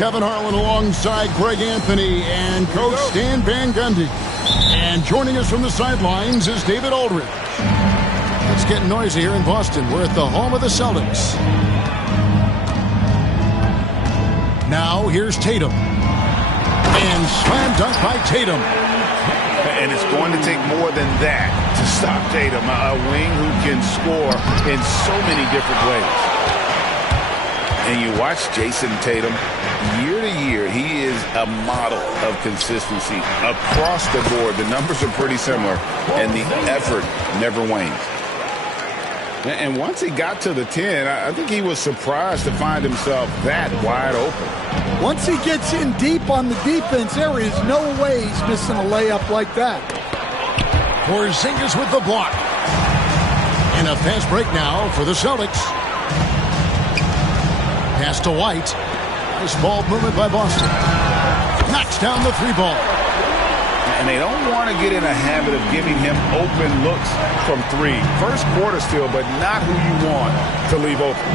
Kevin Harlan alongside Greg Anthony and Coach Stan Van Gundy. And joining us from the sidelines is David Aldridge. It's getting noisy here in Boston. We're at the home of the Celtics. Now here's Tatum. And slam dunk by Tatum. And it's going to take more than that to stop Tatum, a wing who can score in so many different ways. And you watch Jason Tatum, year to year, he is a model of consistency across the board. The numbers are pretty similar, and the effort never wanes. And once he got to the 10, I think he was surprised to find himself that wide open. Once he gets in deep on the defense, there is no way he's missing a layup like that. Porzingis with the block. And a fast break now for the Celtics. Pass to White. Nice ball movement by Boston. Knocks down the three ball. And they don't want to get in a habit of giving him open looks from three. First quarter still, but not who you want to leave open.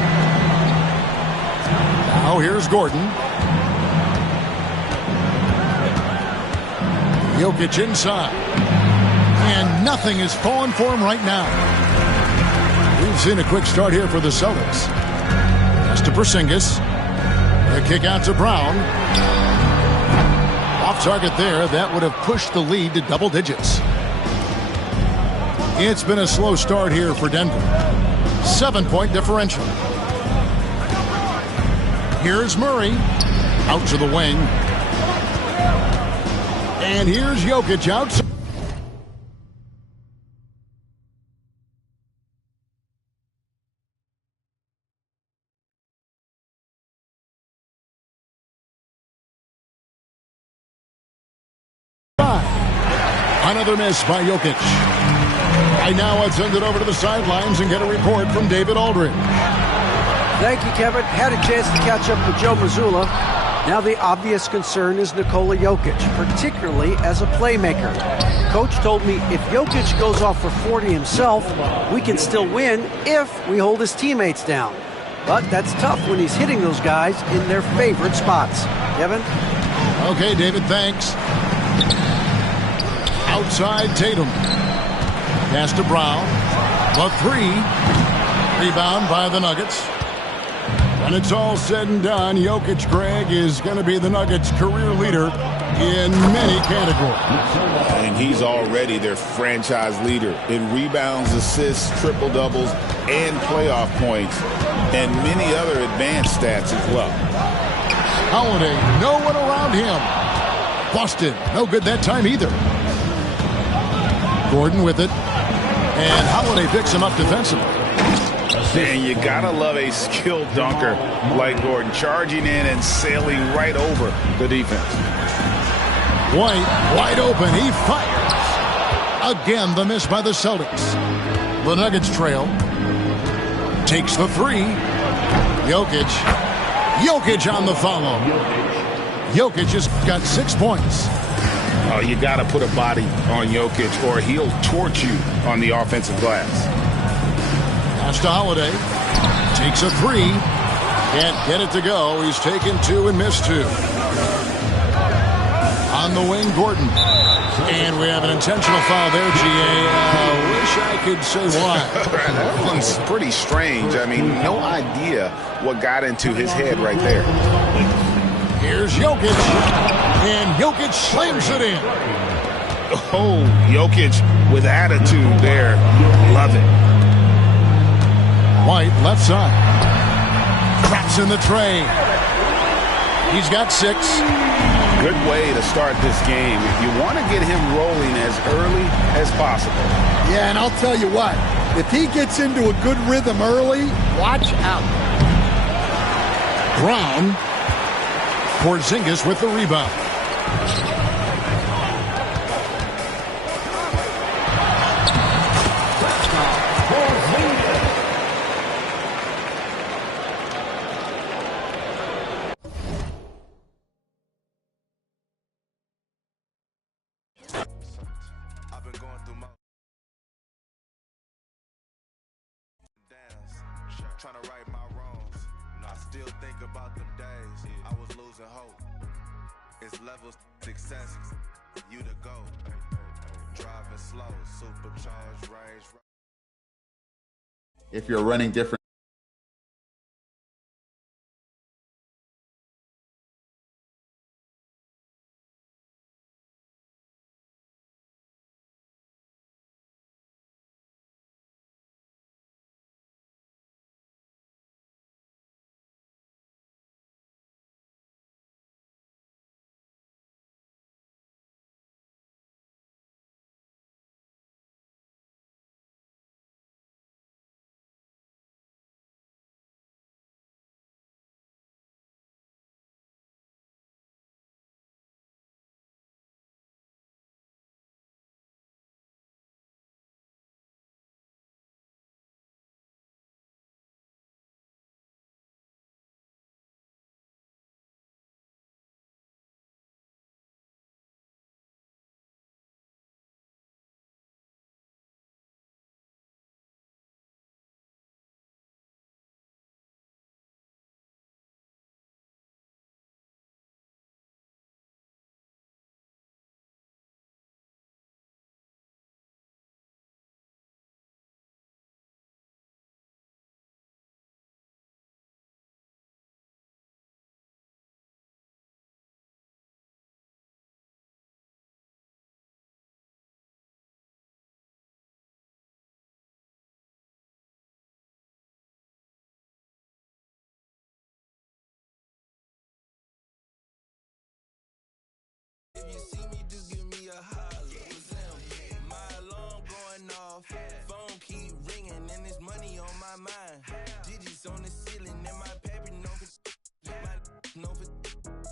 Now here's Gordon. Jokic inside. And nothing is falling for him right now. We've seen a quick start here for the Celtics. Pass to Porzingis. The kick out to Brown. Off target there. That would have pushed the lead to double digits. It's been a slow start here for Denver. 7-point differential. Here's Murray. Out to the wing. And here's Jokic out. Another miss by Jokic. Right now, let's send it over to the sidelines and get a report from David Aldridge. Thank you, Kevin. Had a chance to catch up with Joe Mazzulla. Now the obvious concern is Nikola Jokic, particularly as a playmaker. Coach told me if Jokic goes off for 40 himself, we can still win if we hold his teammates down. But that's tough when he's hitting those guys in their favorite spots. Kevin? Okay, David, thanks. Outside Tatum. Pass to Brown. The three. Rebound by the Nuggets. When it's all said and done, Jokic, Greg, is going to be the Nuggets' career leader in many categories. And he's already their franchise leader in rebounds, assists, triple-doubles, and playoff points, and many other advanced stats as well. Holiday, no one around him. Boston, no good that time either. Gordon with it. And Holiday picks him up defensively. And you gotta love a skilled dunker like Gordon, charging in and sailing right over the defense. White, wide open, he fires. Again, the miss by the Celtics. The Nuggets trail. Takes the three. Jokic on the follow. Jokic has got 6 points. Oh, you got to put a body on Jokic or he'll torch you on the offensive glass. Pass to Holiday. Takes a three. Can't get it to go. He's taken two and missed two. On the wing, Gordon. And we have an intentional foul there, G.A. Wish I could say why. That one's pretty strange. I mean, no idea what got into his head right there. Here's Jokic. And Jokic slams it in. Oh, Jokic with attitude there. Love it. White, left side. Traps in the tray. He's got 6. Good way to start this game. If you want to get him rolling as early as possible. Yeah, and I'll tell you what. If he gets into a good rhythm early, watch out. Brown. Porzingis with the rebound. still think about them days. I was losing hope. It's levels success. You to go. Driving slow, supercharged range. If you're running different. If you see me, just give me a holler. My alarm going off, phone keep ringing, and there's money on my mind. Digits on the ceiling, and my paper no for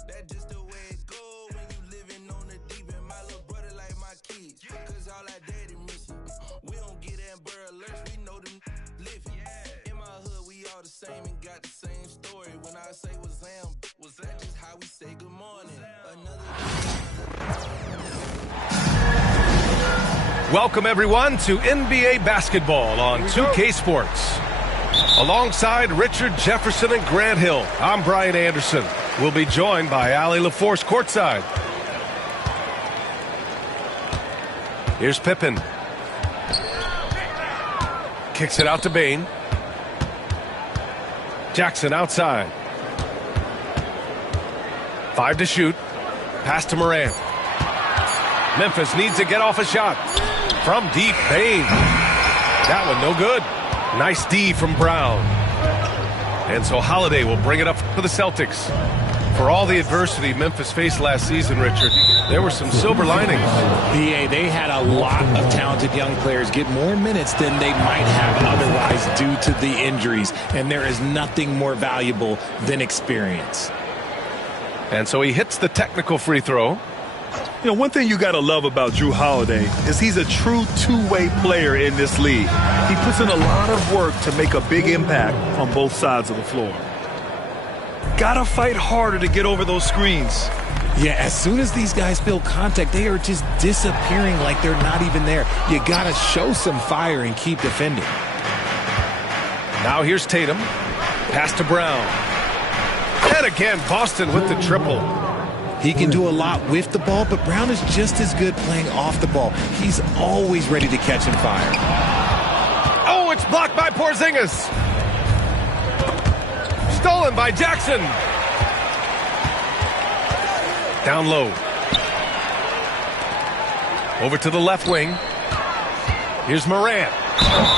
that just the way it go when you living on the deep end. My little brother like my kids, cause all our daddy missing. We don't get Amber Alerts, we know them living. In my hood, we all the same and got the same story. When I say was that just how we say good morning? Welcome, everyone, to NBA basketball on 2K Sports. Alongside Richard Jefferson and Grant Hill, I'm Brian Anderson. We'll be joined by Allie LaForce courtside. Here's Pippen. Kicks it out to Bane. Jackson outside. 5 to shoot. Pass to Morant. Memphis needs to get off a shot. From deep, Bane. That one no good. Nice D from Brown. And so Holiday will bring it up for the Celtics. For all the adversity Memphis faced last season, Richard, there were some silver linings. BA, they had a lot of talented young players get more minutes than they might have otherwise due to the injuries. And there is nothing more valuable than experience. And so he hits the technical free throw. You know, one thing you got to love about Jrue Holiday is he's a true two-way player in this league. He puts in a lot of work to make a big impact on both sides of the floor. Got to fight harder to get over those screens. Yeah, as soon as these guys feel contact, they are just disappearing like they're not even there. You got to show some fire and keep defending. Now here's Tatum. Pass to Brown. And again, Boston with the triple. He can do a lot with the ball, but Brown is just as good playing off the ball. He's always ready to catch and fire. Oh, it's blocked by Porzingis. Stolen by Jackson. Down low. Over to the left wing. Here's Morant.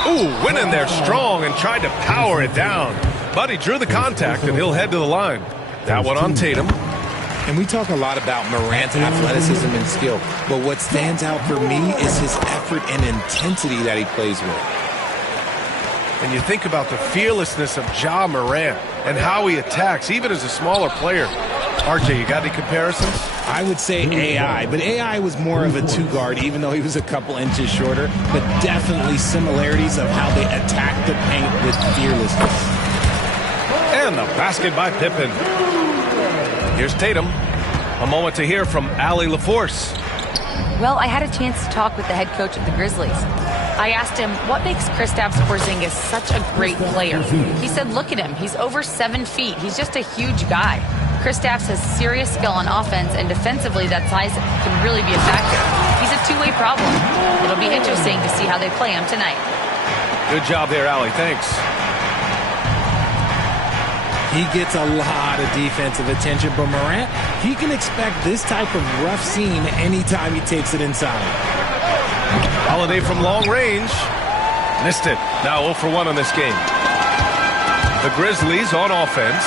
Ooh, went in there strong and tried to power it down. But he drew the contact, and he'll head to the line. That one on Tatum. And we talk a lot about Morant's athleticism and skill, but what stands out for me is his effort and intensity that he plays with. And you think about the fearlessness of Ja Morant and how he attacks, even as a smaller player. RJ, you got any comparisons? I would say AI, but AI was more of a two-guard, even though he was a couple inches shorter, but definitely similarities of how they attack the paint with fearlessness. And the basket by Pippen. Here's Tatum. A moment to hear from Allie LaForce. Well, I had a chance to talk with the head coach of the Grizzlies. I asked him, what makes Kristaps Porzingis such a great player? He said, look at him. He's over 7 feet. He's just a huge guy. Kristaps has serious skill on offense, and defensively, that size can really be a factor. He's a two-way problem. It'll be interesting to see how they play him tonight. Good job there, Allie. Thanks. He gets a lot of defensive attention, but Morant, he can expect this type of rough scene anytime he takes it inside. Holiday from long range. Missed it. Now 0 for 1 on this game. The Grizzlies on offense.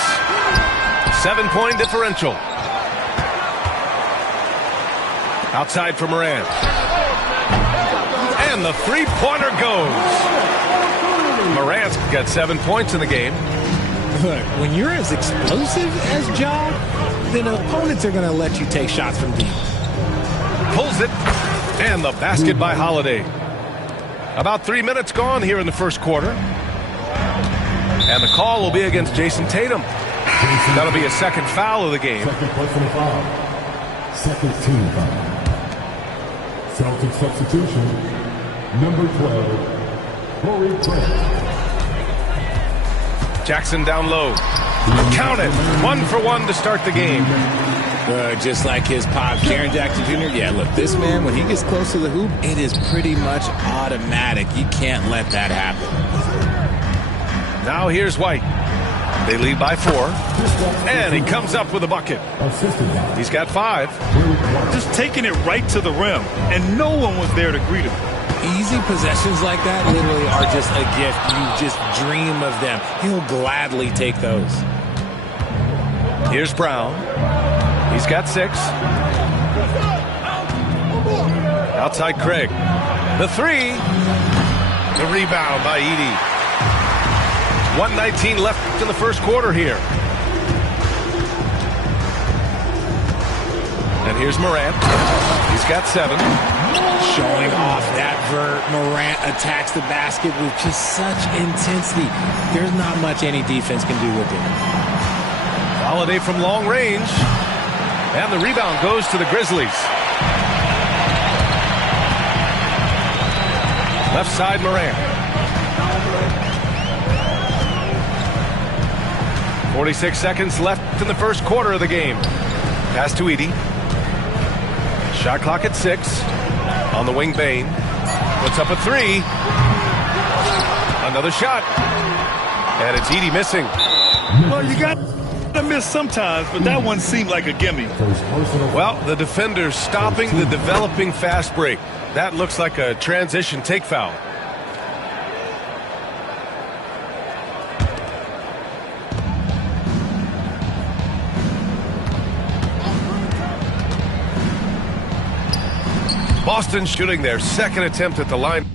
7-point differential. Outside for Morant. And the three-pointer goes. Morant's got 7 points in the game. Look, when you're as explosive as Ja, then opponents are going to let you take shots from deep. Pulls it. And the basket by Holiday. About 3 minutes gone here in the first quarter. And the call will be against Jason Tatum. That'll be a second foul of the game. Second personal foul. Second team foul. Celtics substitution. Number 12, Torrey Craig. Jackson down low. Count it. 1 for 1 to start the game. Just like his pop, Jaren Jackson Jr. Yeah, look, this man, when he gets close to the hoop, it is pretty much automatic. You can't let that happen. Now here's White. They lead by 4. And he comes up with a bucket. He's got 5. Just taking it right to the rim, and no one was there to greet him. Easy possessions like that literally are just a gift. You just dream of them. He'll gladly take those. Here's Brown. He's got 6. Outside Craig. The 3. The rebound by Edey. 1:19 left in the first quarter here. And here's Morant. He's got 7. Showing off that vert. Morant attacks the basket with just such intensity. There's not much any defense can do with it. Holiday from long range. And the rebound goes to the Grizzlies. Left side, Morant. 46 seconds left in the first quarter of the game. Pass to Edey. Shot clock at 6. On the wing, Bane. Puts up a 3. Another shot. And it's Edey missing. Well, you got to miss sometimes, but that one seemed like a gimme. Well, the defender's stopping the developing fast break. That looks like a transition take foul. Boston shooting their second attempt at the line.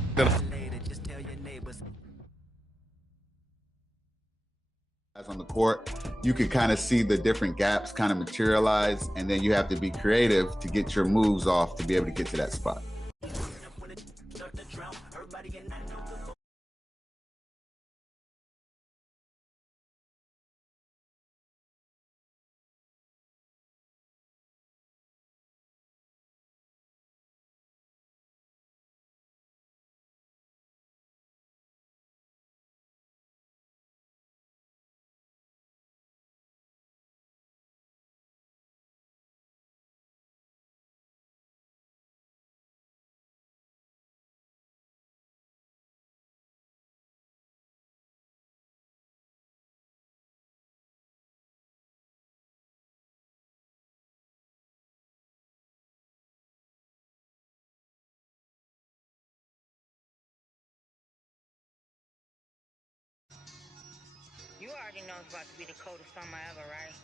On the court, you can kind of see the different gaps kind of materialize, and then you have to be creative to get your moves off to be able to get to that spot. You already know it's about to be the coldest summer ever, right?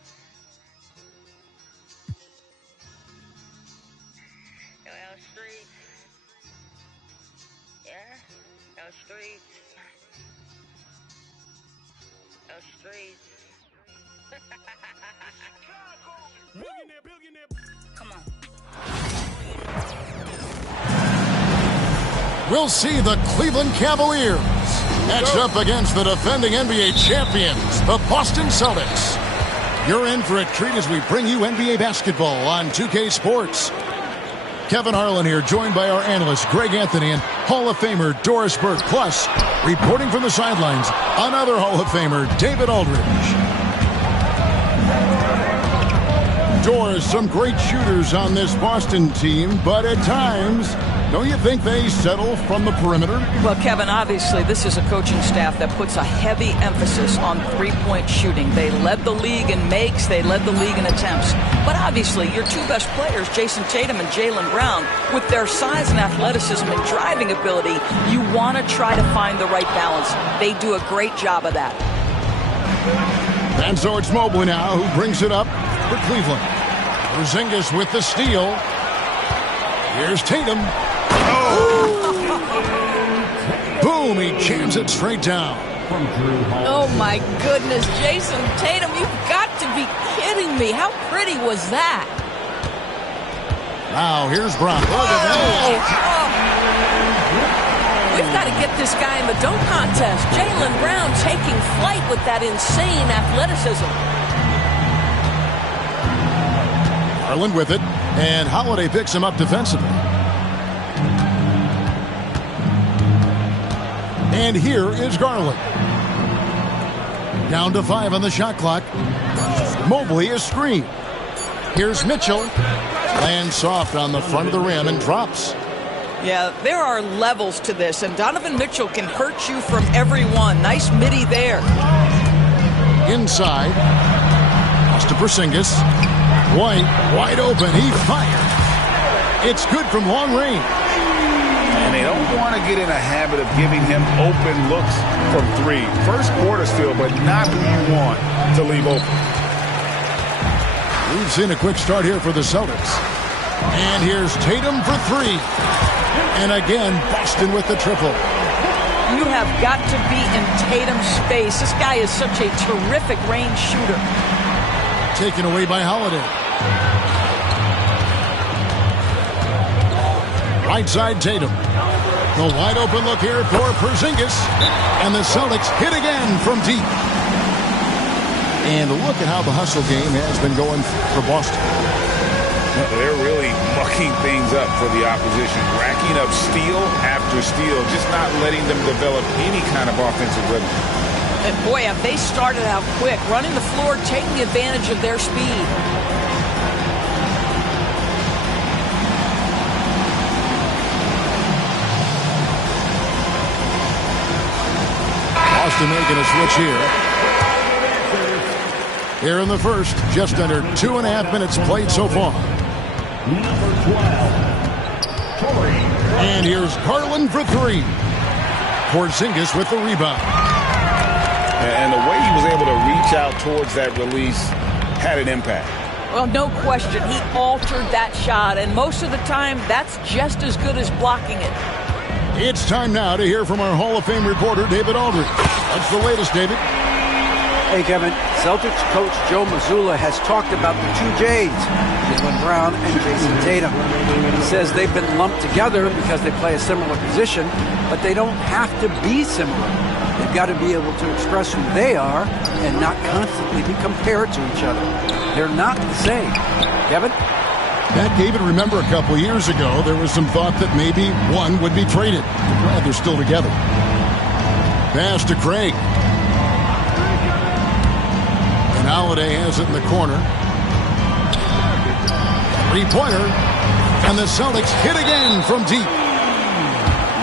Yo, L Street. Yeah? L Street. L Street. Come on. We'll see the Cleveland Cavaliers match up against the defending NBA champions, the Boston Celtics. You're in for a treat as we bring you NBA basketball on 2K Sports. Kevin Harlan here, joined by our analysts Greg Anthony and Hall of Famer Doris Burke. Plus, reporting from the sidelines, another Hall of Famer, David Aldridge. Doris, some great shooters on this Boston team, but at times, don't you think they settle from the perimeter? Well, Kevin, obviously this is a coaching staff that puts a heavy emphasis on three-point shooting. They led the league in makes, they led the league in attempts. But obviously your two best players, Jason Tatum and Jaylen Brown, with their size and athleticism and driving ability, you want to try to find the right balance. They do a great job of that. And so it's Mobley now who brings it up for Cleveland. Porzingis with the steal. Here's Tatum. Boom, he jams it straight down. Oh my goodness, Jason Tatum, you've got to be kidding me. How pretty was that? Now here's Brown. Look at that. We've got to get this guy in the dunk contest. Jaylen Brown taking flight with that insane athleticism. Garland with it, and Holiday picks him up defensively. And here is Garland. Down to 5 on the shot clock. Mobley is screened. Here's Mitchell. Lands soft on the front of the rim and drops. Yeah, there are levels to this, and Donovan Mitchell can hurt you from every one. Nice midi there. Inside. Pass to Porzingis. White, wide open. He fired. It's good from long range. And they don't want to get in a habit of giving him open looks from three. First quarter still, but not who you want to leave open. We've seen a quick start here for the Celtics. And here's Tatum for 3. And again, Boston with the triple. You have got to be in Tatum's space. This guy is such a terrific range shooter. Taken away by Holiday. Right side Tatum. The wide open look here for Porzingis. And the Celtics hit again from deep. And look at how the hustle game has been going for Boston. They're really mucking things up for the opposition. Racking up steal after steal. Just not letting them develop any kind of offensive rhythm. And boy, have they started out quick. Running the floor, taking advantage of their speed. Boston making a switch here. Here in the first, just under 2.5 minutes played so far. Number 12, Torrey. And here's Garland for 3. Porzingis with the rebound. And the way he was able to reach out towards that release had an impact. Well, no question. He altered that shot, and most of the time, that's just as good as blocking it. It's time now to hear from our Hall of Fame reporter, David Aldridge. What's the latest, David? Hey, Kevin. Celtics coach Joe Mazzulla has talked about the two J's, Jaylen Brown and Jason Tatum. He says they've been lumped together because they play a similar position, but they don't have to be similar. They've got to be able to express who they are and not constantly be compared to each other. They're not the same. Kevin? That, David, remember a couple years ago, there was some thought that maybe one would be traded. Glad they're still together. Pass to Craig. And Holiday has it in the corner. 3-pointer. And the Celtics hit again from deep.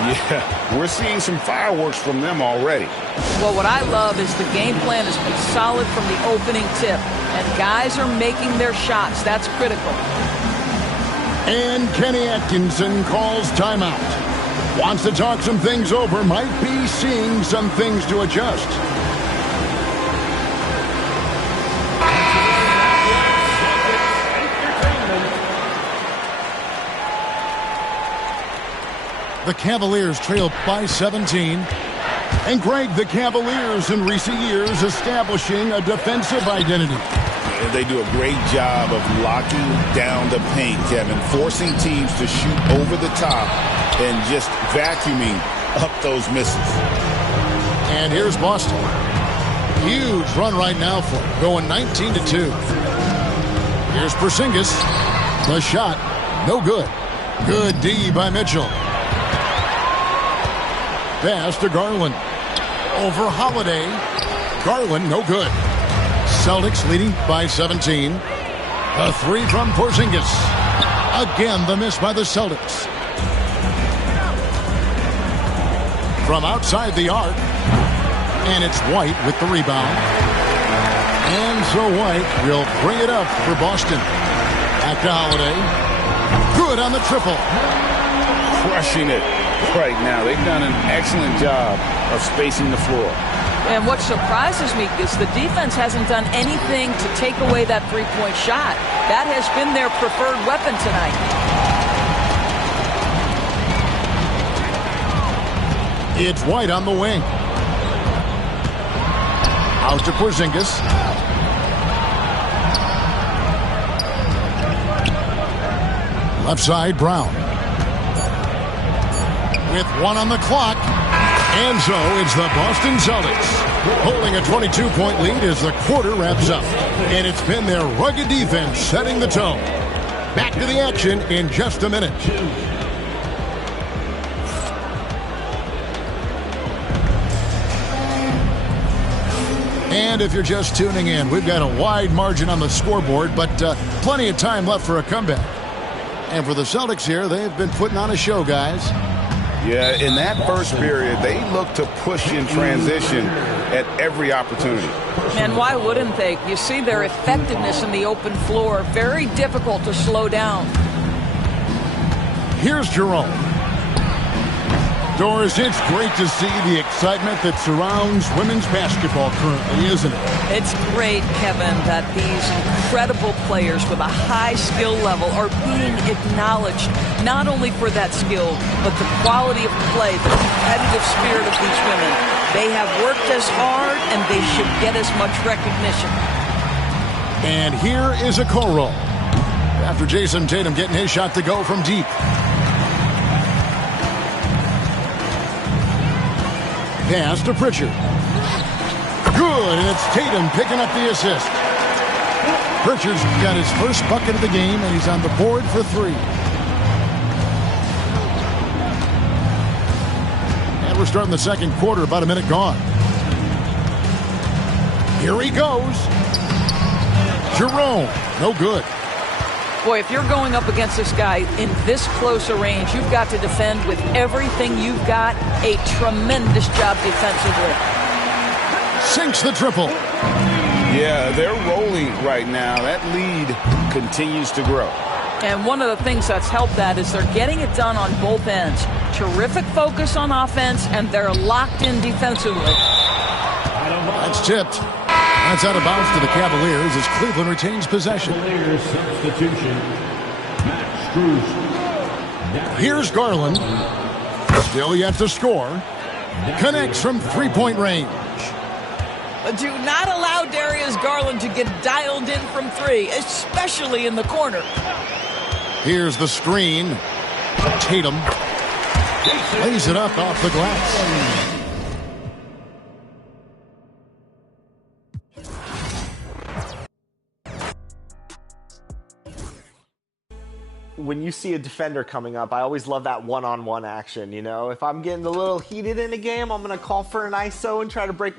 Yeah, we're seeing some fireworks from them already. Well, what I love is the game plan has been solid from the opening tip. And guys are making their shots. That's critical. And Kenny Atkinson calls timeout. Wants to talk some things over. Might be seeing some things to adjust. The Cavaliers trail by 17. And Greg, the Cavaliers in recent years establishing a defensive identity. They do a great job of locking down the paint, Kevin, forcing teams to shoot over the top and just vacuuming up those misses. And here's Boston. Huge run right now for them, going 19-2. Here's Porzingis. The shot, no good. Good D by Mitchell. Pass to Garland. Over Holiday. Garland, no good. Celtics leading by 17. A three from Porzingis. Again, the miss by the Celtics. From outside the arc. And it's White with the rebound. And so White will bring it up for Boston. Back to Holiday. Good on the triple. Crushing it right now. They've done an excellent job of spacing the floor. And what surprises me is the defense hasn't done anything to take away that three-point shot. That has been their preferred weapon tonight. It's White on the wing. Out to Porzingis. Left side, Brown. With one on the clock. And so it's the Boston Celtics holding a 22-point lead as the quarter wraps up. And it's been their rugged defense setting the tone. Back to the action in just a minute. And if you're just tuning in, we've got a wide margin on the scoreboard, but plenty of time left for a comeback. And for the Celtics here, they've been putting on a show, guys. Yeah, in that first period, they looked to push in transition at every opportunity. And why wouldn't they? You see their effectiveness in the open floor. Very difficult to slow down. Here's Jerome. Doris, it's great to see the excitement that surrounds women's basketball currently, isn't it? It's great, Kevin, that these incredible players with a high skill level are being acknowledged, not only for that skill, but the quality of play, the competitive spirit of these women. They have worked as hard, and they should get as much recognition. And here is a Okoro. After Jason Tatum getting his shot to go from deep. Pass to Pritchard. Good, and it's Tatum picking up the assist. Pritchard's got his first bucket of the game, and he's on the board for three. And we're starting the second quarter, about a minute gone. Here he goes. Jerome, no good. Boy, if you're going up against this guy in this close a range, you've got to defend with everything you've got. A tremendous job defensively. Sinks the triple. Yeah, they're rolling right now. That lead continues to grow. And one of the things that's helped that is they're getting it done on both ends. Terrific focus on offense, and they're locked in defensively. That's tipped. That's out of bounds to the Cavaliers as Cleveland retains possession. Cavaliers substitution. Max Strus. Here's Garland. Still yet to score. Connects from three-point range. Do not allow Darius Garland to get dialed in from three, especially in the corner. Here's the screen. Tatum lays it up off the glass. When you see a defender coming up, I always love that one-on-one action, you know? If I'm getting a little heated in a game, I'm going to call for an ISO and try to break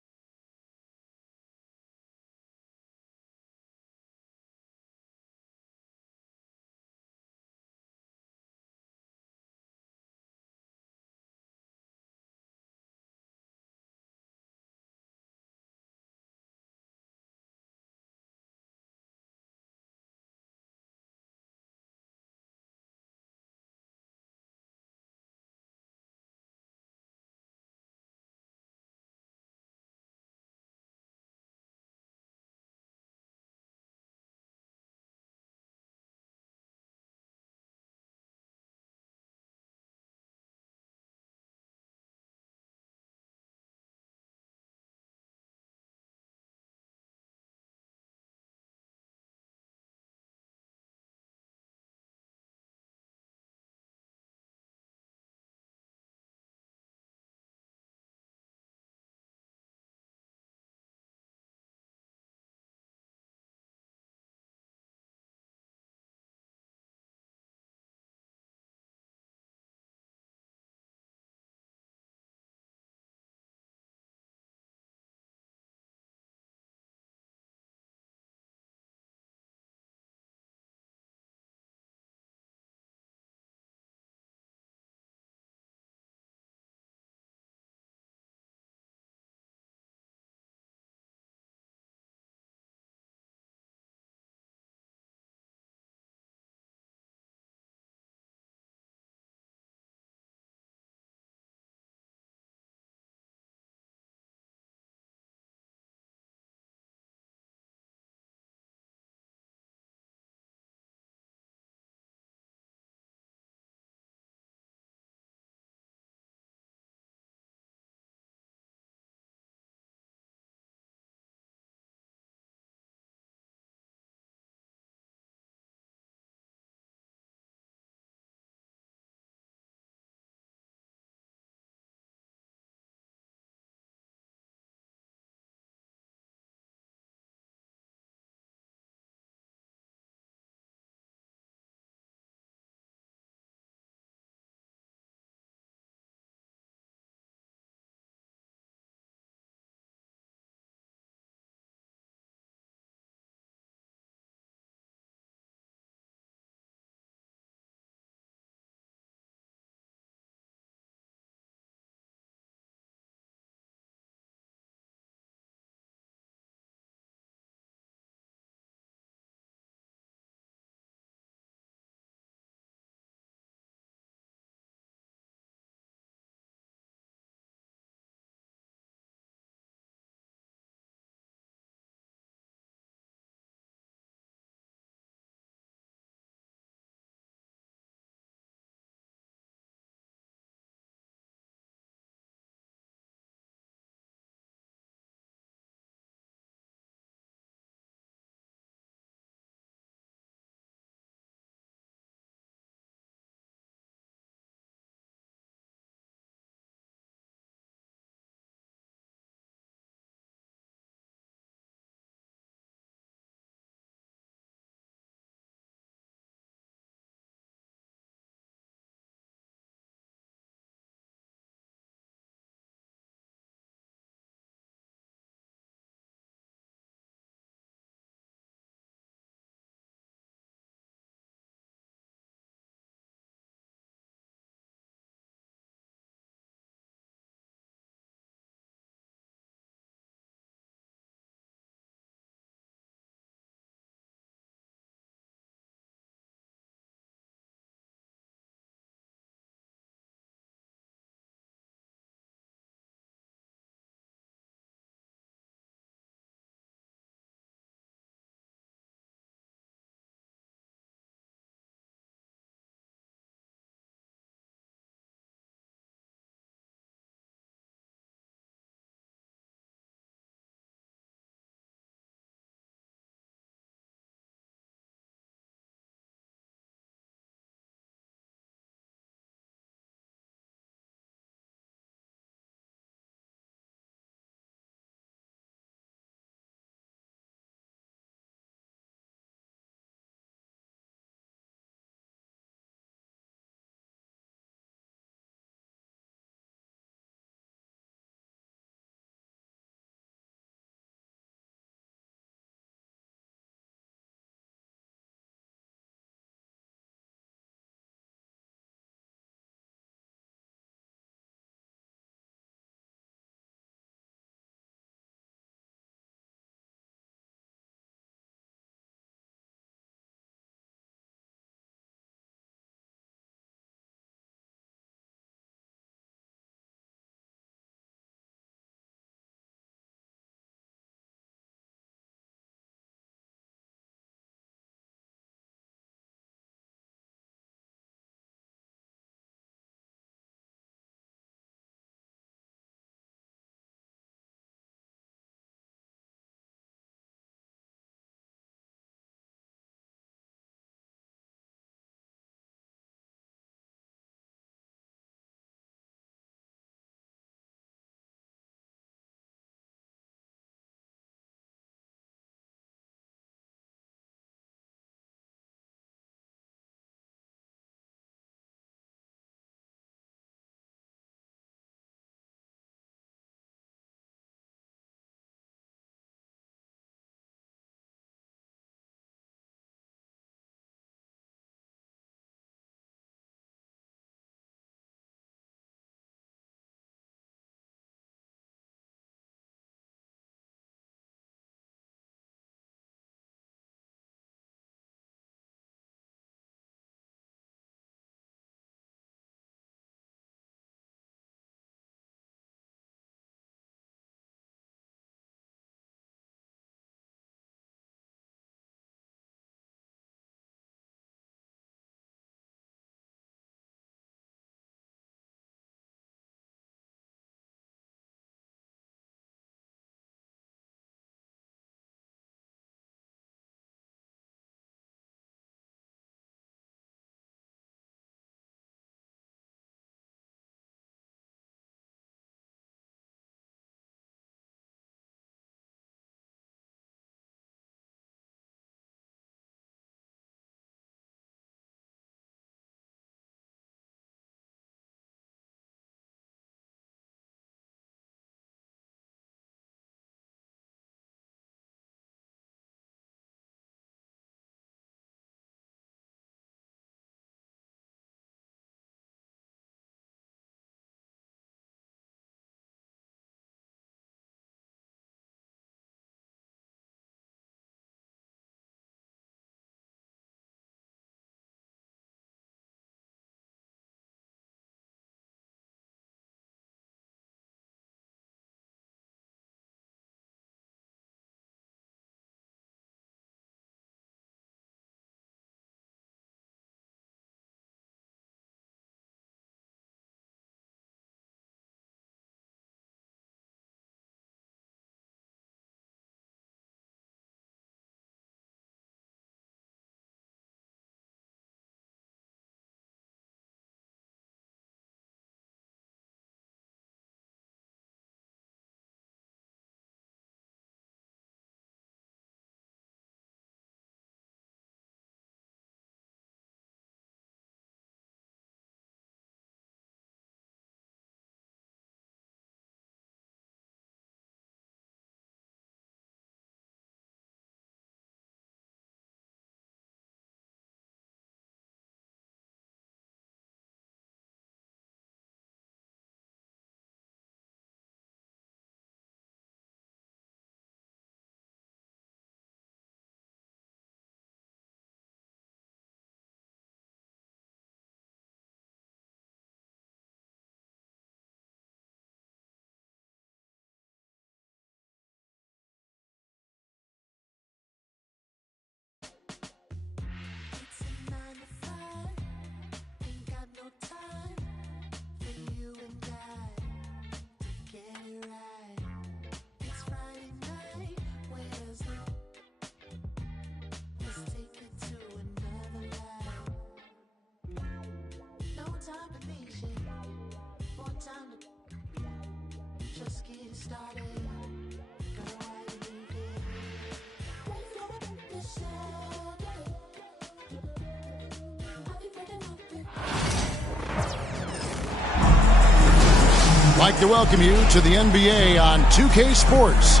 like to welcome you to the NBA on 2K Sports.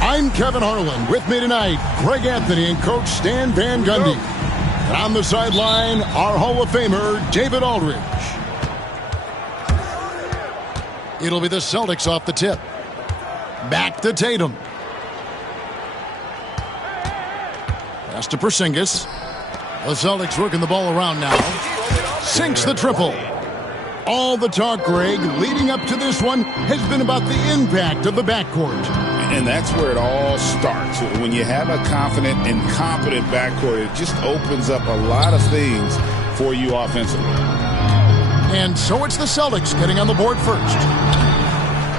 I'm Kevin Harlan. With me tonight, Greg Anthony and Coach Stan Van Gundy. And on the sideline, our Hall of Famer, David Aldridge. It'll be the Celtics off the tip. Back to Tatum. Pass to Porzingis. The Celtics working the ball around now. Sinks the triple. All the talk, Greg, leading up to this one has been about the impact of the backcourt. And that's where it all starts. When you have a confident and competent backcourt, it just opens up a lot of things for you offensively. And so it's the Celtics getting on the board first.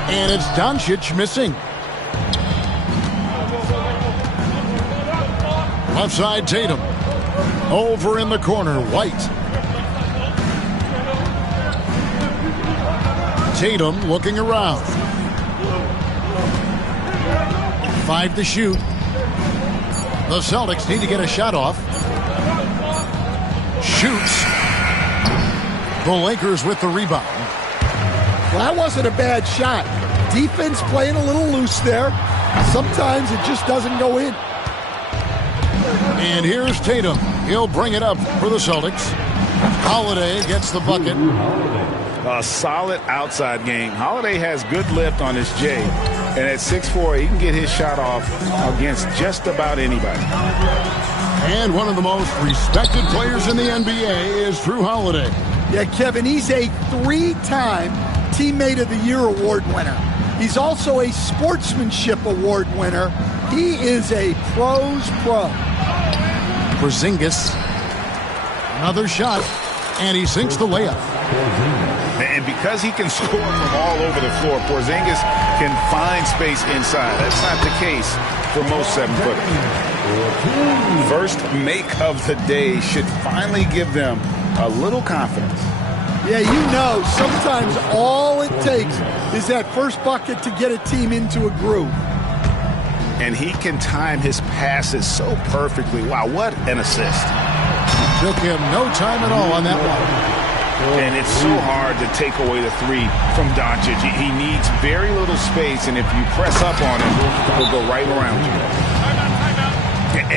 And it's Doncic missing. Left side, Tatum. Over in the corner, White. Tatum looking around. 5 to shoot. The Celtics need to get a shot off. Shoots. The Lakers with the rebound. Well, that wasn't a bad shot. Defense playing a little loose there. Sometimes it just doesn't go in. And here's Tatum. He'll bring it up for the Celtics. Holiday gets the bucket. A solid outside game. Holiday has good lift on his J. And at 6'4", he can get his shot off against just about anybody. And one of the most respected players in the NBA is Drew Holiday. Yeah, Kevin, he's a 3-time Teammate of the Year award winner. He's also a Sportsmanship Award winner. He is a pro's pro. Porzingis. Another shot. And he sinks the layup. And because he can score from all over the floor, Porzingis can find space inside. That's not the case for most 7-footers. First make of the day should finally give them a little confidence. Yeah, you know, sometimes all it takes is that first bucket to get a team into a groove. And he can time his passes so perfectly. Wow, what an assist. Took him no time at all on that one. And it's so hard to take away the three from Doncic. He needs very little space, and if you press up on him, he'll go right around you.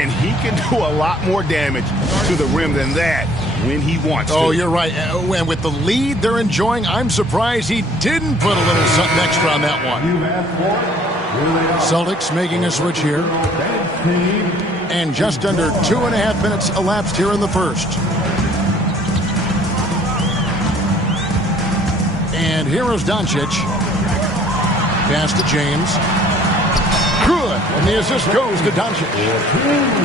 And he can do a lot more damage to the rim than that when he wants to. Oh, you're right. And with the lead they're enjoying, I'm surprised he didn't put a little something extra on that one. Celtics making a switch here. And just under 2.5 minutes elapsed here in the first. And here is Doncic. Pass to James. Good. And the assist goes to Doncic.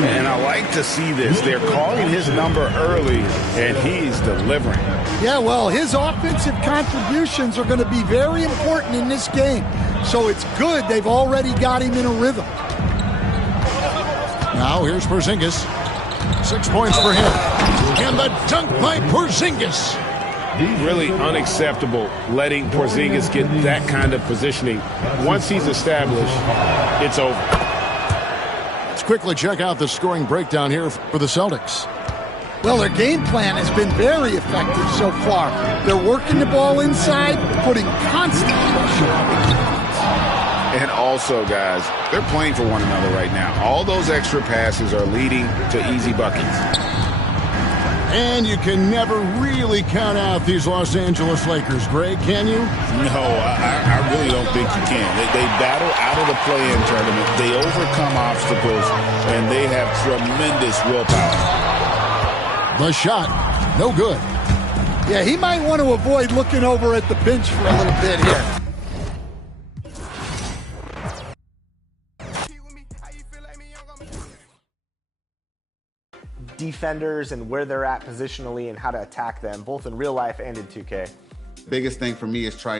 And I like to see this. They're calling his number early, and he's delivering. Yeah, well, his offensive contributions are going to be very important in this game. So it's good they've already got him in a rhythm. Now here's Porzingis. 6 points for him. And the dunk by Porzingis. Really unacceptable letting Porzingis get that kind of positioning. Once he's established, it's over. Let's quickly check out the scoring breakdown here for the Celtics. Well, their game plan has been very effective so far. They're working the ball inside, putting constant pressure on the defense. And also, guys, they're playing for one another right now. All those extra passes are leading to easy buckets. And you can never really count out these Los Angeles Lakers, Greg, can you? No, I really don't think you can. They battle out of the play-in tournament. They overcome obstacles, and they have tremendous willpower. The shot, no good. Yeah, he might want to avoid looking over at the bench for a little bit here. Defenders and where they're at positionally and how to attack them, both in real life and in 2K. Biggest thing for me is trying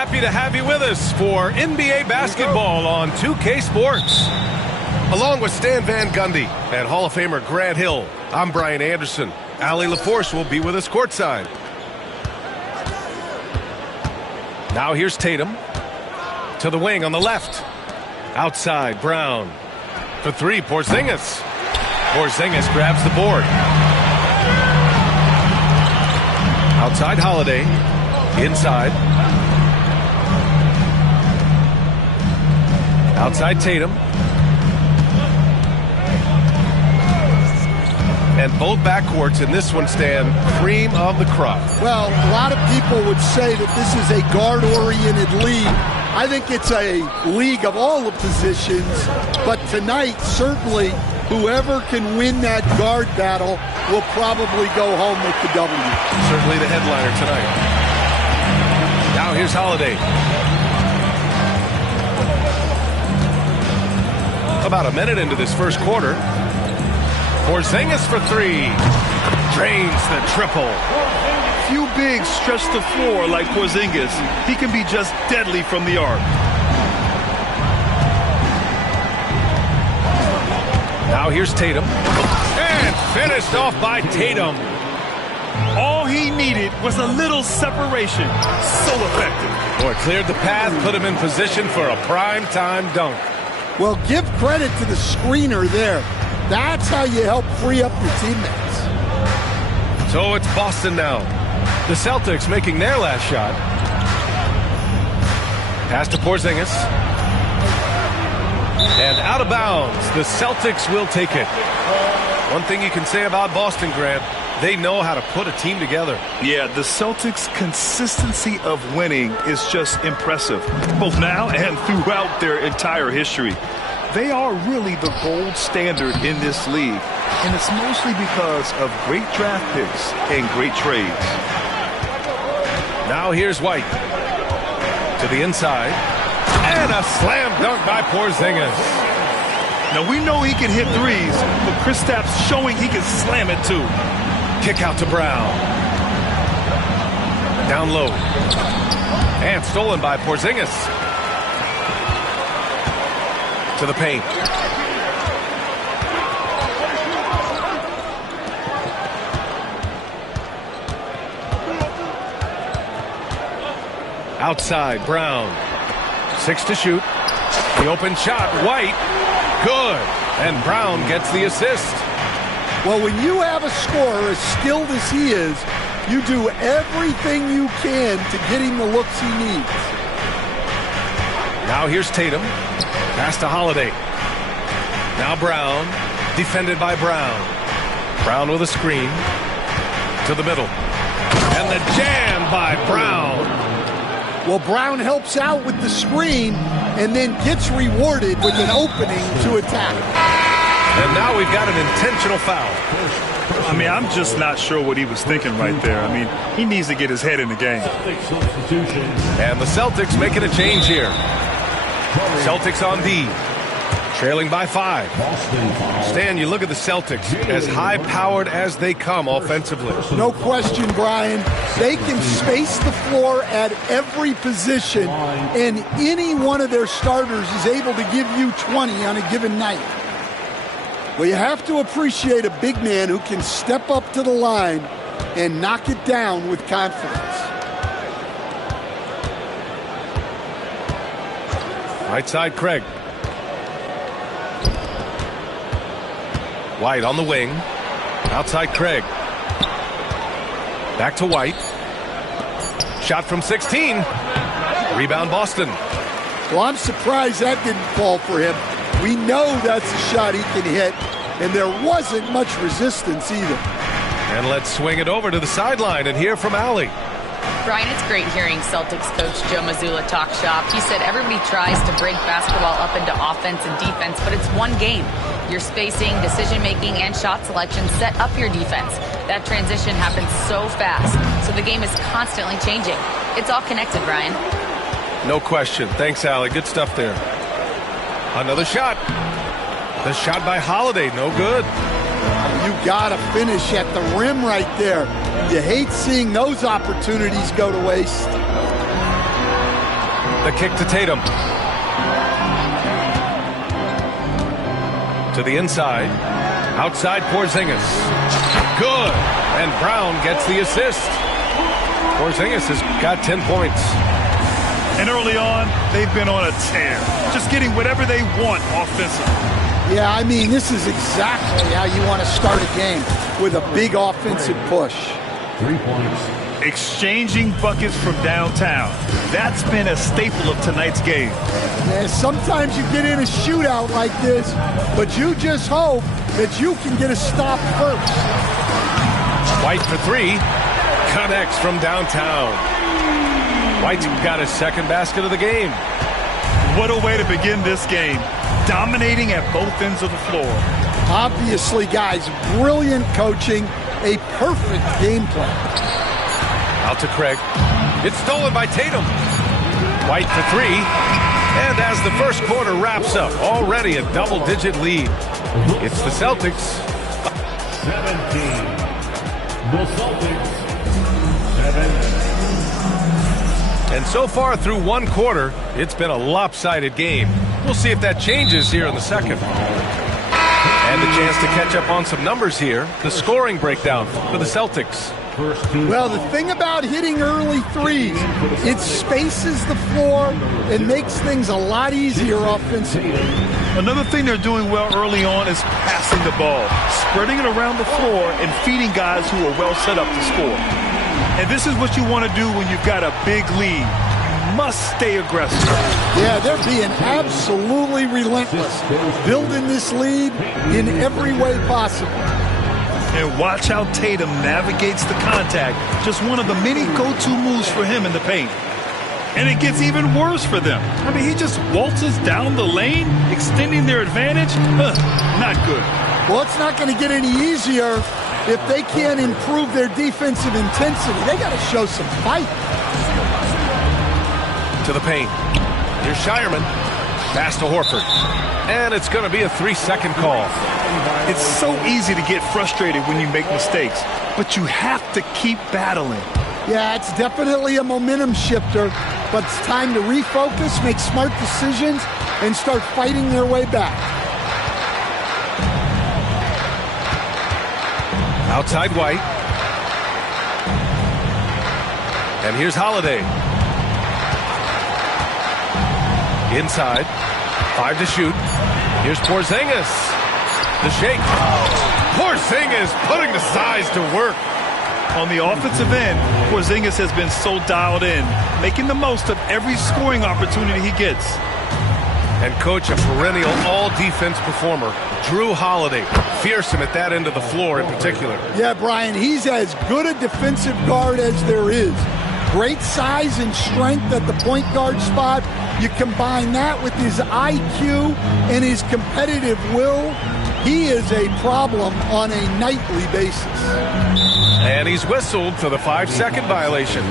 Happy to have you with us for NBA basketball on 2K Sports. Along with Stan Van Gundy and Hall of Famer Grant Hill, I'm Brian Anderson. Allie LaForce will be with us courtside. Now here's Tatum. To the wing on the left. Outside, Brown. For three, Porzingis. Porzingis grabs the board. Outside, Holiday. Inside. Outside, Tatum. And both backcourts in this one stand cream of the crop. Well, a lot of people would say that this is a guard-oriented league. I think it's a league of all the positions, but tonight, certainly, whoever can win that guard battle will probably go home with the W. Certainly the headliner tonight. Now here's Holiday. About a minute into this first quarter. Porzingis for three. Drains the triple. Few bigs stretch the floor like Porzingis. He can be just deadly from the arc. Now here's Tatum. And finished off by Tatum. All he needed was a little separation. So effective. Boy, cleared the path, put him in position for a prime-time dunk. Well, give credit to the screener there. That's how you help free up your teammates. So it's Boston now. The Celtics making their last shot. Pass to Porzingis. And out of bounds. The Celtics will take it. One thing you can say about Boston, Grant, they know how to put a team together. Yeah, the Celtics' consistency of winning is just impressive, both now and throughout their entire history. They are really the gold standard in this league, and it's mostly because of great draft picks and great trades. Now here's White. To the inside. And a slam dunk by Porzingis. Now we know he can hit threes, but Kristaps showing he can slam it too. Kick out to Brown. Down low. And stolen by Porzingis. To the paint. Outside, Brown. 6 to shoot. The open shot, White. Good. And Brown gets the assist. Well, when you have a scorer as skilled as he is, you do everything you can to get him the looks he needs. Now here's Tatum. Pass to Holiday. Now Brown. Defended by Brown. Brown with a screen. To the middle. And the jam by Brown. Well, Brown helps out with the screen and then gets rewarded with an opening to attack. And now we've got an intentional foul. I mean, I'm just not sure what he was thinking right there. I mean, he needs to get his head in the game. And the Celtics making a change here. Celtics on D. Trailing by 5. Stan, you look at the Celtics, as high-powered as they come offensively. No question, Brian. They can space the floor at every position, and any one of their starters is able to give you 20 on a given night. Well, you have to appreciate a big man who can step up to the line and knock it down with confidence. Right side, Craig. White on the wing. Outside, Craig. Back to White. Shot from 16. Rebound, Boston. Well, I'm surprised that didn't fall for him. We know that's a shot he can hit, and there wasn't much resistance either. And let's swing it over to the sideline and hear from Allie. Brian, it's great hearing Celtics coach Joe Mazzulla talk shop. He said everybody tries to break basketball up into offense and defense, but it's one game. Your spacing, decision-making, and shot selection set up your defense. That transition happens so fast, so the game is constantly changing. It's all connected, Brian. No question. Thanks, Allie. Good stuff there. Another shot. The shot by Holiday, no good. You gotta finish at the rim right there. You hate seeing those opportunities go to waste. a kick to Tatum. To the inside. Outside Porzingis. Good. And Brown gets the assist. Porzingis has got 10 points. And early on, they've been on a tear. Just getting whatever they want offensively. Yeah, I mean, this is exactly how you want to start a game, with a big offensive push. 3 points. Exchanging buckets from downtown. That's been a staple of tonight's game. Yeah, sometimes you get in a shootout like this, but you just hope that you can get a stop first. White for three. Connects from downtown. White's got his second basket of the game. What a way to begin this game. Dominating at both ends of the floor. Obviously, guys, brilliant coaching, a perfect game plan. Out to Craig. It's stolen by Tatum. White for three. And as the first quarter wraps up, already a double-digit lead. It's the Celtics. 17. The Celtics. 7. And so far through one quarter, it's been a lopsided game. We'll see if that changes here in the second. And a chance to catch up on some numbers here. The scoring breakdown for the Celtics. Well, the thing about hitting early threes, it spaces the floor and makes things a lot easier offensively. Another thing they're doing well early on is passing the ball, spreading it around the floor and feeding guys who are well set up to score. And this is what you want to do when you've got a big lead. You must stay aggressive. Yeah, they're being absolutely relentless, building this lead in every way possible. And watch how Tatum navigates the contact. Just one of the many go-to moves for him in the paint. And it gets even worse for them. I mean, he just waltzes down the lane, extending their advantage. Not good. Well, it's not going to get any easier if they can't improve their defensive intensity. They got to show some fight. To the paint. Here's Shireman. Pass to Horford. And it's going to be a 3-second call. It's so easy to get frustrated when you make mistakes, but you have to keep battling. Yeah, it's definitely a momentum shifter, but it's time to refocus, make smart decisions, and start fighting their way back. Outside White. And here's Holiday. Inside. 5 to shoot. Here's Porzingis. The shake. Porzingis putting the size to work. On the offensive end, Porzingis has been so dialed in, making the most of every scoring opportunity he gets. And coach, a perennial all-defense performer, Drew Holiday. Fearsome at that end of the floor in particular. Yeah, Brian, he's as good a defensive guard as there is. Great size and strength at the point guard spot. You combine that with his IQ and his competitive will, he is a problem on a nightly basis. And he's whistled for the 5-second violation.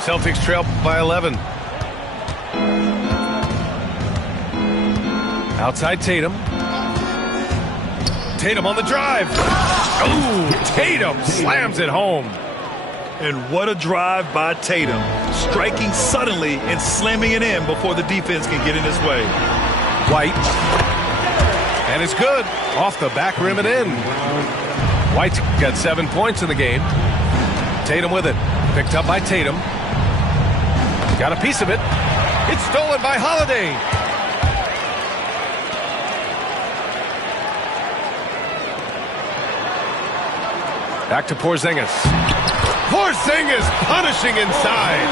Celtics trail by 11. Outside Tatum. Tatum on the drive. Oh, Tatum slams it home. And what a drive by Tatum. Striking suddenly and slamming it in before the defense can get in his way. White. And it's good. Off the back rim and in. White's got 7 points in the game. Tatum with it. Picked up by Tatum. Got a piece of it. It's stolen by Holiday. Back to Porzingis. Porzingis punishing inside.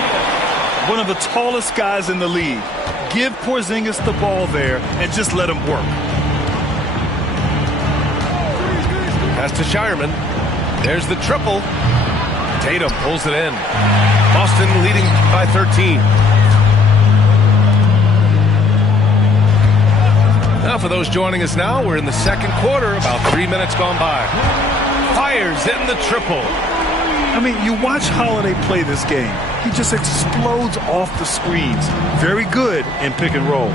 One of the tallest guys in the league. Give Porzingis the ball there and just let him work. Pass to Shireman. There's the triple. Tatum pulls it in. Boston leading by 13. Now for those joining us now, we're in the second quarter, about 3 minutes gone by. Fires in the triple. I mean, you watch Holiday play this game. He just explodes off the screens. Very good in pick and roll.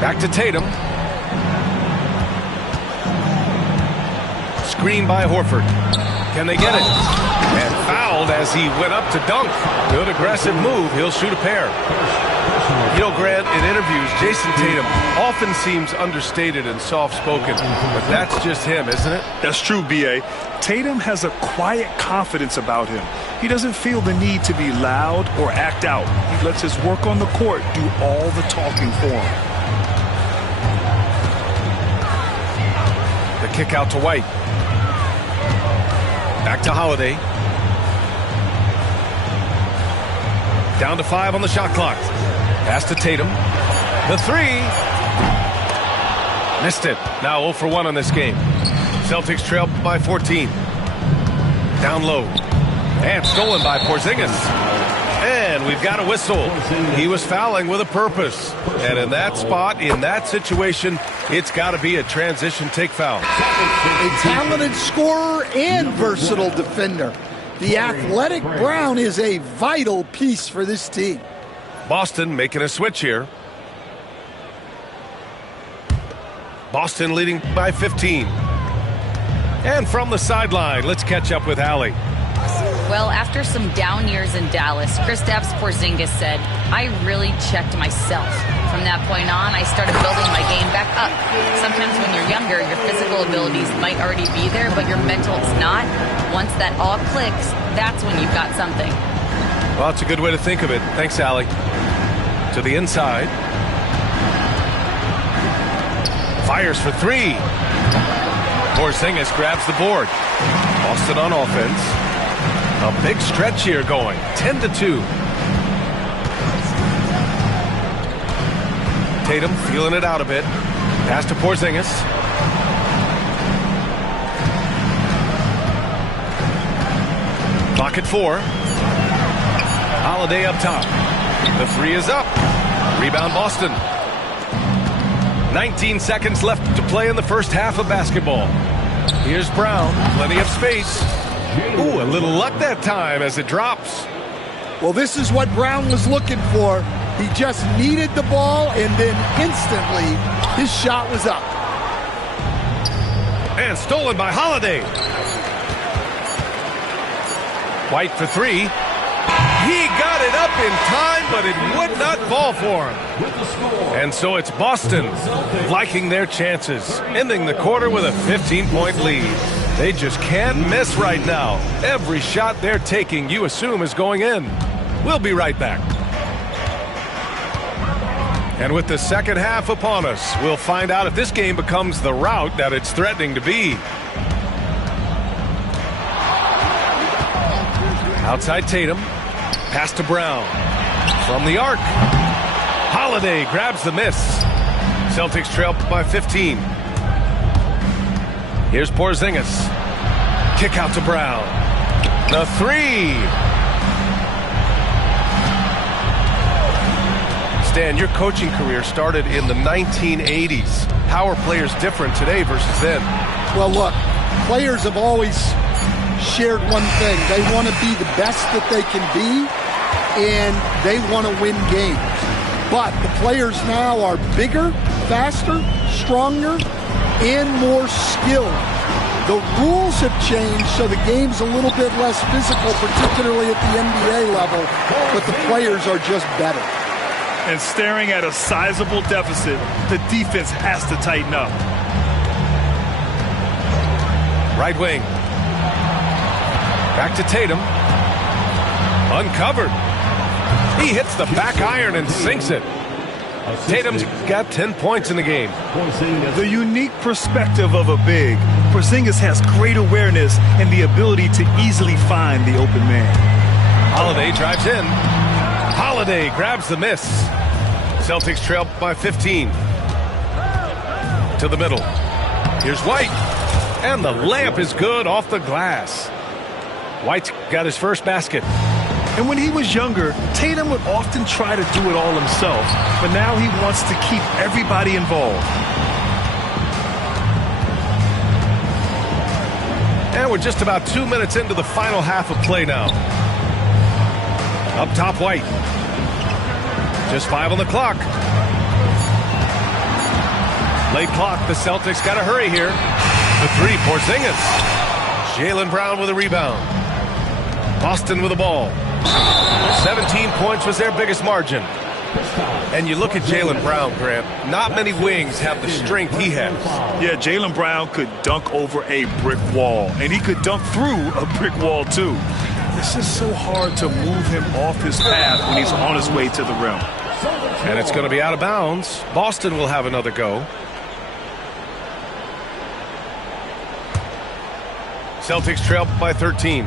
Back to Tatum. Screen by Horford. Can they get it? And fouled as he went up to dunk. Good aggressive move. He'll shoot a pair. You know, Grant, in interviews, Jason Tatum often seems understated and soft-spoken, but that's just him, isn't it? That's true, B.A. Tatum has a quiet confidence about him. He doesn't feel the need to be loud or act out. He lets his work on the court do all the talking for him. The kick out to White. Back to Holiday. Down to 5 on the shot clock. Pass to Tatum. The 3. Missed it. Now 0 for 1 on this game. Celtics trail by 14. Down low. And stolen by Porzingis. And we've got a whistle. He was fouling with a purpose. And in that spot, in that situation, it's got to be a transition take foul. A talented scorer and versatile defender. The athletic Brown is a vital piece for this team. Boston making a switch here. Boston leading by 15. And from the sideline, let's catch up with Allie. Well, after some down years in Dallas, Kristaps Porzingis said, I really checked myself. From that point on, I started building my game back up. Sometimes when you're younger, your physical abilities might already be there, but your mental is not. Once that all clicks, that's when you've got something. Well, it's a good way to think of it. Thanks, Allie. To the inside. Fires for 3. Porzingis grabs the board. Boston on offense. A big stretch here going. 10-2. Tatum feeling it out a bit. Pass to Porzingis. Clock at 4. Holiday up top. The 3 is up. Rebound Boston. 19 seconds left to play in the first half of basketball. Here's Brown. Plenty of space. Ooh, a little luck that time as it drops. Well, this is what Brown was looking for. He just needed the ball, and then instantly his shot was up. And stolen by Holiday. White for 3. He got it up in time, but it would not fall for him. And so it's Boston liking their chances, ending the quarter with a 15-point lead. They just can't miss right now. Every shot they're taking, you assume, is going in. We'll be right back. And with the second half upon us, we'll find out if this game becomes the rout that it's threatening to be. Outside Tatum. Pass to Brown. From the arc. Holiday grabs the miss. Celtics trail by 15. Here's Porzingis. Kick out to Brown. The 3. Stan, your coaching career started in the 1980s. How are players different today versus then? Well, look, players have always shared one thing. They want to be the best that they can be, and they want to win games. But the players now are bigger, faster, stronger, and more skilled. The rules have changed, so the game's a little bit less physical, particularly at the NBA level, but the players are just better. And staring at a sizable deficit, the defense has to tighten up. Right wing. Back to Tatum. Uncovered. He hits the back iron and sinks it. Tatum's got 10 points in the game. The unique perspective of a big. Porzingis has great awareness and the ability to easily find the open man. Holiday drives in. Holiday grabs the miss. Celtics trail by 15. To the middle. Here's White. And the layup is good off the glass. White's got his first basket. And when he was younger, Tatum would often try to do it all himself, but now he wants to keep everybody involved. And we're just about 2 minutes into the final half of play now. Up top, White. Just 5 on the clock. Late clock, the Celtics got to hurry here. The 3, Porzingis. Jaylen Brown with a rebound. Boston with the ball. 17 points was their biggest margin. And you look at Jaylen Brown, Grant, not many wings have the strength he has. Yeah, Jaylen Brown could dunk over a brick wall, and he could dunk through a brick wall, too. It's just so hard to move him off his path when he's on his way to the rim. And it's going to be out of bounds. Boston will have another go. Celtics trail by 13.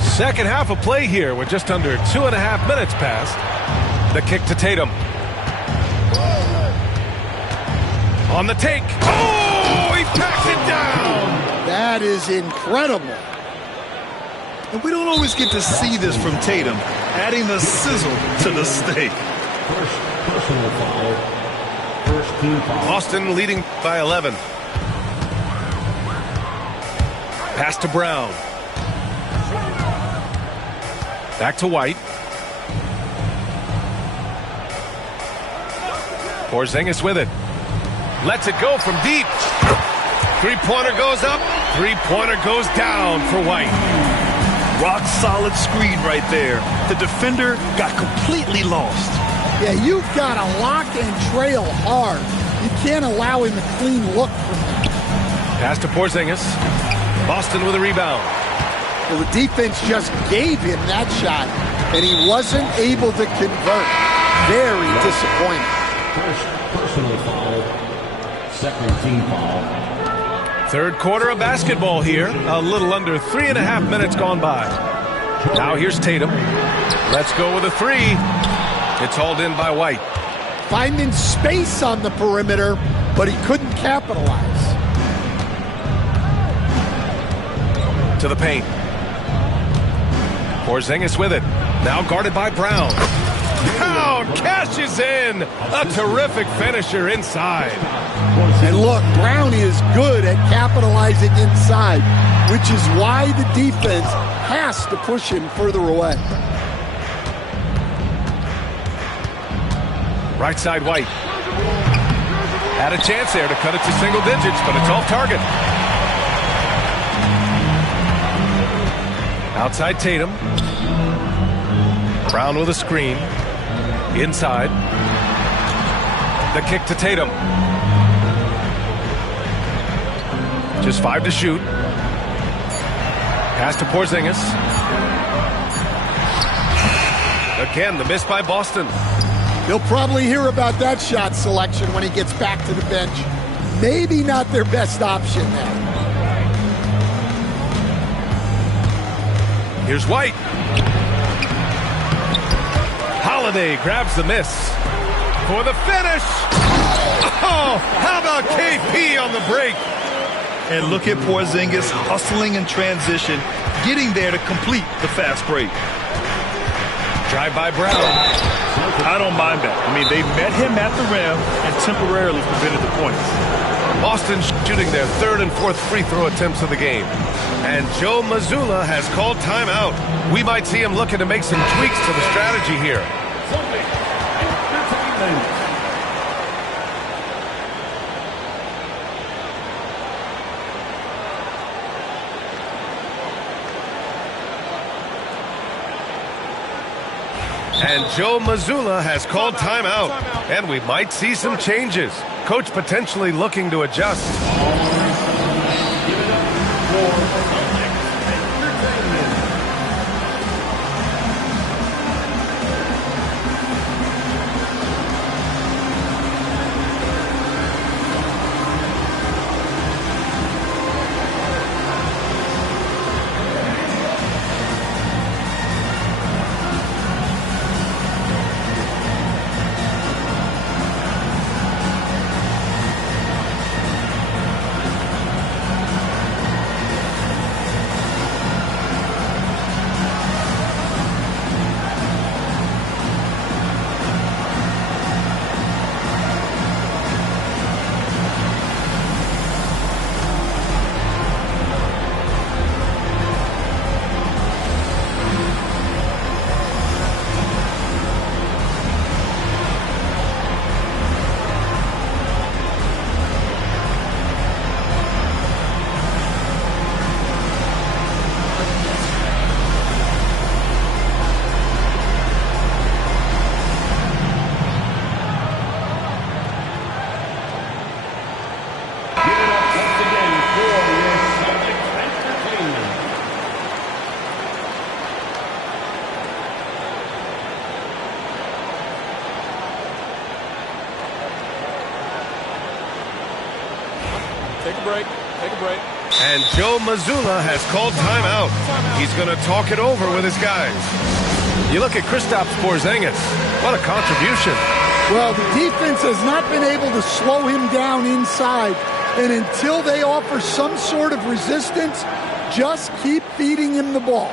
Second half of play here with just under 2.5 minutes passed. The kick to Tatum. On the take. Oh, he packs it down. That is incredible. And we don't always get to see this from Tatum, adding the sizzle to the steak. First personal foul. First team foul. Boston leading by 11. Pass to Brown. Back to White. Porzingis with it. Lets it go from deep. Three-pointer goes up. Three-pointer goes down for White. Rock solid screen right there. The defender got completely lost. Yeah, you've got to lock and trail hard. You can't allow him a clean look from him. Pass to Porzingis. Boston with a rebound. Well, the defense just gave him that shot, and he wasn't able to convert. Very disappointing. First personal foul. Second team foul. Third quarter of basketball here. A little under 3.5 minutes gone by. Now here's Tatum. Let's go with a three. It's hauled in by White. Finding space on the perimeter, but he couldn't capitalize. To the paint. Porzingis with it. Now guarded by Brown. Brown cashes in. A terrific finisher inside. And look, Brown is good at capitalizing inside, which is why the defense has to push him further away. Right side White. Had a chance there to cut it to single digits, but it's off target. Outside Tatum. Brown with a screen. Inside. The kick to Tatum. Just 5 to shoot. Pass to Porzingis. Again, the miss by Boston. He'll probably hear about that shot selection when he gets back to the bench. Maybe not their best option now. Here's White. Holiday grabs the miss for the finish. Oh, how about KP on the break? And look at Porzingis hustling in transition, getting there to complete the fast break. Drive by Brown. I don't mind that. I mean, they met him at the rim and temporarily prevented the points. Boston shooting their third and fourth free throw attempts of the game. And Joe Mazzulla has called timeout. We might see him looking to make some tweaks to the strategy here. And Joe Mazzulla has called timeout. And we might see some changes. Coach potentially looking to adjust. And Joe Mazzulla has called timeout. He's going to talk it over with his guys. You look at Kristaps Porzingis. What a contribution. Well, the defense has not been able to slow him down inside. And until they offer some sort of resistance, just keep feeding him the ball.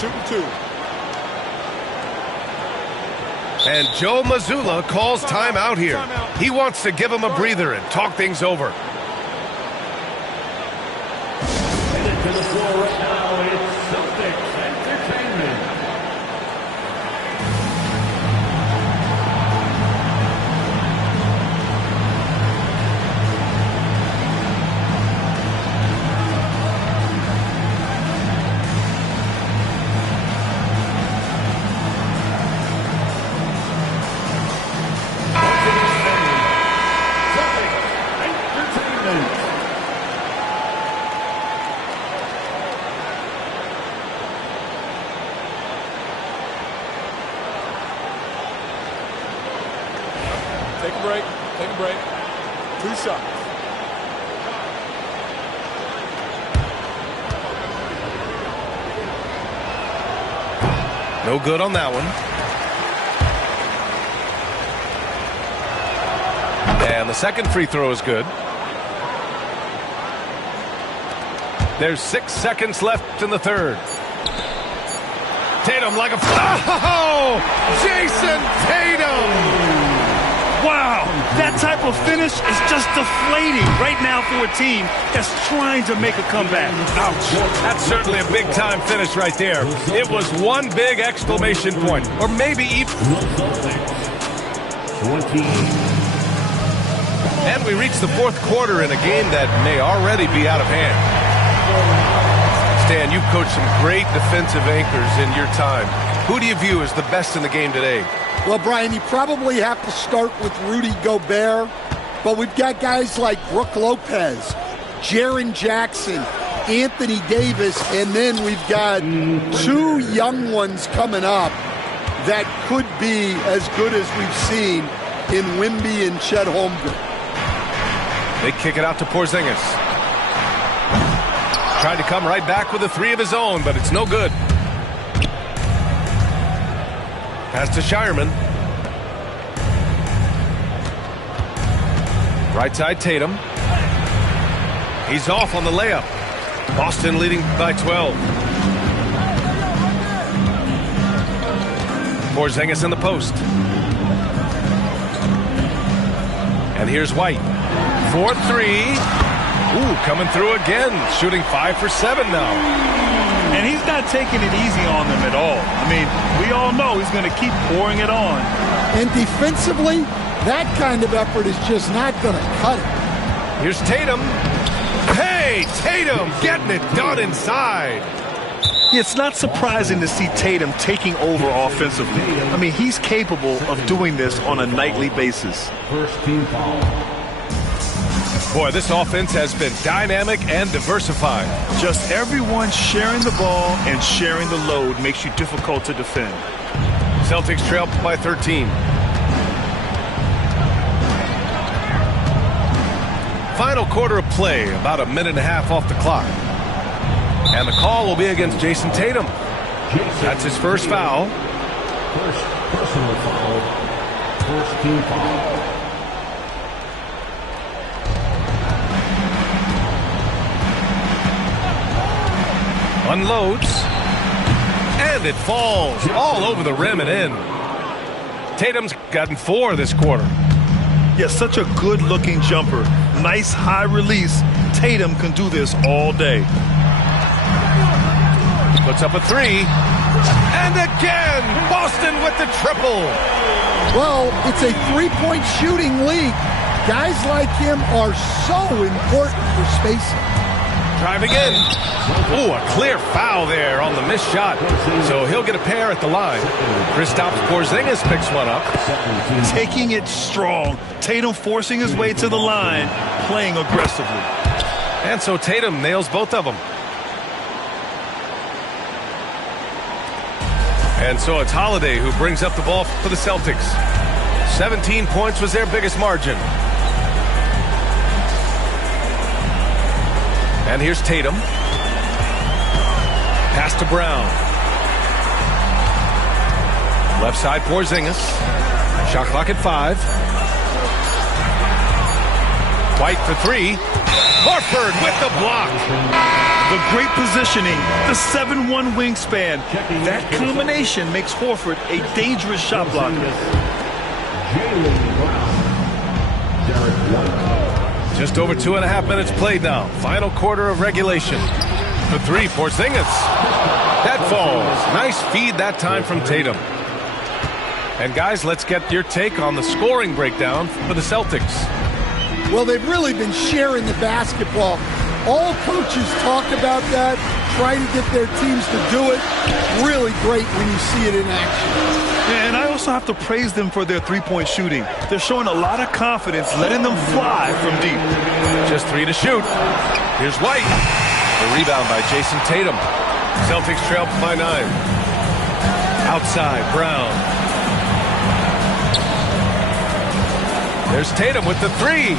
Shooting 2. And Joe Mazzulla calls timeout here. He wants to give him a breather and talk things over. Headed to the floor right now, it's Celtics Entertainment. Take a break. 2 shots. No good on that one. And the second free throw is good. There's 6 seconds left in the third. Tatum like a... Oh! Jason Tatum! Wow, that type of finish is just deflating right now for a team that's trying to make a comeback. Ouch. That's certainly a big-time finish right there. It was one big exclamation point, or maybe even... And we reach the fourth quarter in a game that may already be out of hand. Stan, you've coached some great defensive anchors in your time. Who do you view as the best in the game today? Well, Brian, you probably have to start with Rudy Gobert, but we've got guys like Brook Lopez, Jaren Jackson, Anthony Davis, and then we've got 2 young ones coming up that could be as good as we've seen in Wemby and Chet Holmgren. They kick it out to Porzingis. Tried to come right back with a 3 of his own, but it's no good. Pass to Shireman. Right side Tatum. He's off on the layup. Boston leading by 12. Porzingis in the post. And here's White. 4-3. Ooh, coming through again. Shooting 5 for 7 now. And he's not taking it easy on them at all. I mean, we all know he's going to keep pouring it on. And defensively, that kind of effort is just not going to cut it. Here's Tatum. Hey, Tatum getting it done inside. It's not surprising to see Tatum taking over offensively. I mean, he's capable of doing this on a nightly basis. First team foul. Boy, this offense has been dynamic and diversified. Just everyone sharing the ball and sharing the load makes you difficult to defend. Celtics trail by 13. Final quarter of play, about a minute and a half off the clock. And the call will be against Jason Tatum. That's his first foul. First personal foul. First team foul. Unloads. And it falls all over the rim and in. Tatum's gotten 4 this quarter. Yeah, such a good-looking jumper. Nice high release. Tatum can do this all day. Puts up a 3. And again, Boston with the triple. Well, it's a 3-point shooting league. Guys like him are so important for spacing. Driving in. Ooh, a clear foul there on the missed shot. So he'll get a pair at the line. Kristaps Porzingis picks one up. Taking it strong. Tatum forcing his way to the line, playing aggressively. And so Tatum nails both of them. And so it's Holiday who brings up the ball for the Celtics. 17 points was their biggest margin. And here's Tatum. Pass to Brown. Left side, Porzingis. Shot clock at 5. White for 3. Horford with the block. The great positioning, the 7'1" wingspan. That combination makes Horford a dangerous shot blocker. Just over 2.5 minutes played now. Final quarter of regulation. For 3, Porzingis. That falls. Nice feed that time from Tatum. And guys, let's get your take on the scoring breakdown for the Celtics. Well, they've really been sharing the basketball. All coaches talk about that, try to get their teams to do it. Really great when you see it in action. And I also have to praise them for their three-point shooting. They're showing a lot of confidence, letting them fly from deep. Just 3 to shoot. Here's White. The rebound by Jason Tatum. Celtics trail by 9. Outside, Brown. There's Tatum with the 3.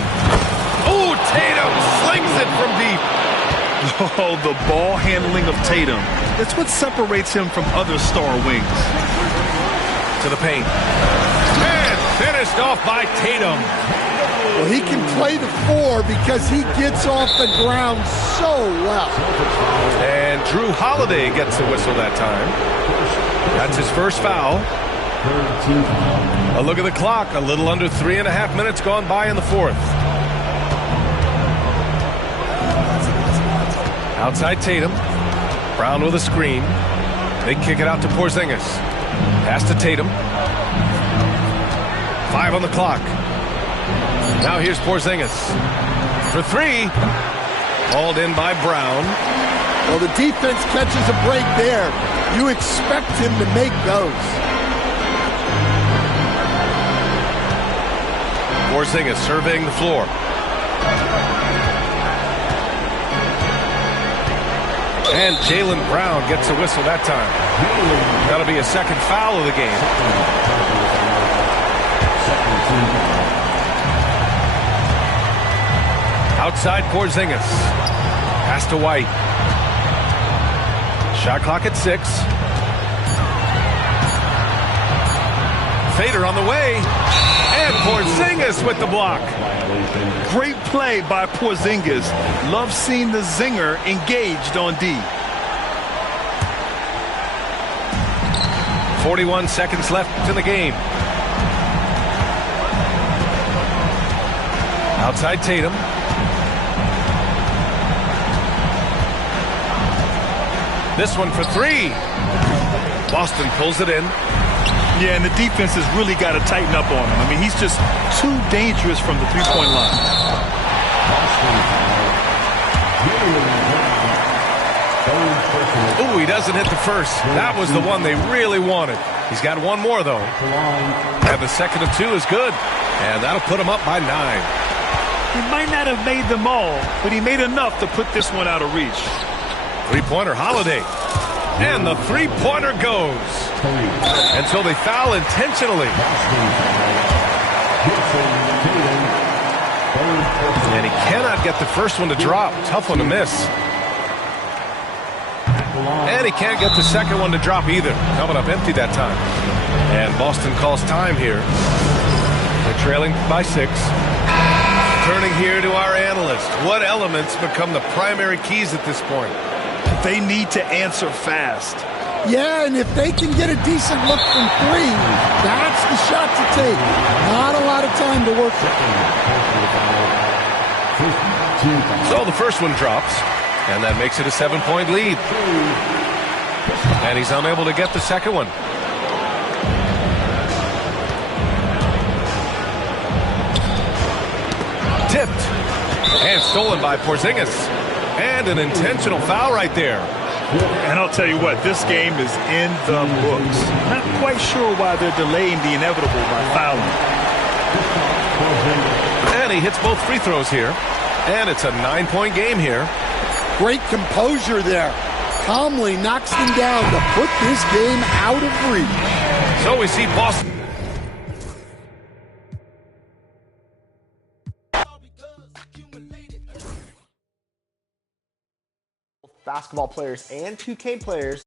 Oh, Tatum slings it from deep. Oh, the ball handling of Tatum. That's what separates him from other star wings. To the paint. And finished off by Tatum. Well, he can play the 4 because he gets off the ground so well. And Drew Holiday gets the whistle that time. That's his first foul. A look at the clock. A little under 3.5 minutes gone by in the 4th. Outside Tatum. Brown with a screen. They kick it out to Porzingis. Pass to Tatum. 5 on the clock. Now here's Porzingis. For 3. Hauled in by Brown. Well, the defense catches a break there. You expect him to make those. Porzingis surveying the floor. And Jaylen Brown gets a whistle that time. That'll be a second foul of the game. Outside Porzingis. Pass to White. Shot clock at 6. Fader on the way. And Porzingis with the block. Great play by Porzingis. Love seeing the zinger engaged on D. 41 seconds left in the game. Outside Tatum. This one for 3. Boston pulls it in. Yeah, and the defense has really got to tighten up on him. I mean, he's just too dangerous from the three-point line. Ooh, he doesn't hit the first. That was the one they really wanted. He's got one more, though. And the second of 2 is good. And that'll put him up by 9. He might not have made them all, but he made enough to put this one out of reach. Three-pointer, Holiday. And the three-pointer goes. And so they foul intentionally. And he cannot get the first one to drop. Tough one to miss. And he can't get the second one to drop either. Coming up empty that time. And Boston calls time here. They're trailing by 6. Turning here to our analyst. What elements become the primary keys at this point? They need to answer fast. Yeah, and if they can get a decent look from 3, that's the shot to take. Not a lot of time to work with. So the first one drops, and that makes it a 7-point lead. And he's unable to get the second one. Tipped. And stolen by Porzingis. And an intentional foul right there. And I'll tell you what, this game is in the books. Not quite sure why they're delaying the inevitable by fouling. And he hits both free throws here. And it's a 9-point game here. Great composure there. Calmly knocks them down to put this game out of reach. So we see Boston. basketball players and 2K players.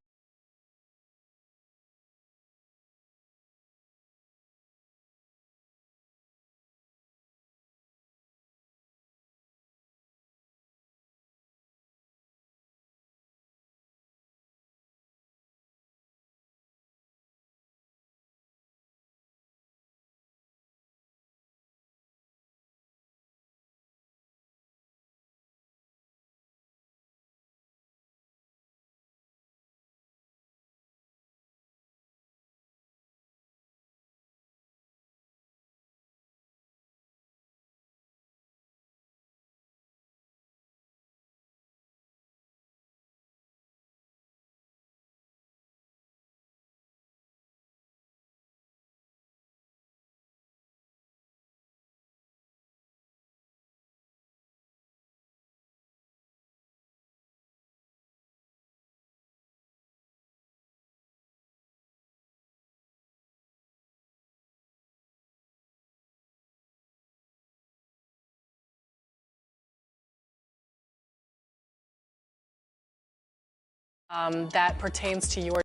That pertains to your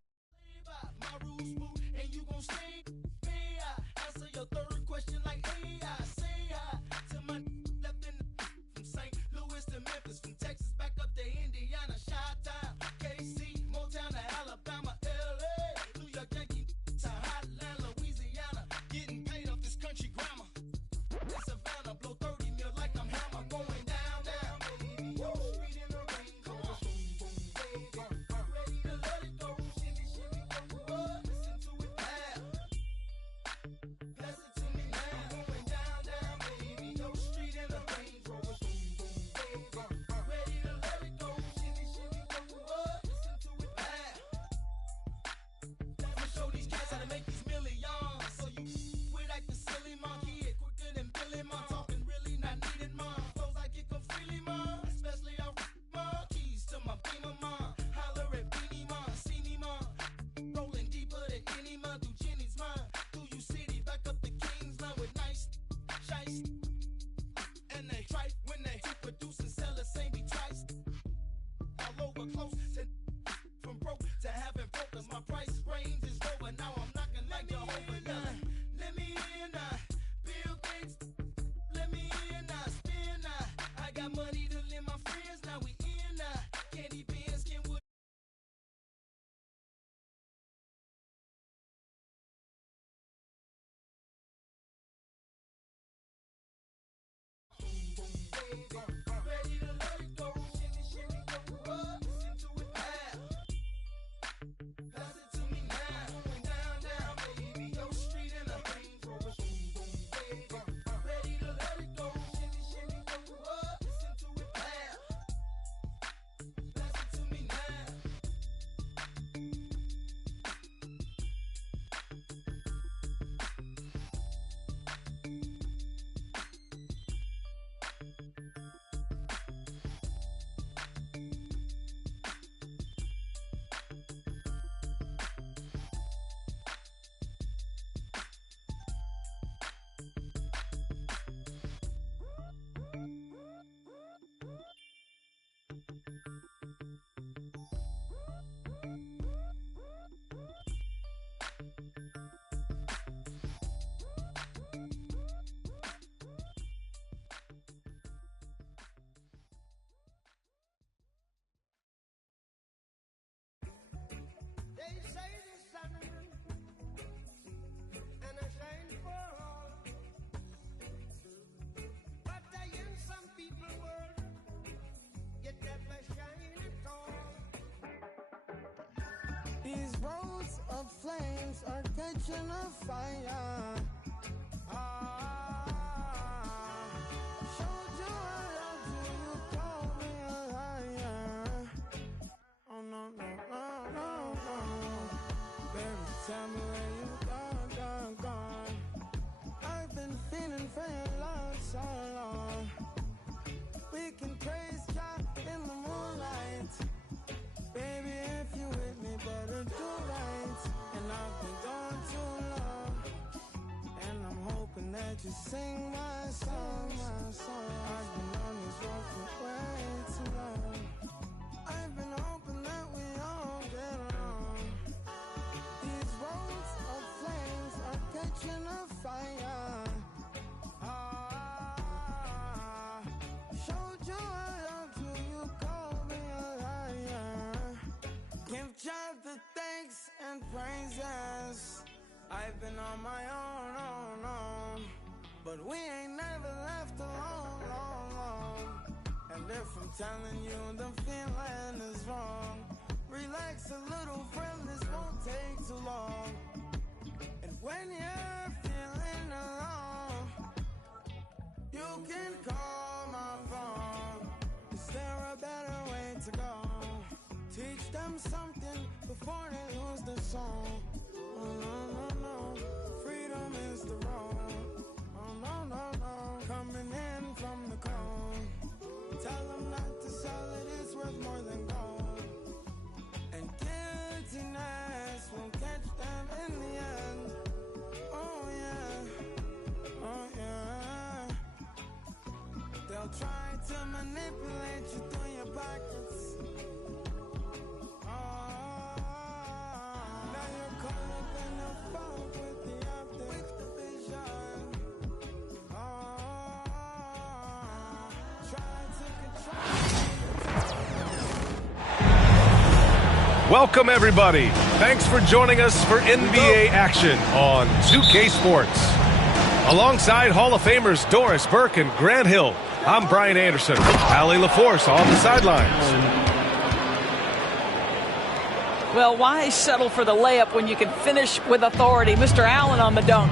These roads of flames are catching a fire. Showed you I love you, you called me a liar. Oh no, no, no, no, no. Baby, tell me where you gone. I've been feeling for your love so long. We can praise God in the moonlight. Baby, if you with me, better do right. And I've been gone too long, and I'm hoping that you sing my song. I've been on this road for way too long. I've been I've been on my own. But we ain't never left alone, long. And if I'm telling you the feeling is wrong, relax a little, friend, this won't take too long. And when you're feeling alone, you can call my phone. Is there a better way to go? Teach them something before they lose the song. Oh, no. Freedom is the road. Oh, no. Coming in from the cold. Tell them not to sell it, it's worth more than gold. And guiltiness will catch them in the end. Oh, yeah. They'll try to manipulate you through your pockets. Welcome, everybody. Thanks for joining us for NBA action on 2K Sports. Alongside Hall of Famers Doris Burke and Grant Hill, I'm Brian Anderson. Allie LaForce on the sidelines. Well, why settle for the layup when you can finish with authority? Mr. Allen on the dunk.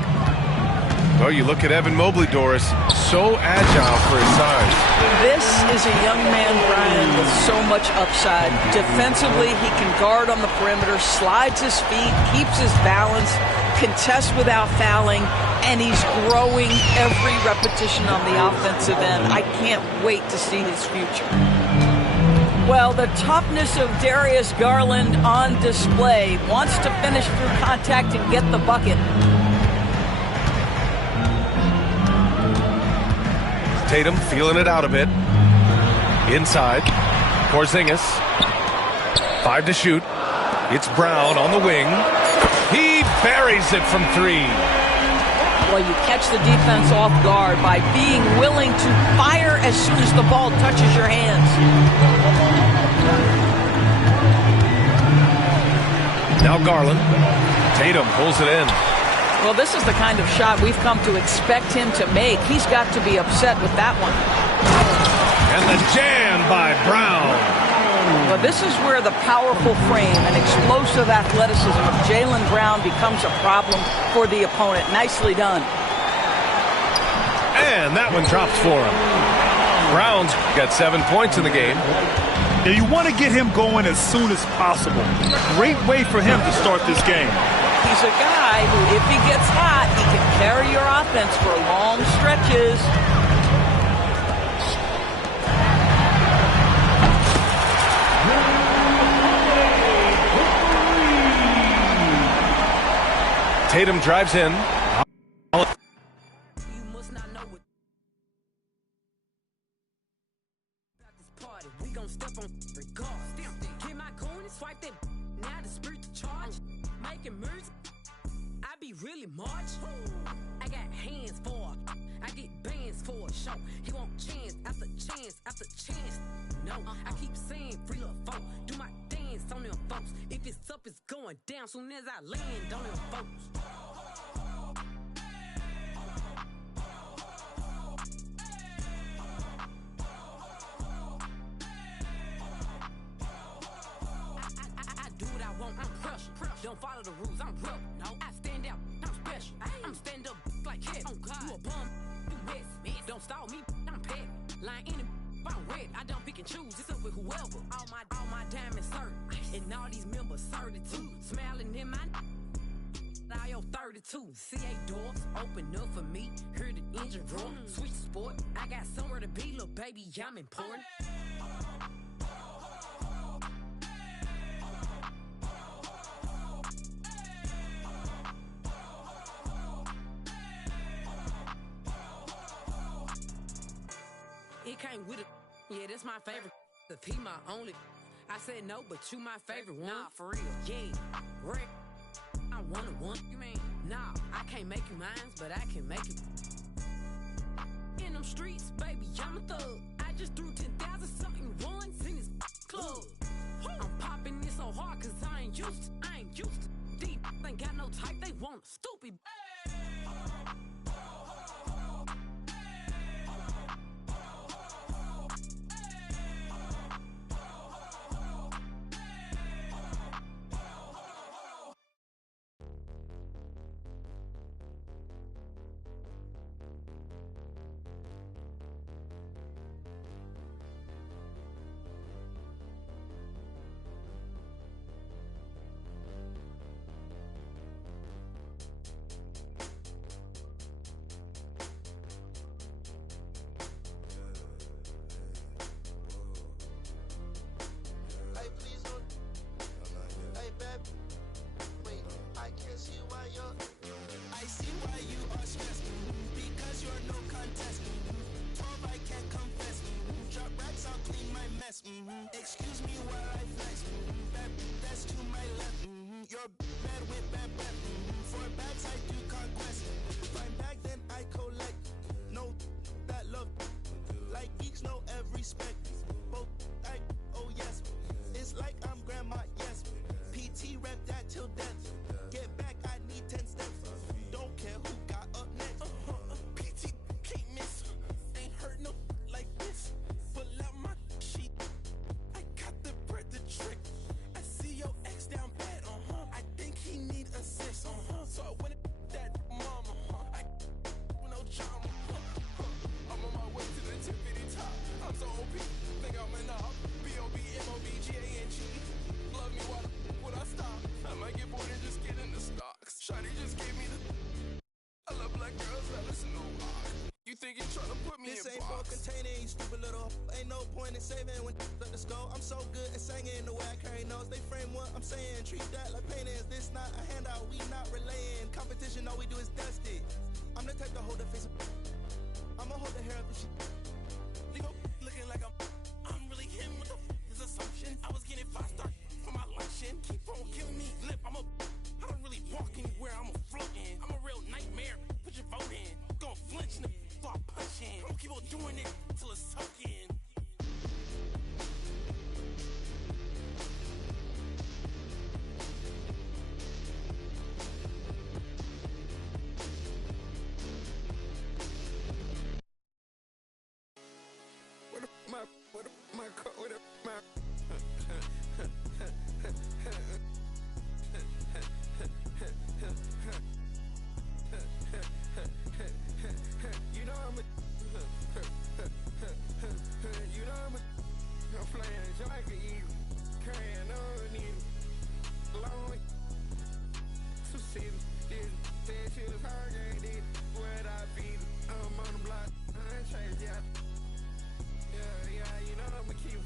Well, you look at Evan Mobley, Doris, so agile for his size. This is a young man, Brian, with so much upside. Defensively, he can guard on the perimeter, slides his feet, keeps his balance, contests without fouling, and he's growing every repetition on the offensive end. I can't wait to see his future. Well, the toughness of Darius Garland on display. Wants to finish through contact and get the bucket. Tatum feeling it out a bit. Inside. Porzingis. 5 to shoot. It's Brown on the wing. He buries it from 3. Well, you catch the defense off guard by being willing to fire as soon as the ball touches your hands. Now Garland. Tatum pulls it in. Well, this is the kind of shot we've come to expect him to make. He's got to be upset with that one. And the jam by Brown. Well, this is where the powerful frame and explosive athleticism of Jaylen Brown becomes a problem for the opponent. Nicely done. And that one drops for him. Brown's got 7 points in the game. Yeah, you want to get him going as soon as possible. Great way for him to start this game. He's a guy who, if he gets hot, he can carry your offense for long stretches. Tatum drives in. Really march. I got hands for it. I get bands for it. Show he want chance after chance after chance. No, I keep saying free little folk. Do my dance on them folks. If it's up, it's going down soon as I land on them folks. I do what I want. I'm pressure. Don't follow the rules. I'm pro. No, I stand out. I'm special. I'm stand up like Kevin. Oh God, you a bum. You wet. Don't stall me. I'm pet. Line in. I'm red. I don't pick and choose. It's up with whoever. All my diamonds certain. And all these members 32. Smiling in my. I owe 32. CA doors open up for me. Hear the engine roar. Switch sport. I got somewhere to be, little baby. I'm important. It came with it. Yeah, that's my favorite. The P my only. I said no, but you my favorite one. Nah, for real. Yeah, Rick. I one. You mean? Nah, I can't make you mine, but I can make you. In them streets, baby, I'm a thug. I just threw 10,000 something ones in this club. I'm popping this so hard, cause I ain't used to. Deep, ain't got no type, they want a stupid. Hey, please don't. Hey, babe. Wait, I can't see why you're. I see why you are stressed. Because you're no contest. 12, I can't confess. Drop racks, I'll clean my mess. Excuse me while I flex. That's to my left. You're bad with bad breath. For bags, I do conquest. Find bag, then I collect. No, that love. Like geeks know every spec. Both, oh yes. It's like I'm grandma, yes. PT rep that till death. Get back, I need 10 steps. Don't care who got up next. PT can't miss. Ain't heard no like this. Pull out my sheet. I got the bread, the trick. I see your ex down bad, I think he need assist, So I went that mama, I no drama. I'm on my way to the tippity top. I'm so OP, think I'm in the B.O.B. M.O.B. G.A.N.G. Love me while would I stop? I might get bored and just get in the stocks. Shawty just gave me the. I love black girls that listen to rock. You think you're trying to put me this in ain't box? This ain't containing, you stupid little. Ain't no point in saving when let the skull. I'm so good at singing the way I carry notes. They frame what I'm saying. Treat that like painting. Is this not a handout? We not relaying. Competition, all we do is dust it. I'm the type to hold the face. I'ma hold the hair up and shit. Leave up looking like I'm really him with the his assumption. I was getting 5-star for my luncheon. Keep on giving me lip. I don't really walk anywhere. I'm a floating. I'm a real nightmare. Put your vote in. Gonna flinch and start punching. I'm gonna keep on doing it till it's sucked in. You know I'm flying so I can eat, carrying on in long to see this. That shit is hard, ain't it? What I feed, I'm on the block, I ain't changed yet. Yeah, you know I'ma keep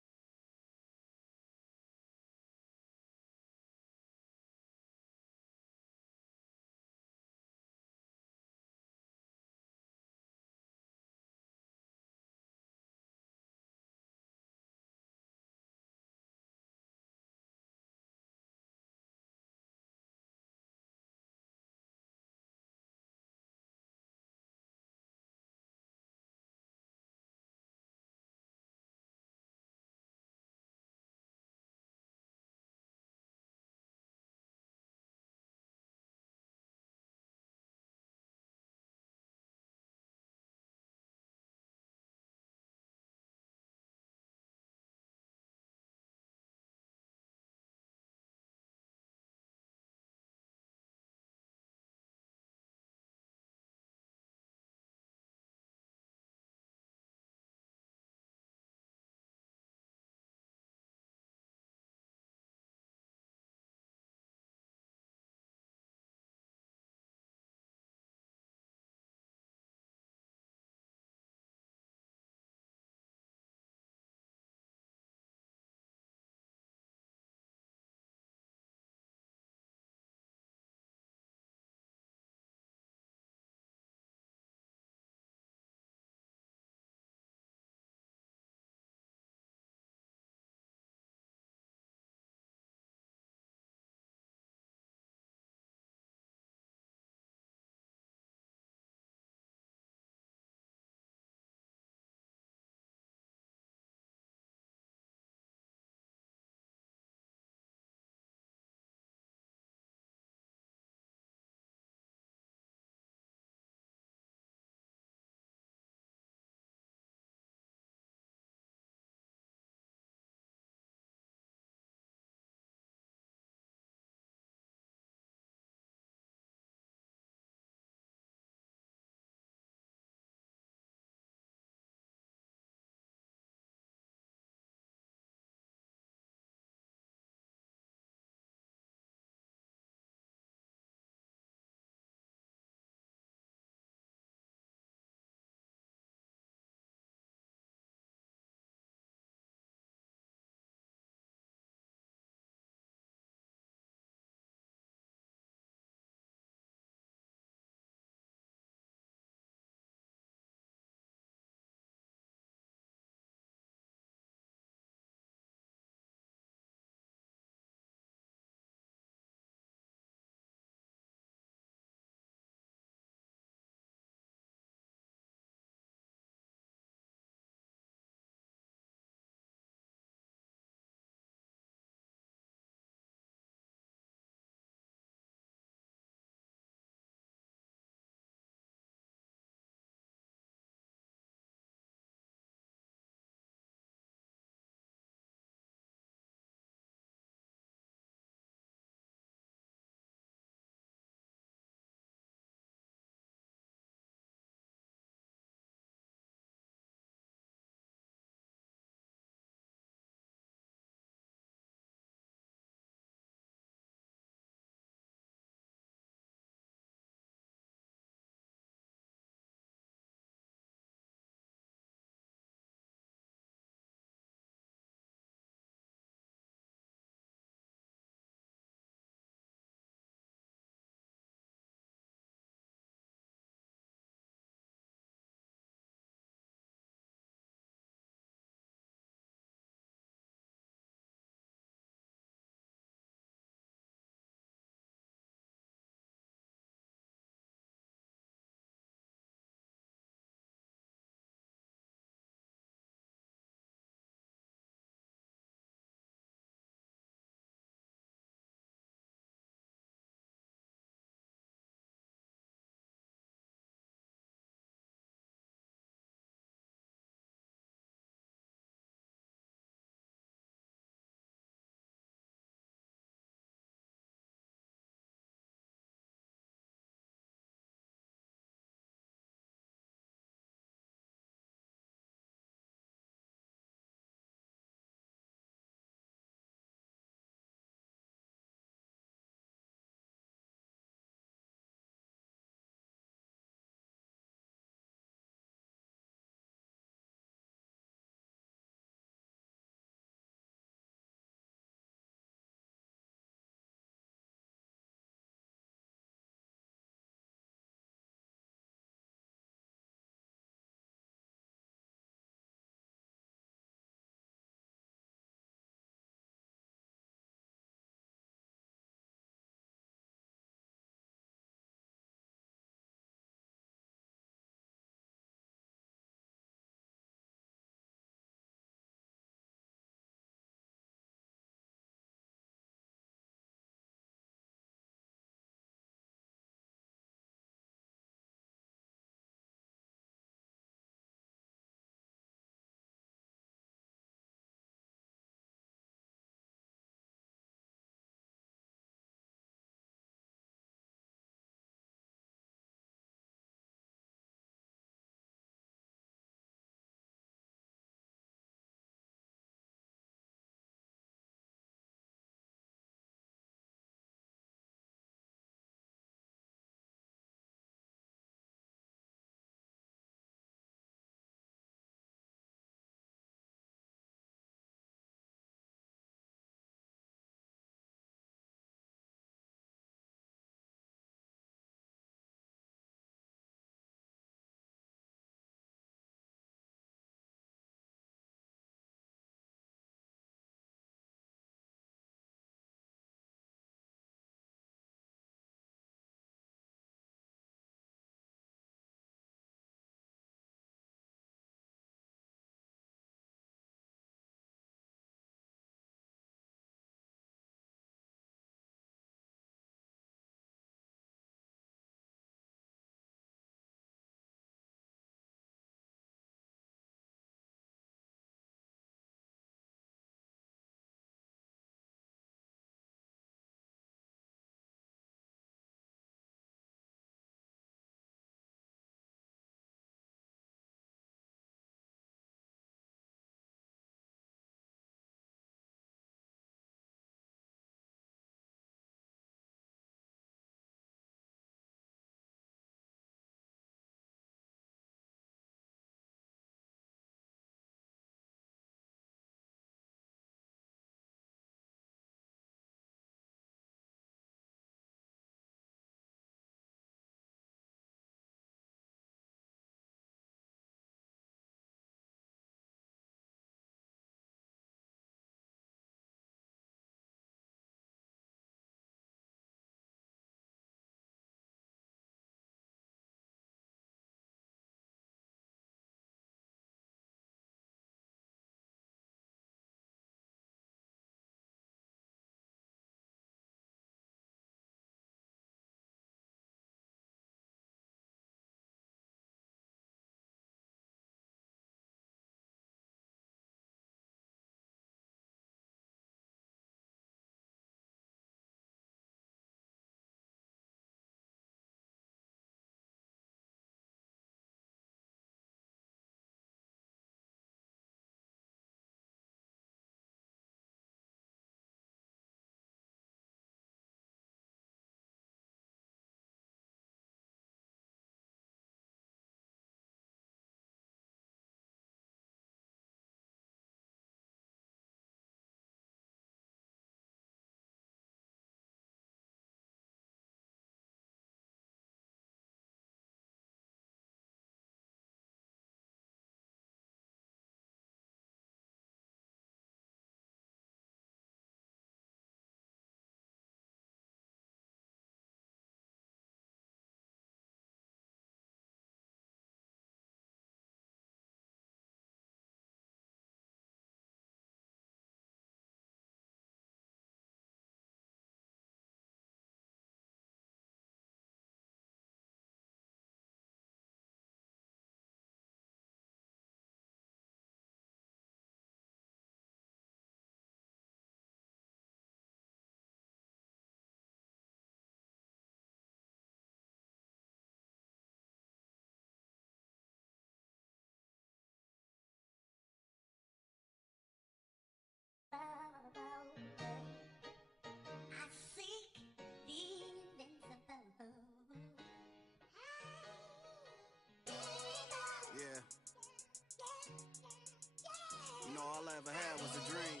was a dream.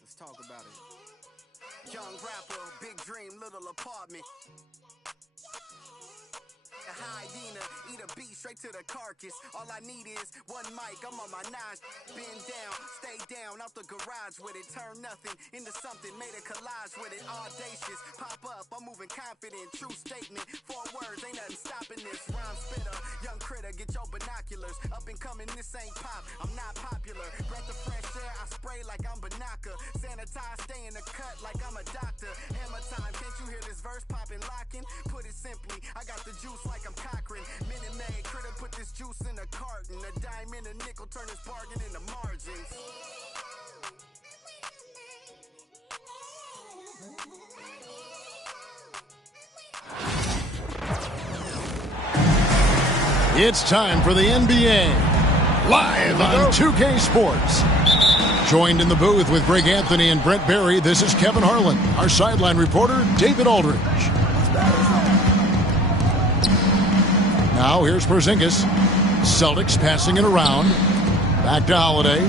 Let's talk about it. Young rapper, big dream, little apartment. A hyena, eat a beat straight to the carcass. All I need is one mic, I'm on my nine. Bend down, stay down, out the garage with it. Turn nothing into something, made a collage with it. Audacious, pop up, I'm moving confident. True statement, 4 words, ain't nothing stopping this. Rhyme spitter, young critter, get your binoculars. Up and coming, this ain't pop, I'm not popular. Breath of fresh air, I spray like I'm Banaka. Sanitize, stay in the cut like I'm a doctor. Hammer time, can't you hear this verse popping, locking? Put it simply, I got the juice like I'm Cochran. Minute Maid, critter put this juice in a carton. A dime in a nickel, turn this bargain into margins. It's time for the NBA, live on 2K Sports. Joined in the booth with Greg Anthony and Brent Barry, this is Kevin Harlan. Our sideline reporter, David Aldridge. Now here's Porzingis. Celtics passing it around. Back to Holiday.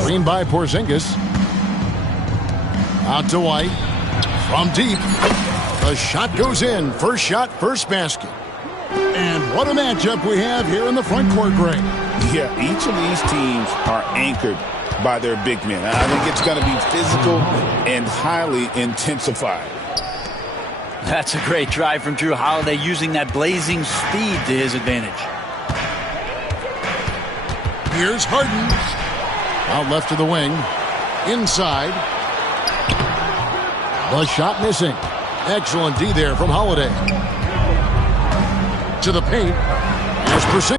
Screen by Porzingis. Out to White. From deep. The shot goes in. First shot, first basket. And what a matchup we have here in the front court, Greg. Yeah, each of these teams are anchored by their big men. I think it's going to be physical and highly intensified. That's a great drive from Drew Holiday, using that blazing speed to his advantage. Here's Harden. Out left to the wing. Inside. The shot missing. Excellent D there from Holiday. To the paint. Here's Porzingis.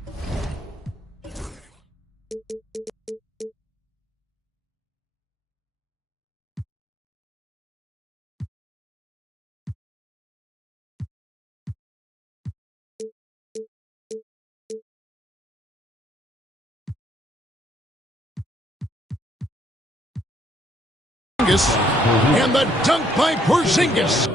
And the dunk by Porzingis.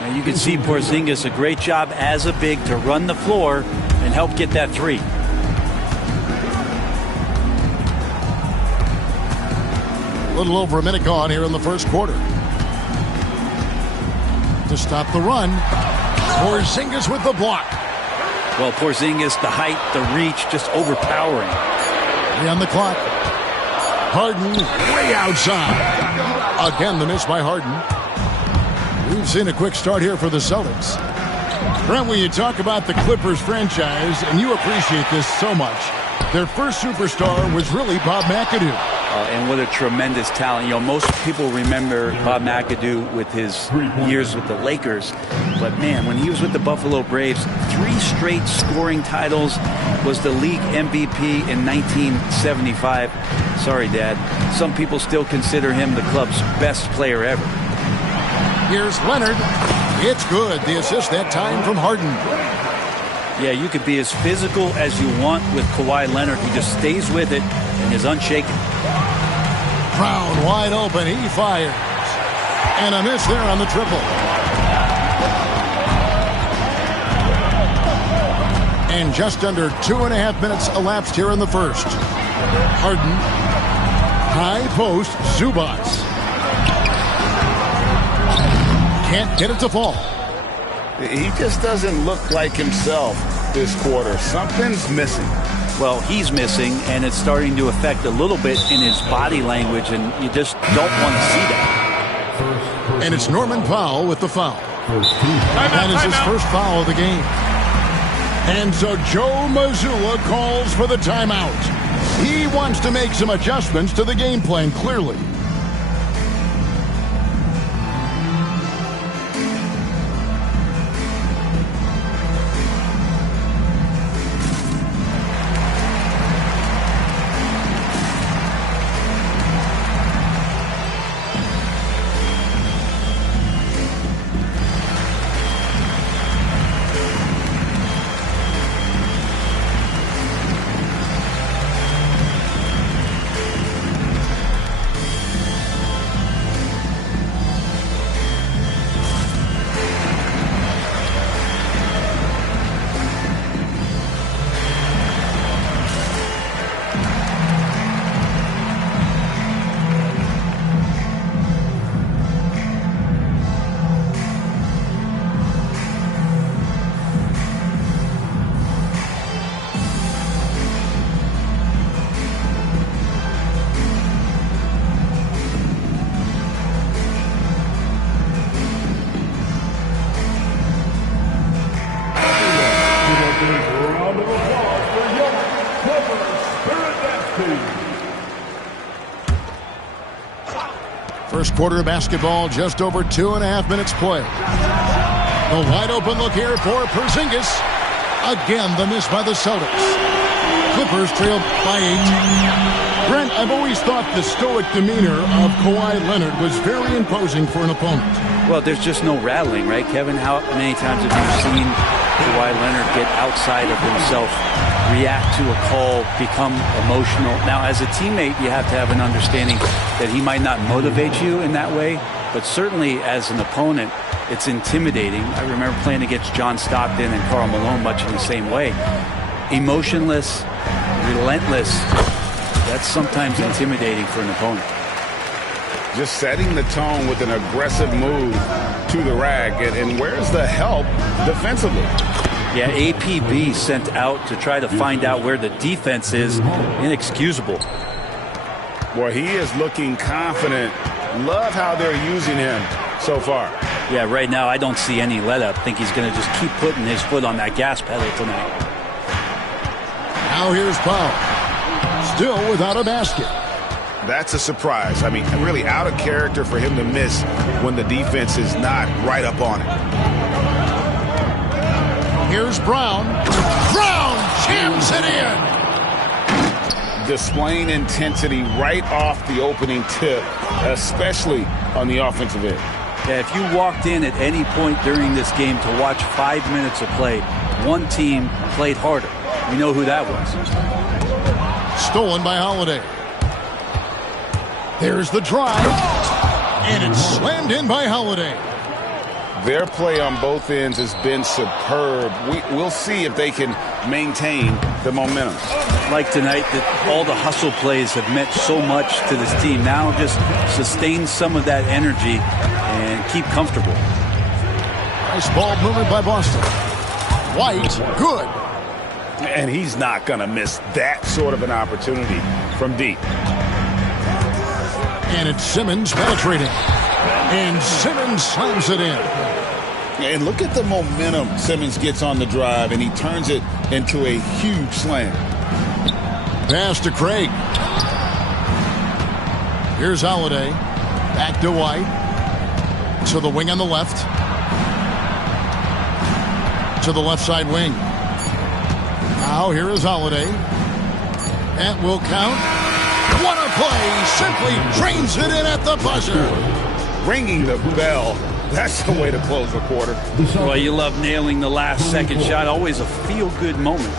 Now you can see Porzingis, a great job as a big to run the floor and help get that three. A little over a minute gone here in the first quarter. To stop the run, Porzingis with the block. Well, Porzingis, the height, the reach, just overpowering. 3 on the clock. Harden way outside. Again, the miss by Harden. We've seen a quick start here for the Celtics. Brent, when you talk about the Clippers franchise, and you appreciate this so much, their first superstar was really Bob McAdoo. And what a tremendous talent. You know, most people remember Bob McAdoo with his years with the Lakers. But, man, when he was with the Buffalo Braves, 3 straight scoring titles, was the league MVP in 1975. Sorry, Dad. Some people still consider him the club's best player ever. Here's Leonard. It's good. The assist that time from Harden. Yeah, you could be as physical as you want with Kawhi Leonard. He just stays with it and is unshaken. Brown wide open. He fires. And a miss there on the triple. And just under 2.5 minutes elapsed here in the first. Harden. High post. Zubac. Can't get it to fall. He just doesn't look like himself this quarter. Something's missing. Well, he's missing, and it's starting to affect a little bit in his body language, and you just don't want to see that. And it's Norman Powell with the foul. That is his first foul of the game. And so Joe Mazzulla calls for the timeout. He wants to make some adjustments to the game plan, clearly. First quarter of basketball, just over 2.5 minutes played. The wide open look here for Porzingis. Again, the miss by the Celtics. Clippers trailed by 8. Brent, I've always thought the stoic demeanor of Kawhi Leonard was very imposing for an opponent. Well, there's just no rattling, right, Kevin? How many times have you seen Kawhi Leonard get outside of himself, react to a call, become emotional? Now, as a teammate, you have to have an understanding that he might not motivate you in that way, but certainly as an opponent, it's intimidating. I remember playing against John Stockton and Karl Malone much in the same way. Emotionless, relentless, that's sometimes intimidating for an opponent. Just setting the tone with an aggressive move to the rack. And where's the help defensively? Yeah, APB sent out to try to find out where the defense is. Inexcusable. Well, he is looking confident. Love how they're using him so far. Yeah, right now I don't see any let up. I think he's going to just keep putting his foot on that gas pedal tonight. Now here's Powell. Still without a basket. That's a surprise. I mean, really out of character for him to miss when the defense is not right up on it. Here's Brown. Brown jams it in. Displaying intensity right off the opening tip, especially on the offensive end. Yeah, if you walked in at any point during this game to watch 5 minutes of play, one team played harder. We know who that was. Stolen by Holiday. There's the drive, and it's slammed in by Holiday. Their play on both ends has been superb. We'll see if they can maintain the momentum. Like tonight, that all the hustle plays have meant so much to this team. Now just sustain some of that energy and keep comfortable. Nice ball movement by Boston. White, good. And he's not going to miss that sort of an opportunity from deep. And it's Simmons penetrating. And Simmons slams it in. And look at the momentum Simmons gets on the drive, and he turns it into a huge slam. Pass to Craig. Here's Holiday. Back to White. To the wing on the left. To the left side wing. Now here is Holiday. That will count. What a play! Simply drains it in at the buzzer. Ringing the bell. That's the way to close a quarter. Well, you love nailing the last second shot. Always a feel-good moment.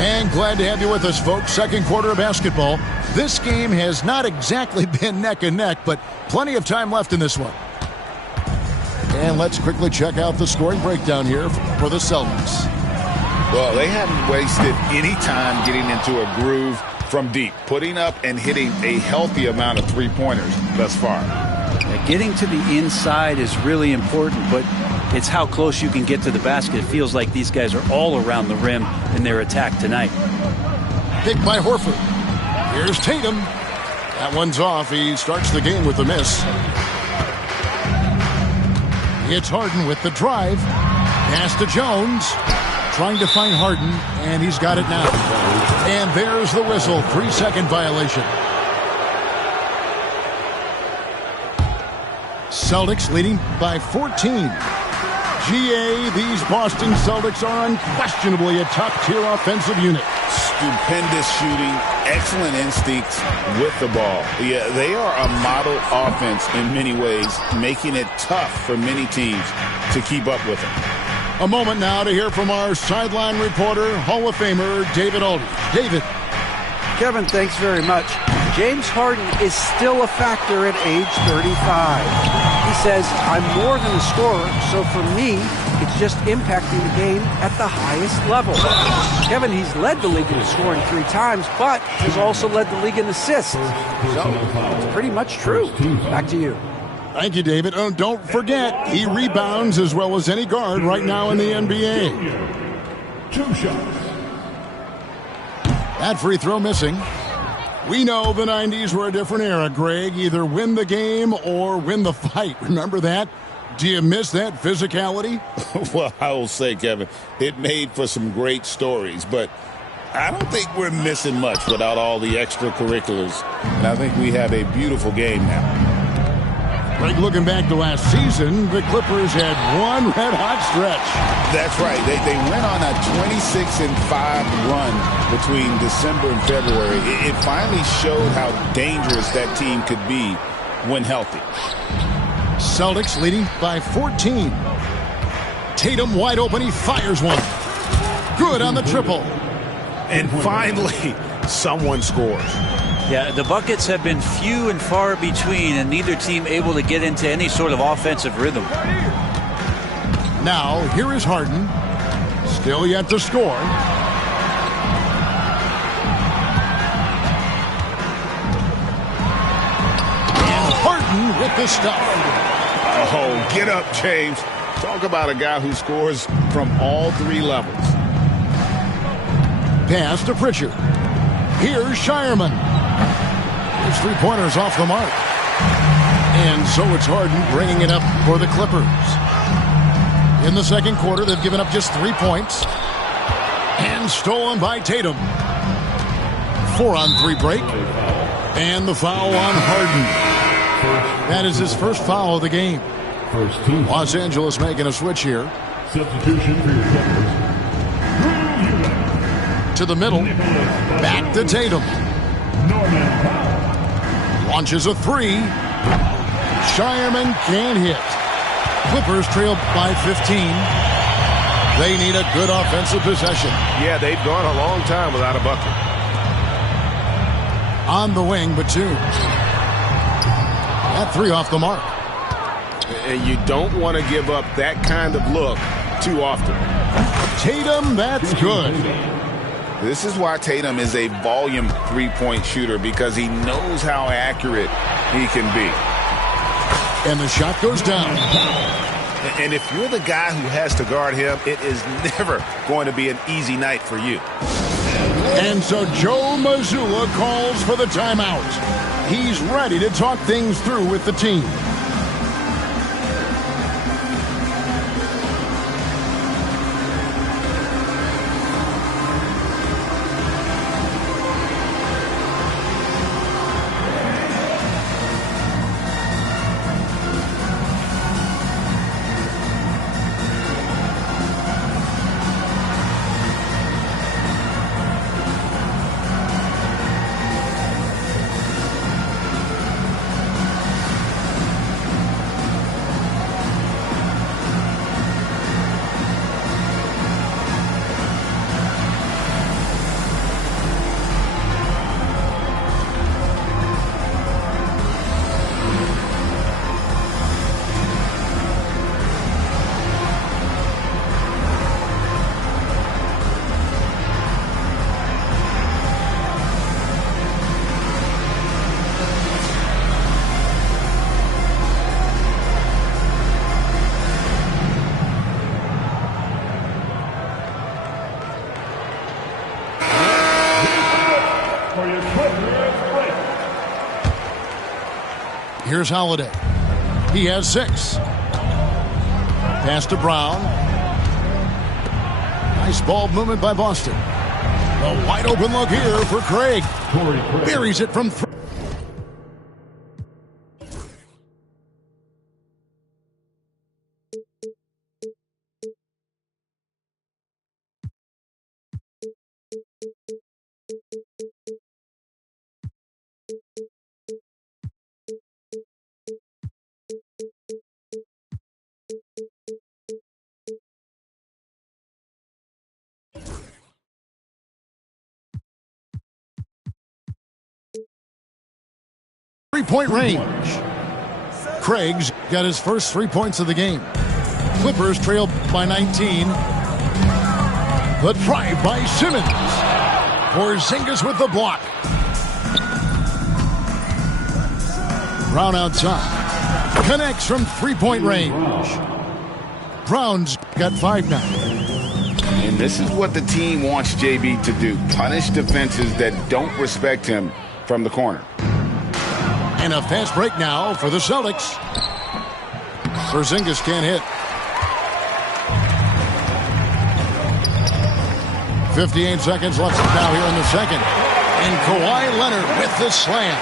And glad to have you with us, folks. Second quarter of basketball. This game has not exactly been neck and neck, but plenty of time left in this one. And let's quickly check out the scoring breakdown here for the Celtics. Well, they haven't wasted any time getting into a groove from deep, putting up and hitting a healthy amount of three-pointers thus far. Getting to the inside is really important, but it's how close you can get to the basket. It feels like these guys are all around the rim in their attack tonight. Picked by Horford. Here's Tatum. That one's off. He starts the game with a miss. It's Harden with the drive. Pass to Jones. Trying to find Harden, and he's got it now. And there's the whistle. 3-second violation. Celtics leading by 14. GA, these Boston Celtics are unquestionably a top-tier offensive unit. Stupendous shooting, excellent instincts with the ball. Yeah, they are a model offense in many ways, making it tough for many teams to keep up with them. A moment now to hear from our sideline reporter, Hall of Famer David Aldridge. David. Kevin, thanks very much. James Harden is still a factor at age 35. He says, I'm more than a scorer, so for me, it's just impacting the game at the highest level. Kevin, he's led the league in scoring 3 times, but has also led the league in assists. So it's pretty much true. Back to you. Thank you, David. Oh, don't forget, he rebounds as well as any guard right now in the NBA. 2 shots. That free throw missing. We know the 90s were a different era, Greg. Either win the game or win the fight. Remember that? Do you miss that physicality? Well, I will say, Kevin, it made for some great stories, but I don't think we're missing much without all the extracurriculars. And I think we have a beautiful game now. Greg, looking back to last season, the Clippers had one red-hot stretch. That's right. They went on a 26-5 run between December and February. It finally showed how dangerous that team could be when healthy. Celtics leading by 14. Tatum wide open. He fires one. Good on the triple. And finally, someone scores. Yeah, the buckets have been few and far between, and neither team able to get into any sort of offensive rhythm. Now, here is Harden. Still yet to score. And Harden with the stuff. Oh, get up, James. Talk about a guy who scores from all 3 levels. Pass to Pritchard. Here's Shireman. His 3-pointers off the mark. And so it's Harden bringing it up for the Clippers. In the second quarter, they've given up just 3 points. And stolen by Tatum. 4-on-3 break. And the foul on Harden. That is his first foul of the game. First team. Los Angeles making a switch here. Substitution for your Clippers. To the middle. Back to Tatum. Launches a 3. Shireman can't hit. Clippers trail by 15. They need a good offensive possession. Yeah, they've gone a long time without a bucket. On the wing, Batum. That 3 off the mark. And you don't want to give up that kind of look too often. Tatum, that's good. This is why Tatum is a volume 3-point shooter, because he knows how accurate he can be. And the shot goes down. And if you're the guy who has to guard him, it is never going to be an easy night for you. And so Joe Mazzulla calls for the timeout. He's ready to talk things through with the team. Here's Holiday. He has 6. Pass to Brown. Nice ball movement by Boston. A wide open look here for Craig. Buries it from 3. 3-point range. Craig's got his first 3 points of the game. Clippers trail by 19. The drive by Simmons. Porzingis with the block. Brown outside. Connects from 3-point range. Brown's got 5 now. And this is what the team wants JB to do. Punish defenses that don't respect him from the corner. And a fast break now for the Celtics. Porzingis can't hit. 58 seconds left now here in the second. And Kawhi Leonard with the slam.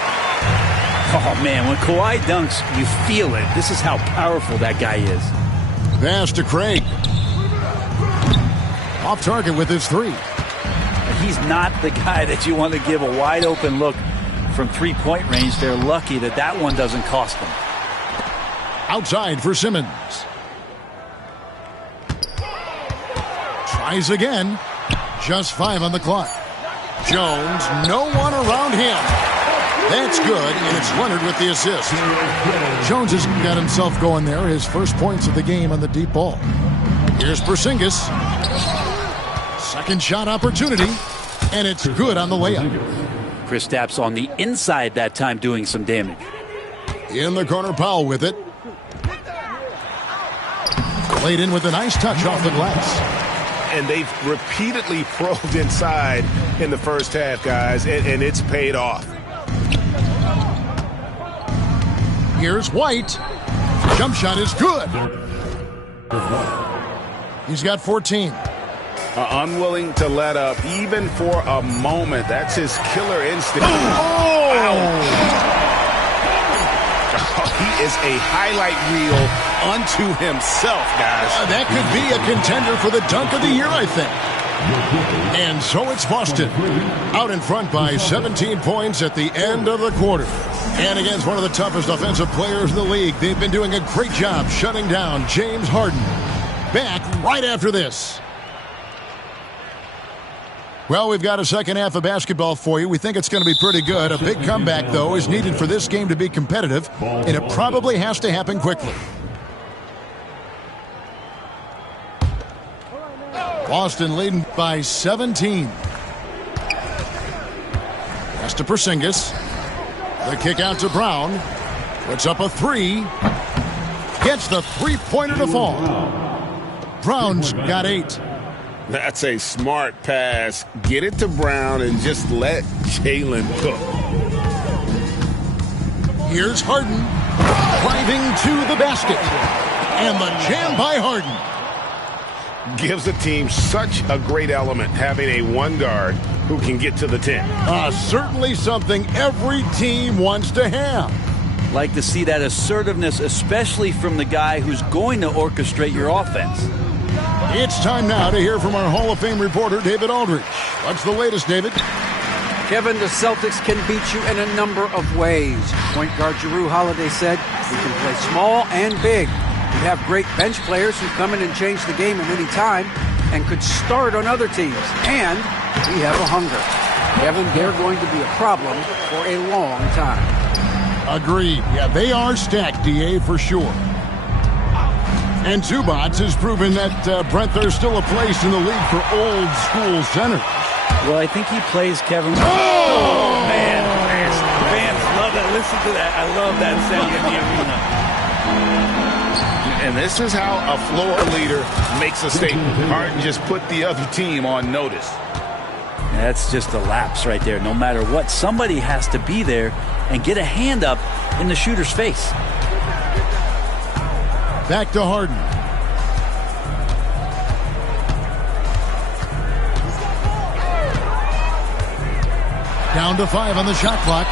Oh, man, when Kawhi dunks, you feel it. This is how powerful that guy is. Pass to Craig. Off target with his 3. He's not the guy that you want to give a wide open look from 3-point range. They're lucky that that one doesn't cost them. Outside for Simmons. Tries again. Just 5 on the clock. Jones, no one around him. That's good, and it's Leonard with the assist. Jones has got himself going there. His first points of the game on the deep ball. Here's Porzingis. Second shot opportunity, and it's good on the layup. Kristaps on the inside that time doing some damage. In the corner, Powell with it. Played in with a nice touch off the glass. And they've repeatedly probed inside in the first half, guys, and it's paid off. Here's White. Jump shot is good. He's got 14. Unwilling to let up even for a moment. That's his killer instinct. He is a highlight reel unto himself, guys. That could be a contender for the dunk of the year, I think. And so it's Boston out in front by 17 points at the end of the quarter. And against one of the toughest offensive players in the league. They've been doing a great job shutting down James Harden. Back right after this. Well, we've got a second half of basketball for you. We think it's going to be pretty good. A big comeback, though, is needed for this game to be competitive, and it probably has to happen quickly. Boston leading by 17. Pass to Porzingis. The kick out to Brown. Puts up a 3. Gets the 3-pointer to fall. Brown's got 8. That's a smart pass. Get it to Brown and just let Jalen cook. Here's Harden driving to the basket. And the jam by Harden. Gives the team such a great element having a one guard who can get to the 10. Certainly something every team wants to have. Like to see that assertiveness, especially from the guy who's going to orchestrate your offense. It's time now to hear from our Hall of Fame reporter, David Aldridge. What's the latest, David? Kevin, the Celtics can beat you in a number of ways. Point guard Jrue Holiday said, we can play small and big. We have great bench players who come in and change the game at any time and could start on other teams. And we have a hunger. Kevin, they're going to be a problem for a long time. Agreed. Yeah, they are stacked, DA, for sure. And Zubats has proven that, Brent, there's still a place in the league for old school centers. Well, I think he plays Kevin. Oh, man. Fans love that. Listen to that. I love that sound in the arena. And this is how a floor leader makes a statement. Harden just put the other team on notice. That's just a lapse right there. No matter what, somebody has to be there and get a hand up in the shooter's face. Back to Harden. Down to 5 on the shot clock.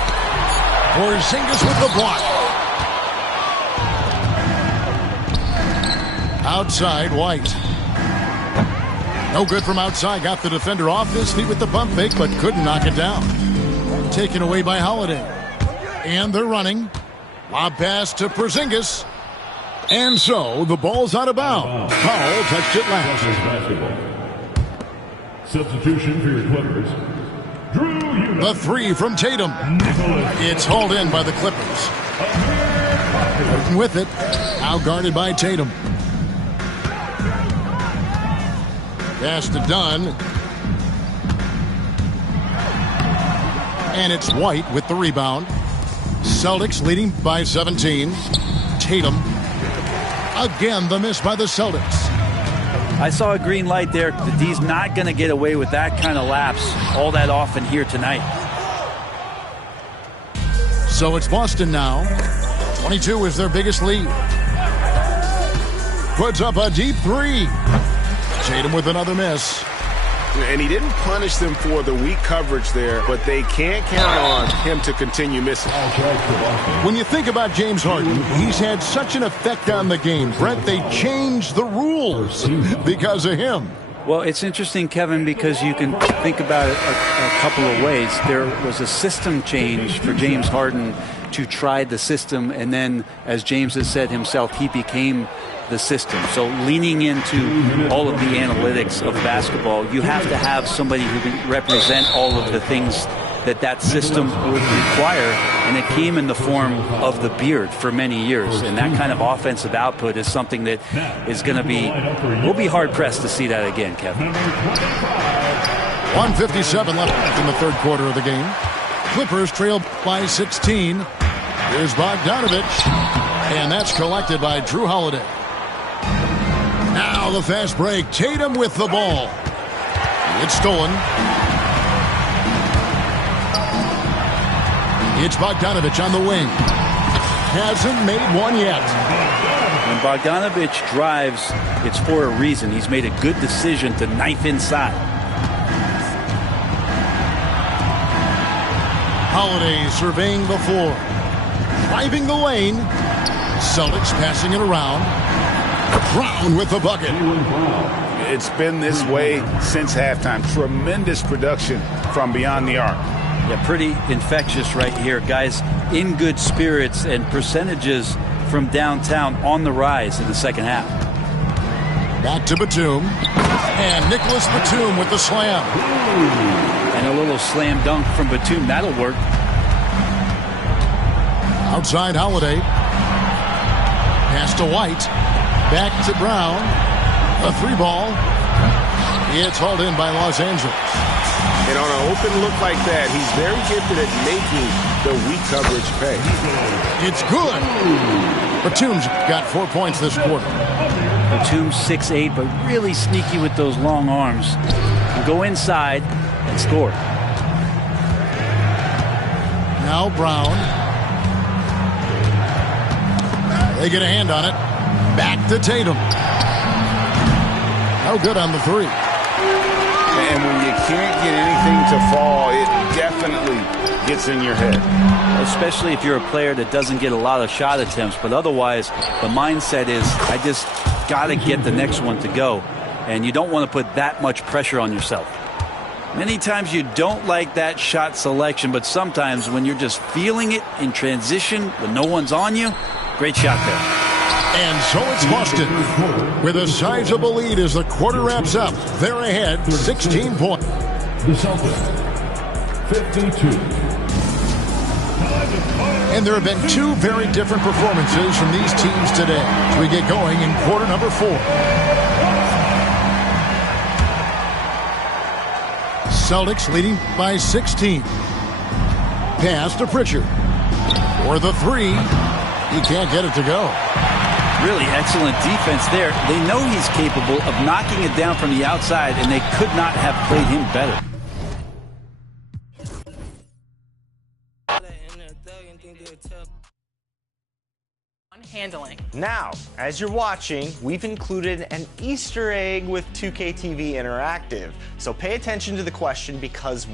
Porzingis with the block. Outside, White. No good from outside. Got the defender off his feet with the pump fake, but couldn't knock it down. Taken away by Holiday. And they're running. Lob pass to Porzingis. And so the ball's out of bounds. Powell touched it last. Substitution for your Clippers. The 3 from Tatum. It's hauled in by the Clippers. With it, now guarded by Tatum. Pass to Dunn. And it's White with the rebound. Celtics leading by 17. Tatum. Again, the miss by the Celtics. I saw a green light there. The D's not going to get away with that kind of lapse all that often here tonight. So it's Boston now. 22 is their biggest lead. Puts up a deep 3. Tatum with another miss. And he didn't punish them for the weak coverage there, but they can't count on him to continue missing. When you think about James Harden, he's had such an effect on the game. Brent, they changed the rules because of him. Well, it's interesting, Kevin, because you can think about it a couple of ways. There was a system change for James Harden to try the system, and then, as James has said himself, he became the system. So leaning into all of the analytics of basketball, you have to have somebody who can represent all of the things that system would require, and it came in the form of the beard for many years. And that kind of offensive output is something that is going to be, we'll be hard-pressed to see that again, Kevin. 1:57 left in the third quarter of the game. Clippers trail by 16. Here's Bogdanovich, and that's collected by Drew Holiday. Now the fast break. Tatum with the ball. It's stolen. It's Bogdanovich on the wing. Hasn't made one yet. When Bogdanovich drives, it's for a reason. He's made a good decision to knife inside. Holiday surveying the floor. Driving the lane. Celtics passing it around. Brown with the bucket. It's been this way since halftime. Tremendous production from beyond the arc. Yeah, pretty infectious right here. Guys in good spirits, and percentages from downtown on the rise in the second half. Back to Batum. And Nicholas Batum with the slam. And a little slam dunk from Batum. That'll work. Outside Holiday. Pass to White. Back to Brown. A 3-ball. It's hauled in by Los Angeles. And on an open look like that, he's very gifted at making the weak coverage pay. It's good. Batum's got 4 points this quarter. Batum's 6'8", but really sneaky with those long arms. Can go inside and score. Now Brown. They get a hand on it. Back to Tatum. No good on the 3. And when you can't get anything to fall, it definitely gets in your head. Especially if you're a player that doesn't get a lot of shot attempts. But otherwise, the mindset is, I just got to get the next one to go. And you don't want to put that much pressure on yourself. Many times you don't like that shot selection, but sometimes when you're just feeling it in transition, when no one's on you, great shot there. And so it's Boston with a sizable lead as the quarter wraps up. They're ahead, 16 points. The Celtics, 52. And there have been 2 very different performances from these teams today as we get going in quarter number 4. Celtics leading by 16. Pass to Pritchard. For the 3. He can't get it to go. Really excellent defense there. They know he's capable of knocking it down from the outside, and they could not have played him better. handling. Now, as you're watching, we've included an Easter egg with 2KTV Interactive. So pay attention to the question because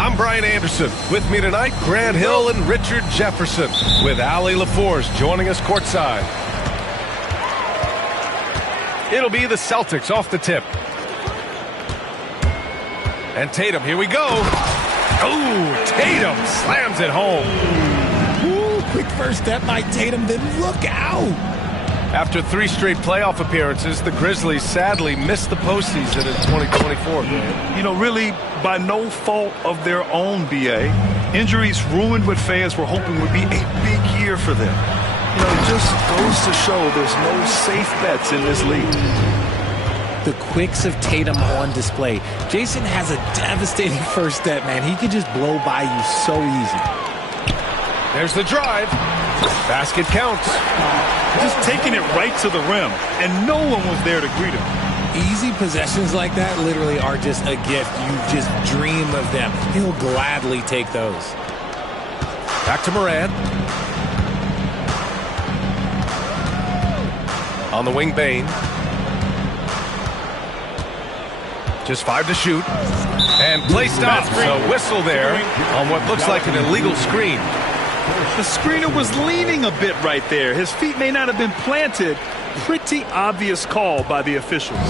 I'm Brian Anderson. With me tonight, Grant Hill and Richard Jefferson, with Allie LaForce joining us courtside. It'll be the Celtics off the tip. And Tatum, here we go. Oh, Tatum slams it home. Ooh, quick first step by Tatum, then look out. After 3 straight playoff appearances, the Grizzlies sadly missed the postseason in 2024. You know, really, by no fault of their own, B.A. Injuries ruined what fans were hoping would be a big year for them. You know, it just goes to show there's no safe bets in this league. The quicks of Tatum on display. Jason has a devastating first step, man. He could just blow by you so easy. There's the drive. Basket counts. Just taking it right to the rim, and no one was there to greet him. Easy possessions like that literally are just a gift. You just dream of them. He'll gladly take those. Back to Morant. On the wing, Bane. Just 5 to shoot. And play stops. A whistle there on what looks like an illegal screen. The screener was leaning a bit right there. His feet may not have been planted. Pretty obvious call by the officials.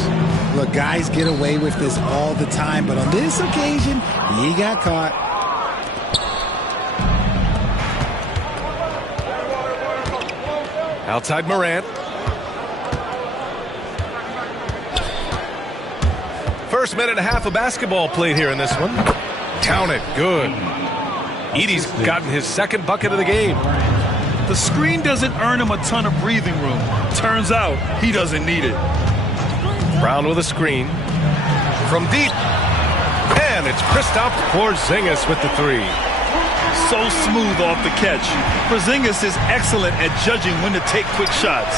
Look, guys get away with this all the time, but on this occasion, he got caught. Outside Morant. First minute and a half of basketball played here in this one. Count it. Good. Edey's gotten his second bucket of the game. The screen doesn't earn him a ton of breathing room. Turns out he doesn't need it. Brown with a screen. From deep. And it's Kristaps Porzingis with the 3. So smooth off the catch. Porzingis is excellent at judging when to take quick shots.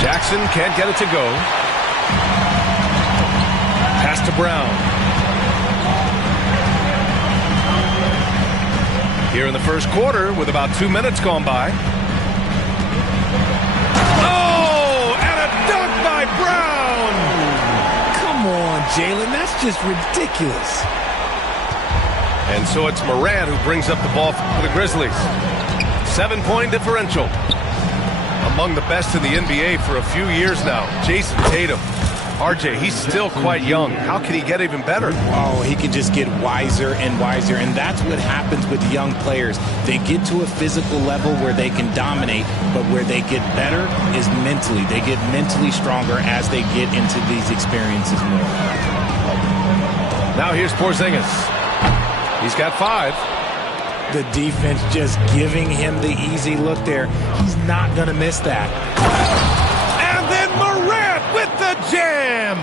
Jackson can't get it to go. Pass to Brown. Here in the first quarter with about 2 minutes gone by. Oh, and a dunk by Brown! Come on, Jalen, that's just ridiculous. And so it's Morant who brings up the ball for the Grizzlies. 7-point differential. Among the best in the NBA for a few years now, Jason Tatum. RJ, he's still quite young. How can he get even better? Oh, he can just get wiser and wiser, and that's what happens with young players. They get to a physical level where they can dominate, but where they get better is mentally. They get mentally stronger as they get into these experiences more. Now here's Porzingis. He's got 5. The defense just giving him the easy look there. He's not going to miss that. And then Morant with the jam.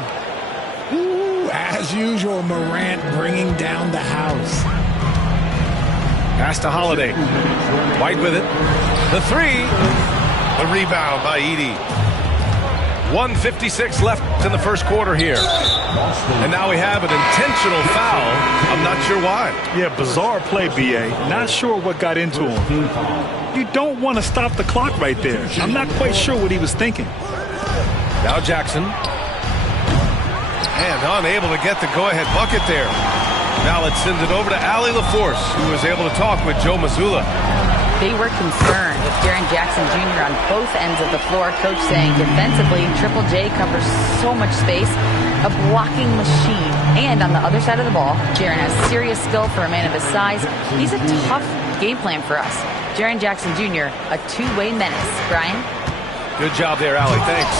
Ooh, as usual, Morant bringing down the house. Pass to Holiday. White with it. The 3. The rebound by Edey. 1:56 left in the first quarter here. And now we have an intentional foul. I'm not sure why. Yeah, bizarre play, B.A. Not sure what got into him. You don't want to stop the clock right there. I'm not quite sure what he was thinking. Now Jackson. And unable to get the go-ahead bucket there. Now let's send it over to Allie LaForce, who was able to talk with Joe Mazzulla. They were concerned with Jaren Jackson Jr. on both ends of the floor. Coach saying defensively, Triple J covers so much space, a blocking machine. And on the other side of the ball, Jaren has serious skill for a man of his size. He's a tough game plan for us. Jaren Jackson Jr., a two-way menace. Brian? Good job there, Allie. Thanks.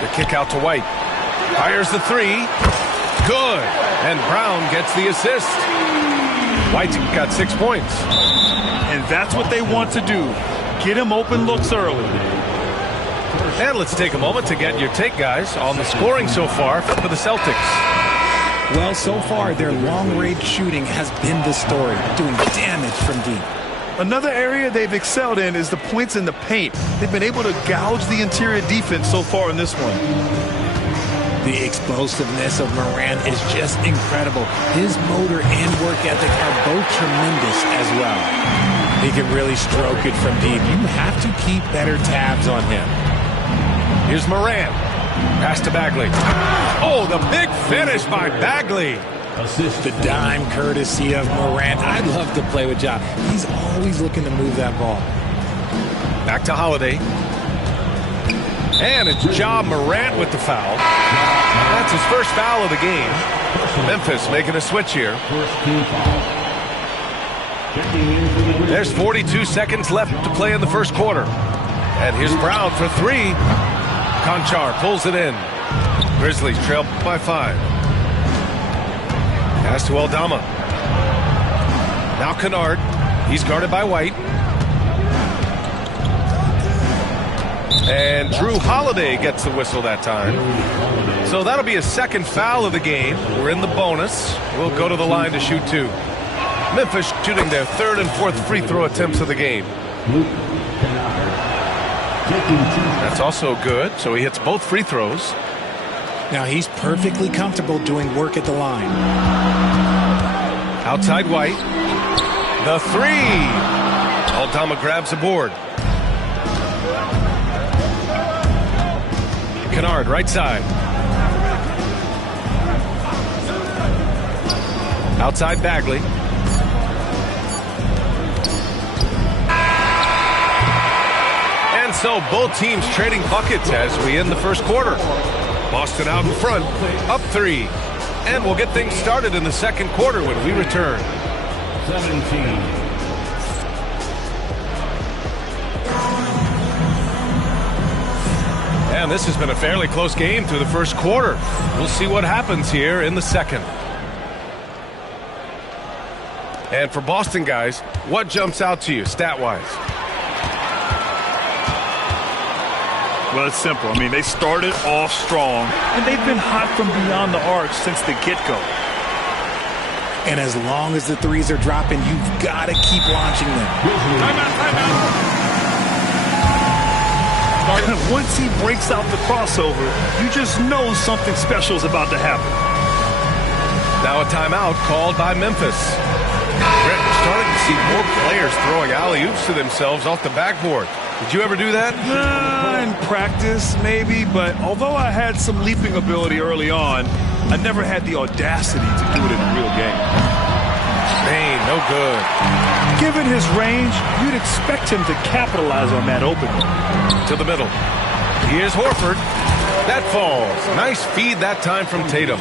The kick out to White. Fires the 3. Good. And Brown gets the assist. White's got 6 points. And that's what they want to do. Get him open looks early. And let's take a moment to get your take, guys, on the scoring so far for the Celtics. Well, so far, their long-range shooting has been the story, doing damage from deep. Another area they've excelled in is the points in the paint. They've been able to gouge the interior defense so far in this one. The explosiveness of Morant is just incredible. His motor and work ethic are both tremendous as well. He can really stroke it from deep. You have to keep better tabs on him. Here's Morant. Pass to Bagley. Oh, the big finish by Bagley. The dime courtesy of Morant. I'd love to play with Ja. He's always looking to move that ball. Back to Holiday. And it's Ja Morant with the foul. That's his first foul of the game. Memphis making a switch here. There's 42 seconds left to play in the first quarter. And here's Brown for three. Conchar pulls it in. Grizzlies trail by 5. Pass to Aldama. Now Kennard. He's guarded by White. And Drew Holiday gets the whistle that time. So that'll be his second foul of the game. We're in the bonus. We'll go to the line to shoot 2. Memphis shooting their third and fourth free throw attempts of the game. That's also good. So he hits both free throws. Now he's perfectly comfortable doing work at the line. Outside White. The three. Aldama grabs the board. Kennard, right side. Outside Bagley. And so both teams trading buckets as we end the first quarter. Boston out in front, up 3. And we'll get things started in the second quarter when we return. 17. And this has been a fairly close game through the first quarter. We'll see what happens here in the second. And for Boston guys, what jumps out to you stat-wise? Well, it's simple. I mean, they started off strong, and they've been hot from beyond the arc since the get-go. And as long as the threes are dropping, you've got to keep launching them. Timeout. Once he breaks out the crossover, you just know something special is about to happen. Now a timeout called by Memphis. Brett, we're starting to see more players throwing alley-oops to themselves off the backboard. Did you ever do that? In practice, maybe, but although I had some leaping ability early on, I never had the audacity to do it in a real game. Spain, no good. Given his range, you'd expect him to capitalize on that opening. To the middle. Here's Horford. That falls. Nice feed that time from Tatum.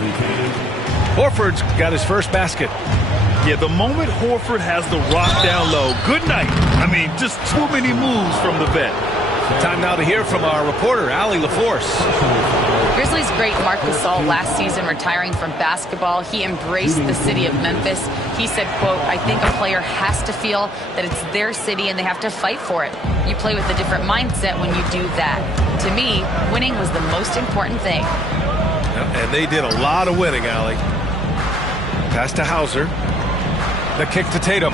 Horford's got his first basket. Yeah, the moment Horford has the rock down low, good night. I mean, just too many moves from the vet. Time now to hear from our reporter, Allie LaForce. Grizzlies great Marc Gasol last season retiring from basketball. He embraced the city of Memphis. He said, quote, "I think a player has to feel that it's their city and they have to fight for it. You play with a different mindset when you do that. To me, winning was the most important thing." And they did a lot of winning, Allie. Pass to Hauser. The kick to Tatum.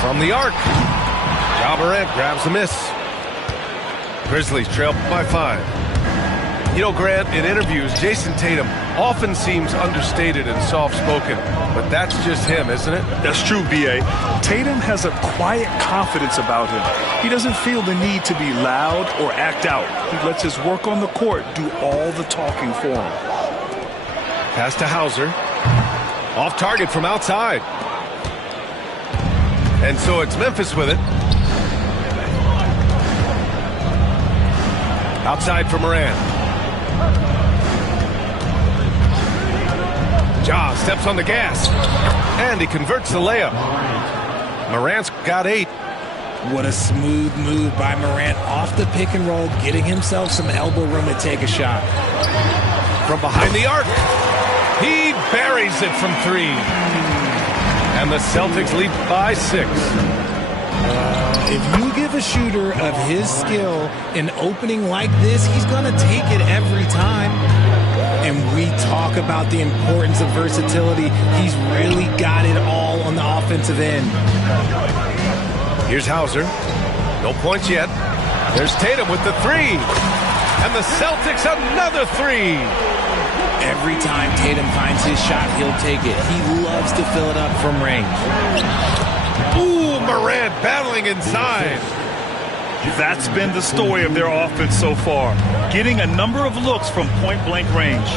From the arc. Ja Morant grabs the miss. Grizzlies trail by 5. You know, Grant, in interviews, Jason Tatum often seems understated and soft-spoken, but that's just him, isn't it? That's true, B.A. Tatum has a quiet confidence about him. He doesn't feel the need to be loud or act out. He lets his work on the court do all the talking for him. Pass to Hauser. Off target from outside. And so it's Memphis with it. Outside for Morant. Ja steps on the gas. And he converts the layup. Morant's got 8. What a smooth move by Morant off the pick and roll, getting himself some elbow room to take a shot. From behind the arc. He buries it from 3. And the Celtics lead by 6. If you give a shooter of his skill an opening like this, he's going to take it every time. And we talk about the importance of versatility. He's really got it all on the offensive end. Here's Hauser. No points yet. There's Tatum with the 3. And the Celtics another 3. Every time Tatum finds his shot, he'll take it. He loves to fill it up from range. Ooh, Morant battling inside. That's been the story of their offense so far, getting a number of looks from point-blank range.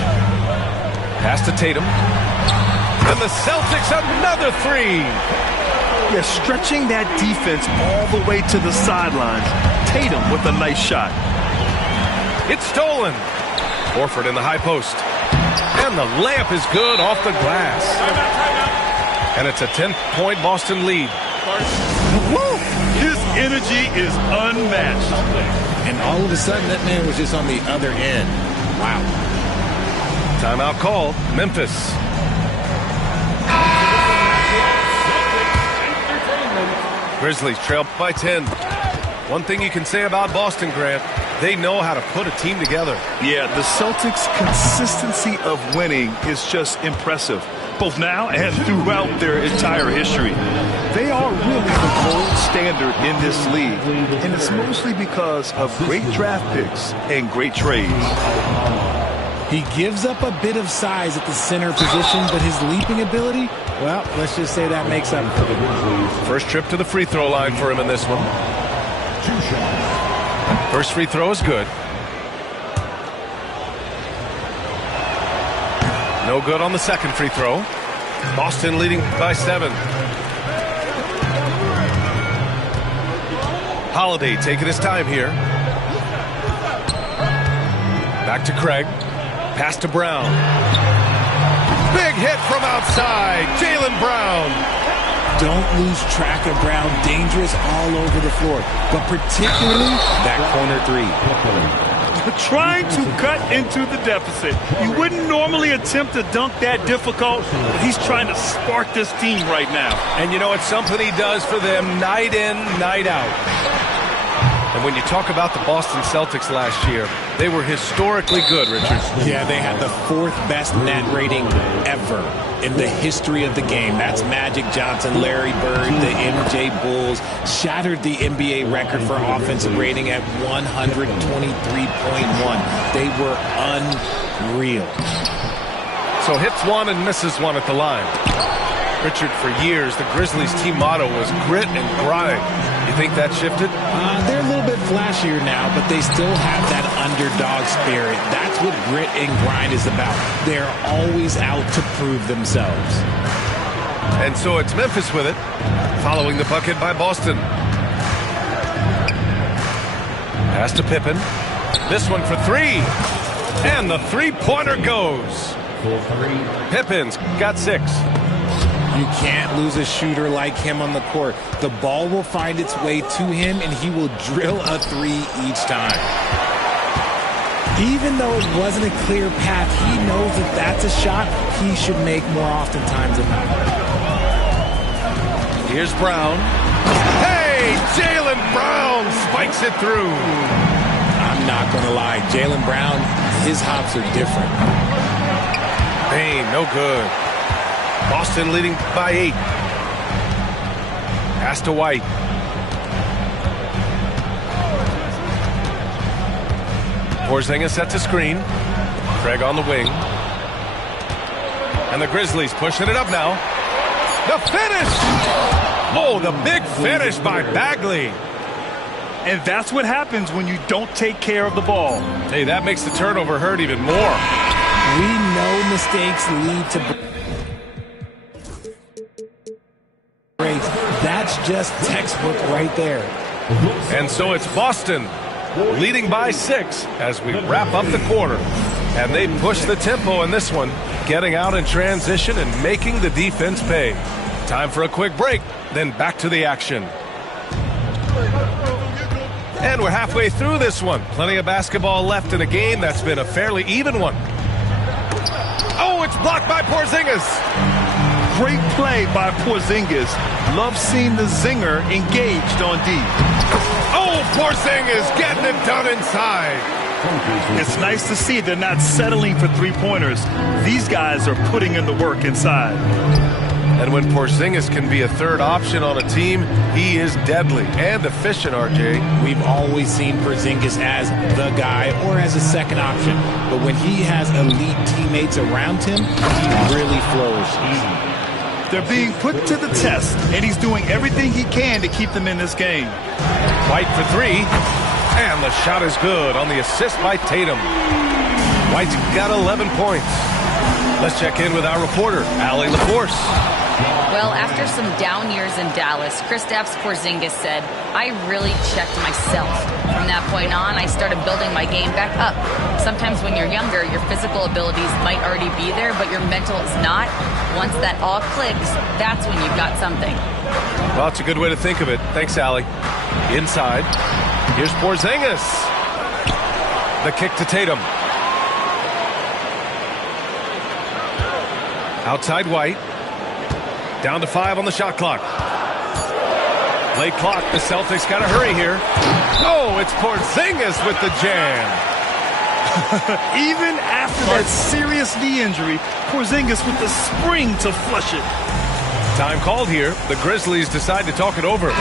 Pass to Tatum. And the Celtics another three. Yeah, stretching that defense all the way to the sidelines. Tatum with a nice shot. It's stolen. Horford in the high post. And the layup is good off the glass. And it's a 10-point Boston lead. Woo! His energy is unmatched. And all of a sudden, that man was just on the other end. Wow. Timeout called. Memphis. Grizzlies trail by 10. One thing you can say about Boston, Grant, they know how to put a team together. Yeah, the Celtics' consistency of winning is just impressive, both now and throughout their entire history. They are really the gold standard in this league, and it's mostly because of great draft picks and great trades. He gives up a bit of size at the center position, but his leaping ability, well, let's just say that makes up for it. First trip to the free throw line for him in this one. First free throw is good. No good on the second free throw. Boston leading by 7. Holiday taking his time here. Back to Craig. Pass to Brown. Big hit from outside. Jaylen Brown. Don't lose track of Brown. Dangerous all over the floor, but particularly that corner three. Trying to cut into the deficit. You wouldn't normally attempt to dunk that difficult, but he's trying to spark this team right now. And you know, it's something he does for them night in, night out. And when you talk about the Boston Celtics last year, they were historically good, Richard. Yeah, they had the 4th best net rating ever in the history of the game. That's Magic Johnson, Larry Bird, the MJ Bulls. Shattered the NBA record for offensive rating at 123.1. They were unreal. So hits one and misses one at the line. Richard, for years, the Grizzlies team motto was grit and grind. You think that shifted? They're a little bit flashier now, but they still have that underdog spirit. That's what grit and grind is about. They're always out to prove themselves. And so it's Memphis with it, following the bucket by Boston. Pass to Pippen. This one for 3. And the three-pointer goes. Pippen's got 6. You can't lose a shooter like him on the court. The ball will find its way to him, and he will drill a 3 each time. Even though it wasn't a clear path, he knows that that's a shot he should make more oftentimes than not. Here's Brown. Hey, Jaylen Brown spikes it through. I'm not going to lie. Jaylen Brown, his hops are different. Bane, no good. Boston leading by 8. Pass to White. Porzingis sets a screen. Craig on the wing. And the Grizzlies pushing it up now. The finish! Oh, the big finish by Bagley. And that's what happens when you don't take care of the ball. Hey, that makes the turnover hurt even more. We know mistakes lead to breaks. That's just textbook right there. And so it's Boston leading by 6 as we wrap up the quarter. And they push the tempo in this one, getting out in transition and making the defense pay. Time for a quick break, then back to the action. And we're halfway through this one. Plenty of basketball left in a game that's been a fairly even one. Oh, it's blocked by Porzingis. Great play by Porzingis. Love seeing the zinger engaged on D. Oh, Porzingis getting it done inside. It's nice to see they're not settling for three-pointers. These guys are putting in the work inside. And when Porzingis can be a third option on a team, he is deadly and efficient, RJ. We've always seen Porzingis as the guy or as a second option. But when he has elite teammates around him, he really flourishes. They're being put to the test, and he's doing everything he can to keep them in this game. White for three, and the shot is good on the assist by Tatum. White's got 11 points. Let's check in with our reporter, Allie LaForce. Well, after some down years in Dallas, Kristaps Porzingis said, I really checked myself. From that point on, I started building my game back up. Sometimes when you're younger, your physical abilities might already be there, but your mental is not. Once that all clicks, that's when you've got something. Well, it's a good way to think of it. Thanks, Allie. Inside, here's Porzingis. The kick to Tatum. Outside White. Down to 5 on the shot clock. Late clock. The Celtics got to hurry here. Oh, it's Porzingis with the jam. Even after that serious knee injury, Porzingis with the spring to flush it. Time called here. The Grizzlies decide to talk it over.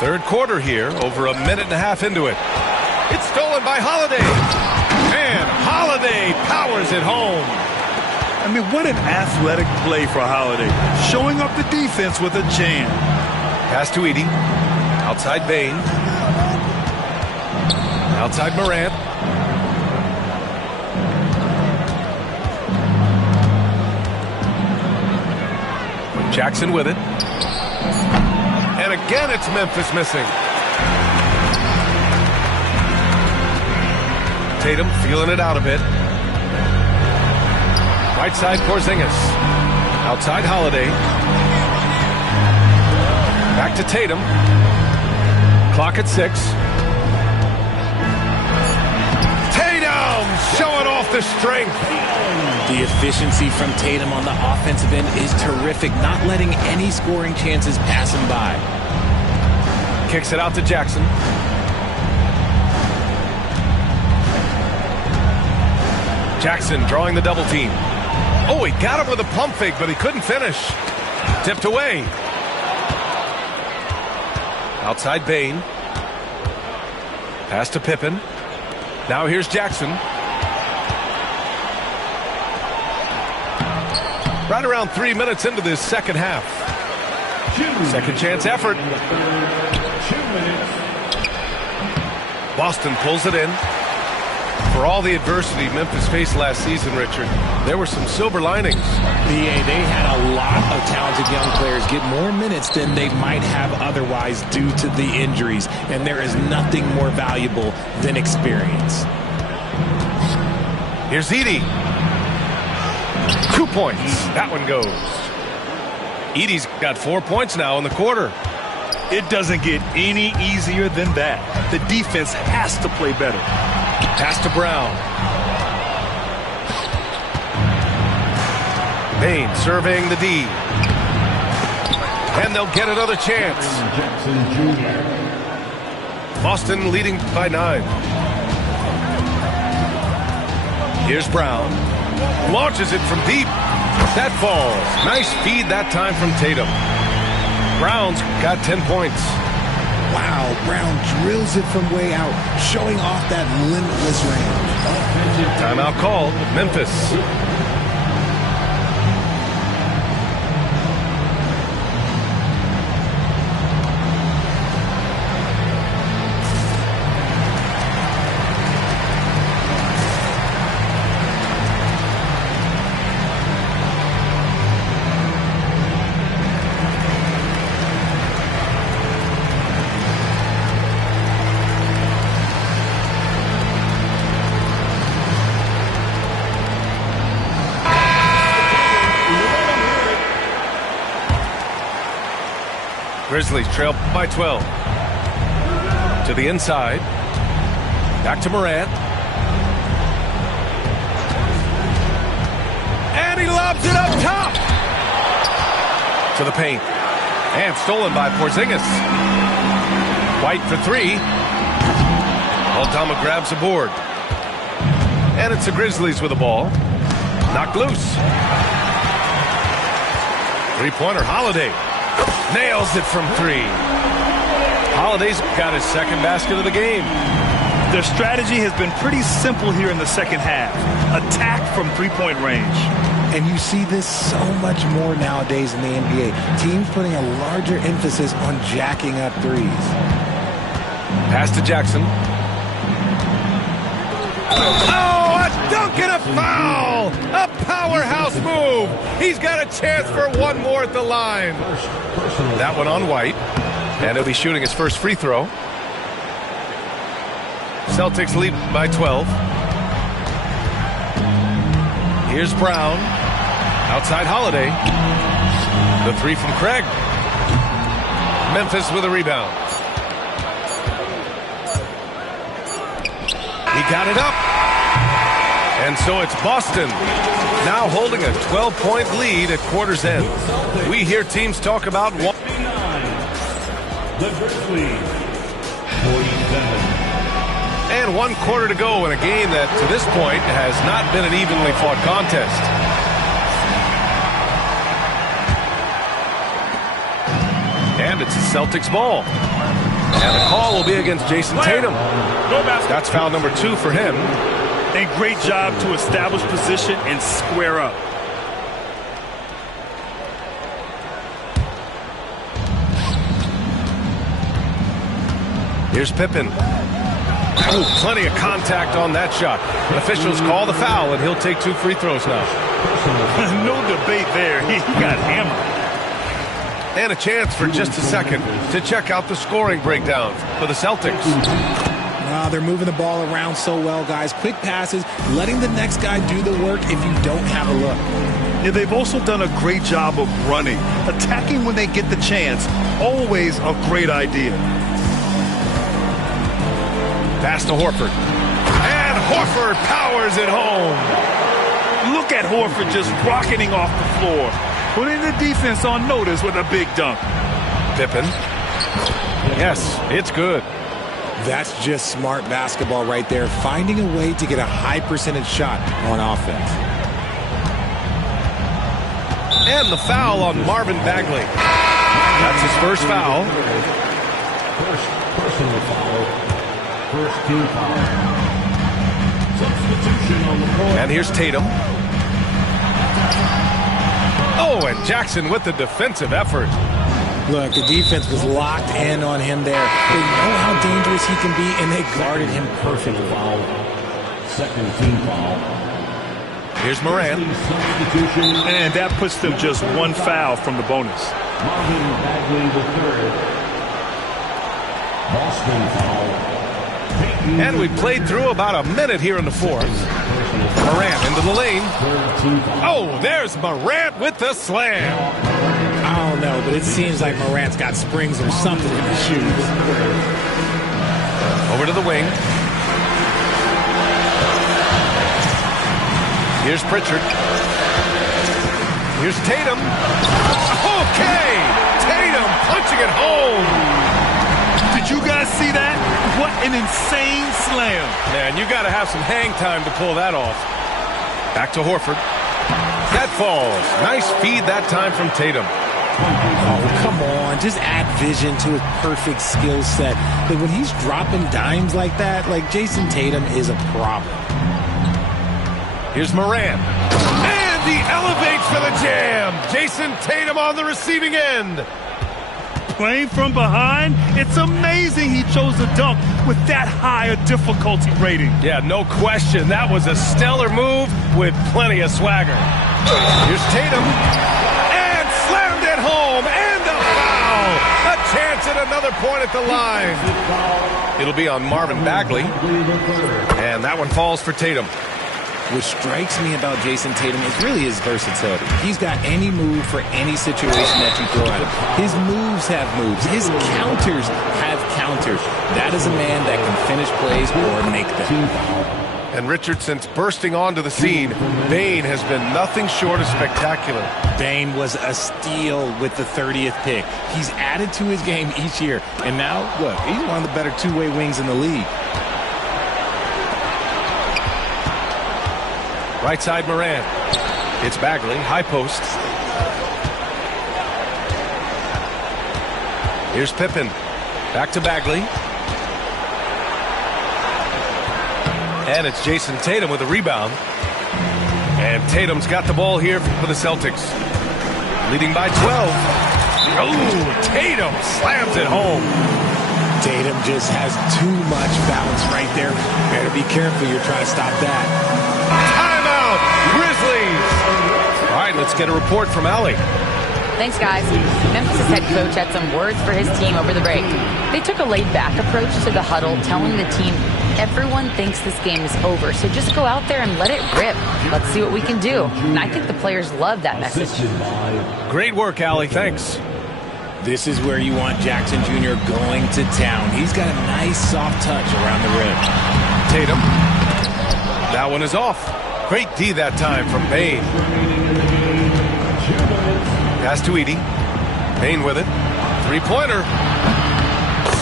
Third quarter here, over a minute and a half into it. It's stolen by Holiday. And Holiday powers it home. I mean, what an athletic play for Holiday. Showing up the defense with a jam. Pass to Edey. Outside Bane. Outside Morant. Jackson with it. And again, it's Memphis missing. Tatum feeling it out a bit. Right side Porzingis. Outside Holiday. Back to Tatum. Clock at 6. Tatum showing off the strength. The efficiency from Tatum on the offensive end is terrific, not letting any scoring chances pass him by. Kicks it out to Jackson. Jackson drawing the double team. Oh, he got him with a pump fake, but he couldn't finish. Tipped away. Outside Bane. Pass to Pippen. Now here's Jackson. Right around 3 minutes into this second half. Second chance effort. Boston pulls it in. For all the adversity Memphis faced last season, Richard, there were some silver linings. They had a lot of talented young players get more minutes than they might have otherwise due to the injuries, and there is nothing more valuable than experience. Here's Edey. 2 points. That one goes. Edey's got 4 points now in the quarter. It doesn't get any easier than that. The defense has to play better. Pass to Brown. Bane surveying the D. And they'll get another chance. Boston leading by 9. Here's Brown. Launches it from deep. That falls. Nice feed that time from Tatum. Brown's got 10 points. Wow, Brown drills it from way out, showing off that limitless range. Timeout called. Memphis. Grizzlies trail by 12. To the inside. Back to Morant. And he lobs it up top. To the paint. And stolen by Porzingis. White for 3. Aldama grabs the board. And it's the Grizzlies with the ball. Knocked loose. Three-pointer, Holiday. Nails it from 3. Holiday's got his second basket of the game. Their strategy has been pretty simple here in the second half. Attack from three-point range. And you see this so much more nowadays in the NBA. Teams putting a larger emphasis on jacking up threes. Pass to Jackson. Oh, a dunk and a foul! A powerhouse move! He's got a chance for one more at the line. That one on White. And he'll be shooting his first free throw. Celtics lead by 12. Here's Brown. Outside Holiday. The three from Craig. Memphis with a rebound. He got it up. And so it's Boston now holding a 12-point lead at quarter's end. We hear teams talk about one. The Grizzlies, 47. And 1 quarter to go in a game that, to this point, has not been an evenly fought contest. And it's the Celtics ball. And the call will be against Jason Tatum. That's foul number 2 for him. A great job to establish position and square up. Here's Pippen. Ooh, plenty of contact on that shot. And officials call the foul, and he'll take 2 free throws now. No debate there. He got hammered. And a chance for just a second to check out the scoring breakdown for the Celtics. They're moving the ball around so well, guys. Quick passes, letting the next guy do the work if you don't have a look. Yeah, they've also done a great job of running. Attacking when they get the chance, always a great idea. Pass to Horford. And Horford powers it home. Look at Horford just rocketing off the floor. Putting the defense on notice with a big dunk. Pippen. Yes, it's good. That's just smart basketball right there. Finding a way to get a high percentage shot on offense. And the foul on Marvin Bagley. That's his first foul. First personal foul. First team foul. Substitution on the floor. And here's Tatum. Oh, and Jackson with the defensive effort. Look, the defense was locked in on him there. They know how dangerous he can be, and they guarded him perfectly. Foul. Second team foul. Here's Moran. And that puts them just 1 foul from the bonus. Marvin Bagley the third. Boston foul. And we played through about a minute here in the fourth. Morant into the lane. Oh, there's Morant with the slam. I don't know, but it seems like Morant's got springs or something in his shoes. Over to the wing. Here's Pritchard. Here's Tatum. Okay! Tatum punching it home. Did you guys see that? What an insane slam. Man, you got to have some hang time to pull that off. Back to Horford. That falls. Nice feed that time from Tatum. Oh, come on. Just add vision to his perfect skill set. But when he's dropping dimes like that, like Jason Tatum is a problem. Here's Moran. And he elevates for the jam. Jason Tatum on the receiving end. Playing from behind, it's amazing he chose a dunk with that high a difficulty rating. Yeah, no question. That was a stellar move with plenty of swagger. Here's Tatum. And slammed it home. And a foul. A chance at another point at the line. It'll be on Marvin Bagley. And that one falls for Tatum. What strikes me about Jason Tatum is really his versatility. He's got any move for any situation that you throw at him. His moves have moves. His counters have counters. That is a man that can finish plays or make them. And Richardson's bursting onto the scene. Bane has been nothing short of spectacular. Bane was a steal with the 30th pick. He's added to his game each year. And now, look, he's one of the better two-way wings in the league. Right side Moran. It's Bagley, high post. Here's Pippen. Back to Bagley. And it's Jason Tatum with a rebound. And Tatum's got the ball here for the Celtics. Leading by 12. Oh, Tatum slams it home. Tatum just has too much balance right there. Better be careful. You're trying to stop that. Timeout, Grizzlies. All right, let's get a report from Allie. Thanks, guys. Memphis' head coach had some words for his team over the break. They took a laid-back approach to the huddle, telling the team, everyone thinks this game is over, so just go out there and let it rip. Let's see what we can do. And I think the players love that message. Great work, Allie. Thanks. This is where you want Jackson Jr. going to town. He's got a nice soft touch around the rim. Tatum. That one is off. Great D that time from Bane. Pass to Edey. Bane with it. Three-pointer.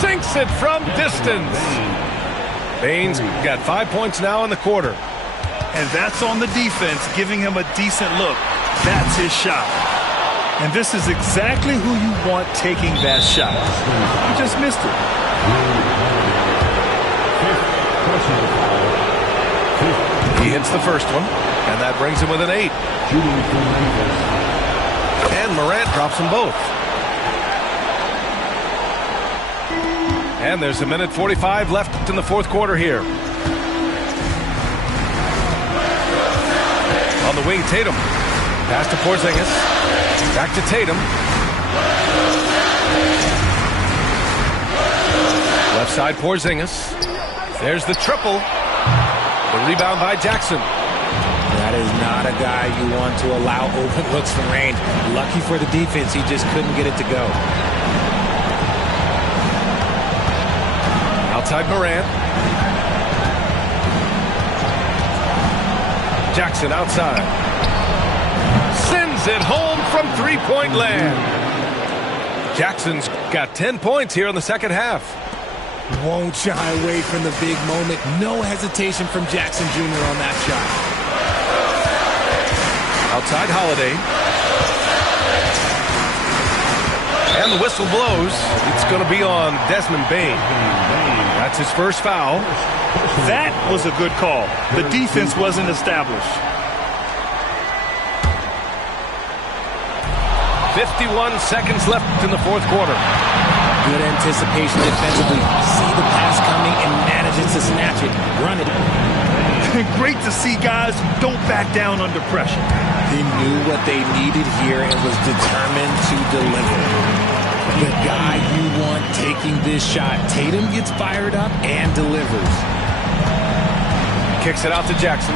Sinks it from distance. Bane's got 5 points now in the quarter. And that's on the defense, giving him a decent look. That's his shot. And this is exactly who you want taking that shot. He just missed it. He hits the first one, and that brings him with an 8. And Morant drops them both. And there's a minute 45 left in the fourth quarter here. On the wing, Tatum. Pass to Porzingis. Back to Tatum. Left side, Porzingis. There's the triple. The rebound by Jackson. That is not a guy you want to allow open looks from range. Lucky for the defense, he just couldn't get it to go. Outside Morant. Jackson outside. Sends it home from three-point land. Jackson's got 10 points here in the second half. Won't shy away from the big moment. No hesitation from Jackson Jr. on that shot. Outside Holiday. And the whistle blows. It's going to be on Desmond Bane. That's his first foul. That was a good call. The defense wasn't established. 51 seconds left in the fourth quarter. Good anticipation defensively. See the pass coming and manages to snatch it. Run it. Great to see guys who don't back down under pressure. He knew what they needed here and was determined to deliver. The guy you want taking this shot. Tatum gets fired up and delivers. Kicks it out to Jackson.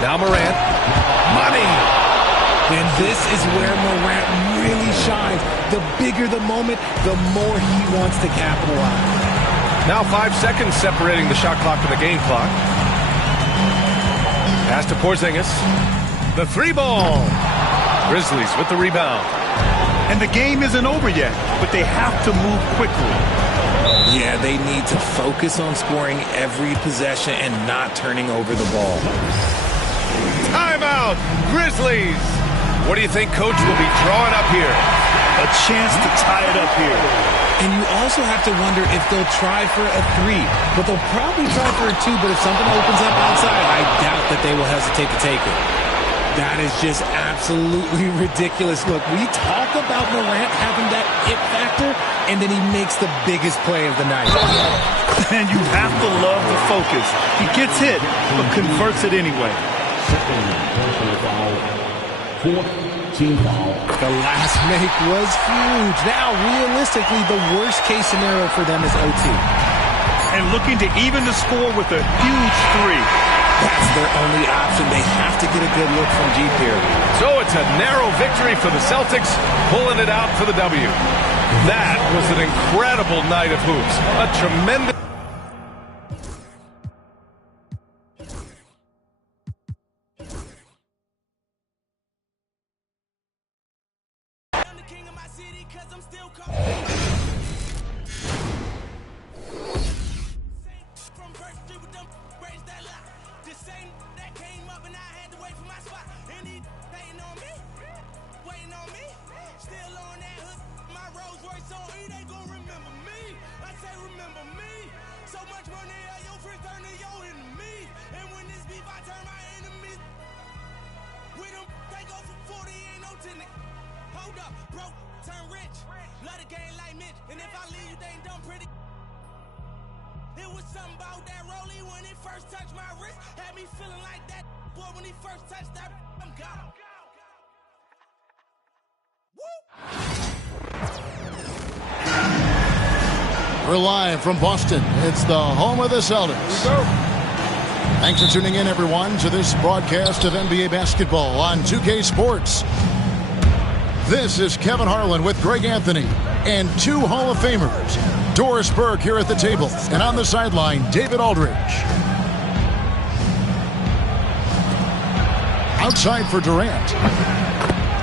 Now Morant. Money! And this is where Morant really shines. The bigger the moment, the more he wants to capitalize. Now 5 seconds separating the shot clock and the game clock. Pass to Porzingis. The three ball. Grizzlies with the rebound. And the game isn't over yet, but they have to move quickly. Yeah, they need to focus on scoring every possession and not turning over the ball. Timeout, Grizzlies. What do you think Coach will be drawing up here? A chance to tie it up here. And you also have to wonder if they'll try for a 3. But they'll probably try for a 2, but if something opens up outside, I doubt that they will hesitate to take it. That is just absolutely ridiculous. Look, we talk about Morant having that it factor, and then he makes the biggest play of the night. And you have to love the focus. He gets hit, but converts it anyway. The last make was huge. Now, realistically, the worst case scenario for them is OT. And looking to even the score with a huge 3. That's their only option. They have to get a good look from deep here. So it's a narrow victory for the Celtics, pulling it out for the W. That was an incredible night of hoops. A tremendous... say remember me. So much money at your friends turn to your enemies. And when this beef, I turn my enemies. With them, they go for 40, ain't no tenant. Hold up, broke, turn rich. Love the game like Mitch. And if I leave you, they ain't done pretty. It was something about that rollie when it first touched my wrist. Had me feeling like that boy when he first touched that. I'm gone. We're live from Boston. It's the home of the Celtics. Thanks for tuning in, everyone, to this broadcast of NBA basketball on 2K Sports. This is Kevin Harlan with Greg Anthony and two Hall of Famers, Doris Burke here at the table, and on the sideline, David Aldridge. Outside for Durant.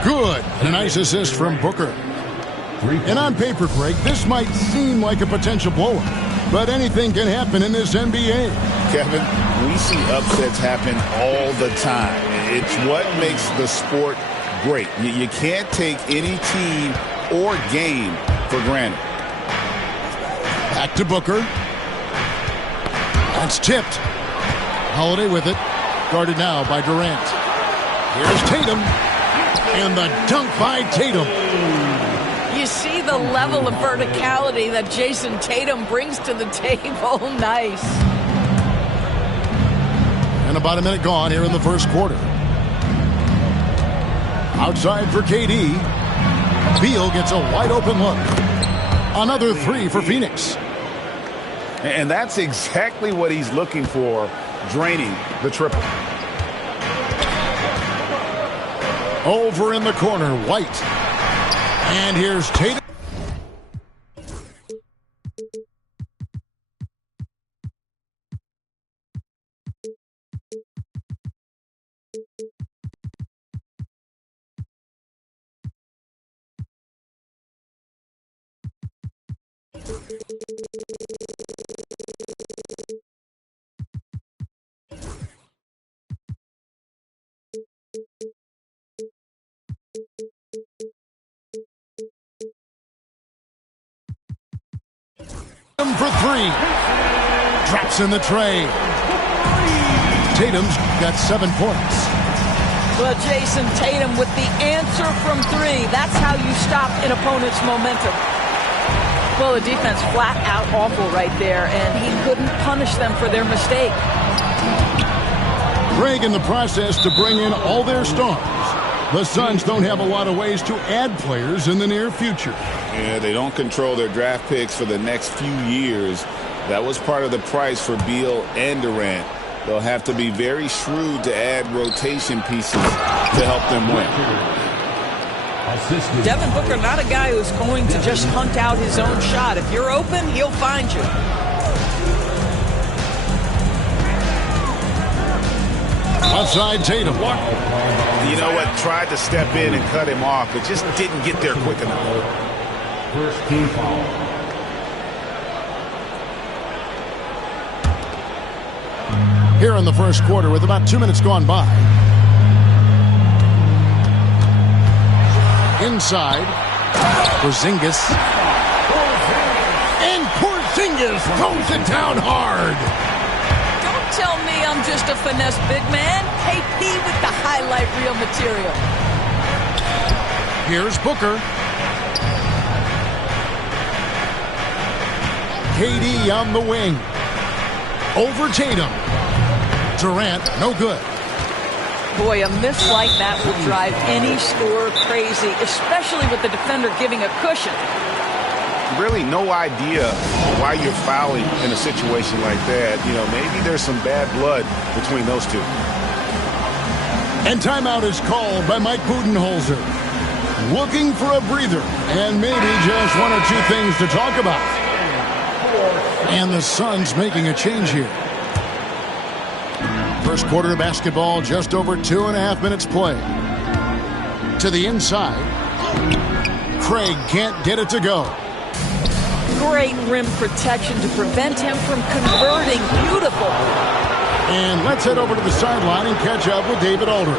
Good. And a nice assist from Booker. And on paper, Greg, this might seem like a potential blowout, but anything can happen in this NBA. Kevin, we see upsets happen all the time. It's what makes the sport great. You can't take any team or game for granted. Back to Booker. That's tipped. Holiday with it. Guarded now by Durant. Here's Tatum. And the dunk by Tatum. You see the level of verticality that Jason Tatum brings to the table. Nice. And about a minute gone here in the first quarter. Outside for KD. Beal gets a wide open look. Another three for Phoenix. And that's exactly what he's looking for, draining the triple. Over in the corner, White. And here's Tatum. For three. Drops in the tray. Tatum's got 7 points. Well, Jason Tatum with the answer from three. That's how you stop an opponent's momentum. Well, the defense flat out awful right there, and he couldn't punish them for their mistake. Greg in the process to bring in all their stars. The Suns don't have a lot of ways to add players in the near future. Yeah, they don't control their draft picks for the next few years. That was part of the price for Beal and Durant. They'll have to be very shrewd to add rotation pieces to help them win. Devin Booker, not a guy who's going to just hunt out his own shot. If you're open, he'll find you. Outside Tatum. You know what? Tried to step in and cut him off, but just didn't get there quick enough. First team foul. Here in the first quarter with about 2 minutes gone by. Inside. Porzingis. And Porzingis throws it down hard. Don't tell me I'm just a finesse big man. KP with the highlight reel material. Here's Booker. KD on the wing. Over Tatum. Durant, no good. Boy, a miss like that will drive any scorer crazy, especially with the defender giving a cushion. Really no idea why you're fouling in a situation like that. You know, maybe there's some bad blood between those two. And timeout is called by Mike Budenholzer. Looking for a breather and maybe just one or two things to talk about. And the Suns making a change here. First quarter of basketball, just over 2.5 minutes play. To the inside. Craig can't get it to go. Great rim protection to prevent him from converting. Beautiful. And let's head over to the sideline and catch up with David Aldridge.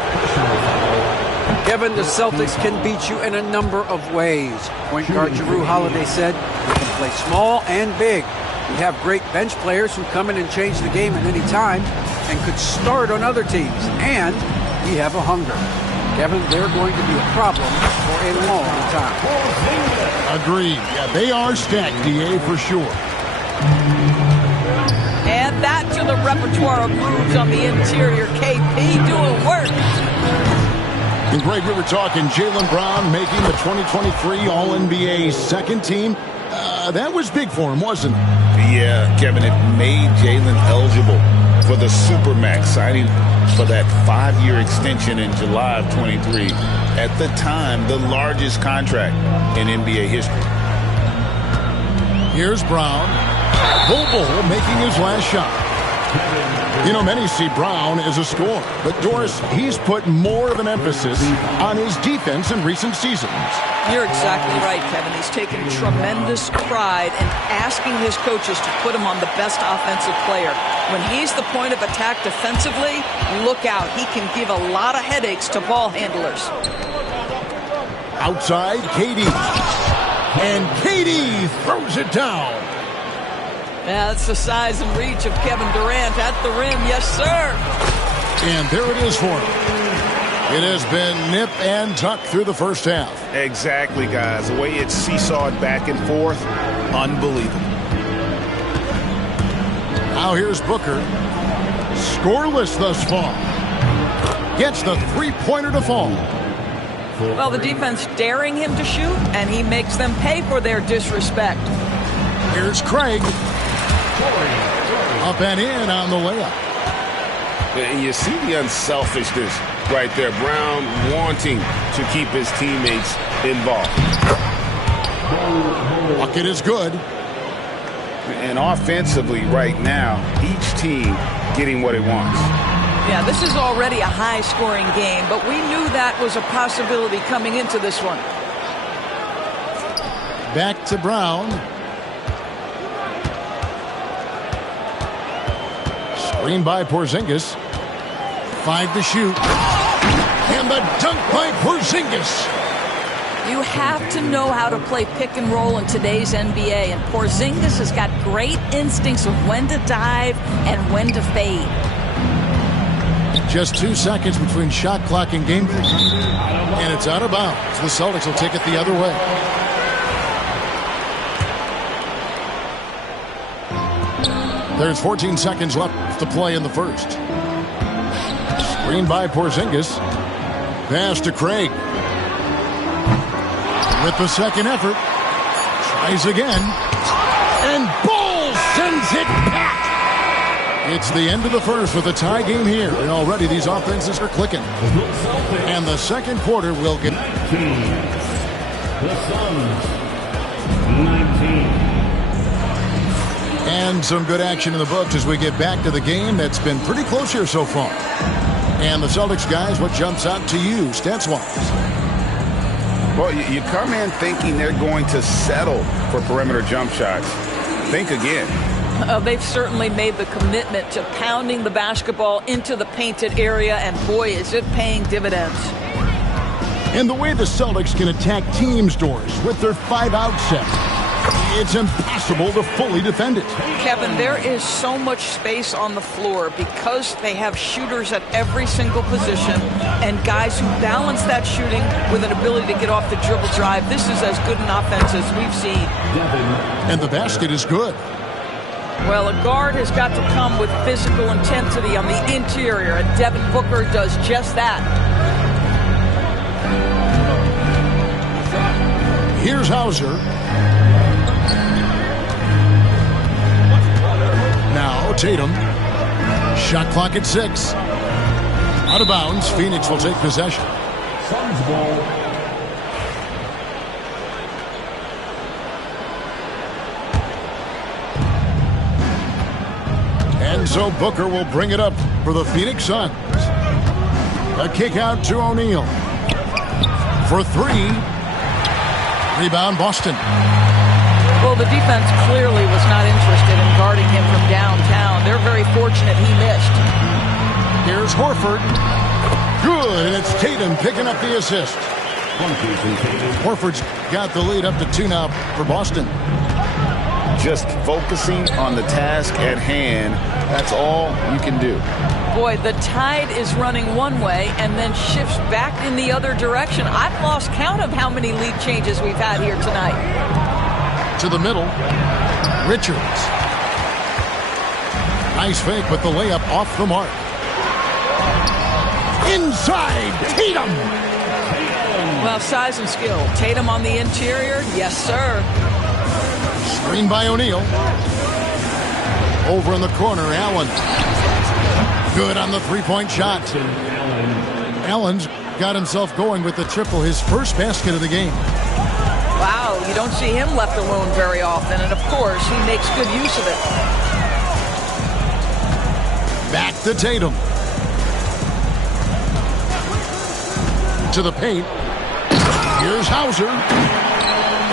Kevin, the Celtics can beat you in a number of ways. Point guard Jrue Holiday said, "We can play small and big. We have great bench players who come in and change the game at any time and could start on other teams. And we have a hunger. Kevin, they're going to be a problem for a long time. Agreed. Yeah, they are stacked, DA, for sure. Add that to the repertoire of moves on the interior. KP doing work. And Greg, we were talking Jaylen Brown making the 2023 All-NBA second team. That was big for him, wasn't it? Yeah, Kevin, it made Jaylen eligible for the Supermax, signing for that 5-year extension in July of 23. At the time, the largest contract in NBA history. Here's Brown. Bol making his last shot. You know, many see Brown as a scorer, but Doris, he's put more of an emphasis on his defense in recent seasons. You're exactly right, Kevin. He's taken tremendous pride in asking his coaches to put him on the best offensive player. When he's the point of attack defensively, look out. He can give a lot of headaches to ball handlers. Outside, KD. And KD throws it down. Yeah, that's the size and reach of Kevin Durant at the rim. Yes, sir. And there it is for him. It has been nip and tuck through the first half. Exactly, guys. The way it's seesawed back and forth, unbelievable. Now here's Booker. Scoreless thus far. Gets the three-pointer to fall. Well, the defense daring him to shoot, and he makes them pay for their disrespect. Here's Craig. Up and in on the layup. And you see the unselfishness right there. Brown wanting to keep his teammates involved. Bucket is good. And offensively right now, each team getting what it wants. Yeah, this is already a high-scoring game, but we knew that was a possibility coming into this one. Back to Brown. Screen by Porzingis. 5 to shoot. And the dunk by Porzingis. You have to know how to play pick and roll in today's NBA, and Porzingis has got great instincts of when to dive and when to fade. Just 2 seconds between shot clock and game clock. And it's out of bounds. The Celtics will take it the other way. There's 14 seconds left to play in the first. Screen by Porzingis. Pass to Craig. With the second effort. Tries again. And Bull sends it back. It's the end of the first with a tie game here. And already these offenses are clicking. And the second quarter will get... The Suns, 19. And some good action in the books as we get back to the game that's been pretty close here so far. And the Celtics, guys, what jumps out to you, stats-wise? Well, you come in thinking they're going to settle for perimeter jump shots. Think again. They've certainly made the commitment to pounding the basketball into the painted area, and boy, is it paying dividends. And the way the Celtics can attack teams, Doris, with their 5-out set, it's impossible to fully defend it. Kevin, there is so much space on the floor because they have shooters at every single position and guys who balance that shooting with an ability to get off the dribble drive. This is as good an offense as we've seen. And the basket is good. Well, a guard has got to come with physical intensity on the interior, and Devin Booker does just that. Here's Hauser. Now Tatum. Shot clock at 6. Out of bounds. Phoenix will take possession. Suns ball. And so Booker will bring it up for the Phoenix Suns. A kick out to O'Neal. For 3. Rebound Boston. Well, the defense clearly was not interested in guarding him from downtown. They're very fortunate he missed. Here's Horford. Good, and it's Tatum picking up the assist. Horford's got the lead up to 2 now for Boston. just focusing on the task at hand. That's all you can do. Boy, the tide is running one way and then shifts back in the other direction. I've lost count of how many lead changes we've had here tonight. To the middle, Richards. Nice fake, but the layup off the mark. Inside, Tatum. Well, size and skill. Tatum on the interior, yes, sir. Screen by O'Neal. Over in the corner, Allen. Good on the three-point shot. Allen's got himself going with the triple, his first basket of the game. Wow, you don't see him left alone very often, and of course, he makes good use of it. Back to Tatum. To the paint. Here's Hauser.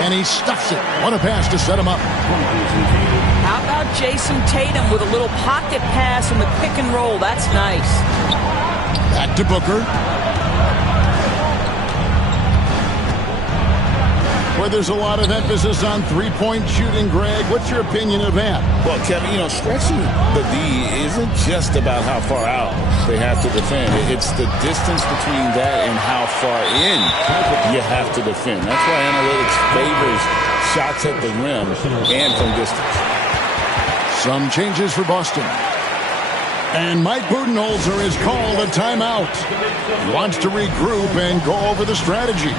And he stuffs it. What a pass to set him up. How about Jason Tatum with a little pocket pass in the pick and roll? That's nice. Back to Booker. Where there's a lot of emphasis on three-point shooting, Greg. What's your opinion of that? Well, Kevin, stretching the D isn't just about how far out they have to defend. It's the distance between that and how far in you have to defend. That's why analytics favors shots at the rim and from distance. Some changes for Boston. And Mike Budenholzer has called a timeout. He wants to regroup and go over the strategy.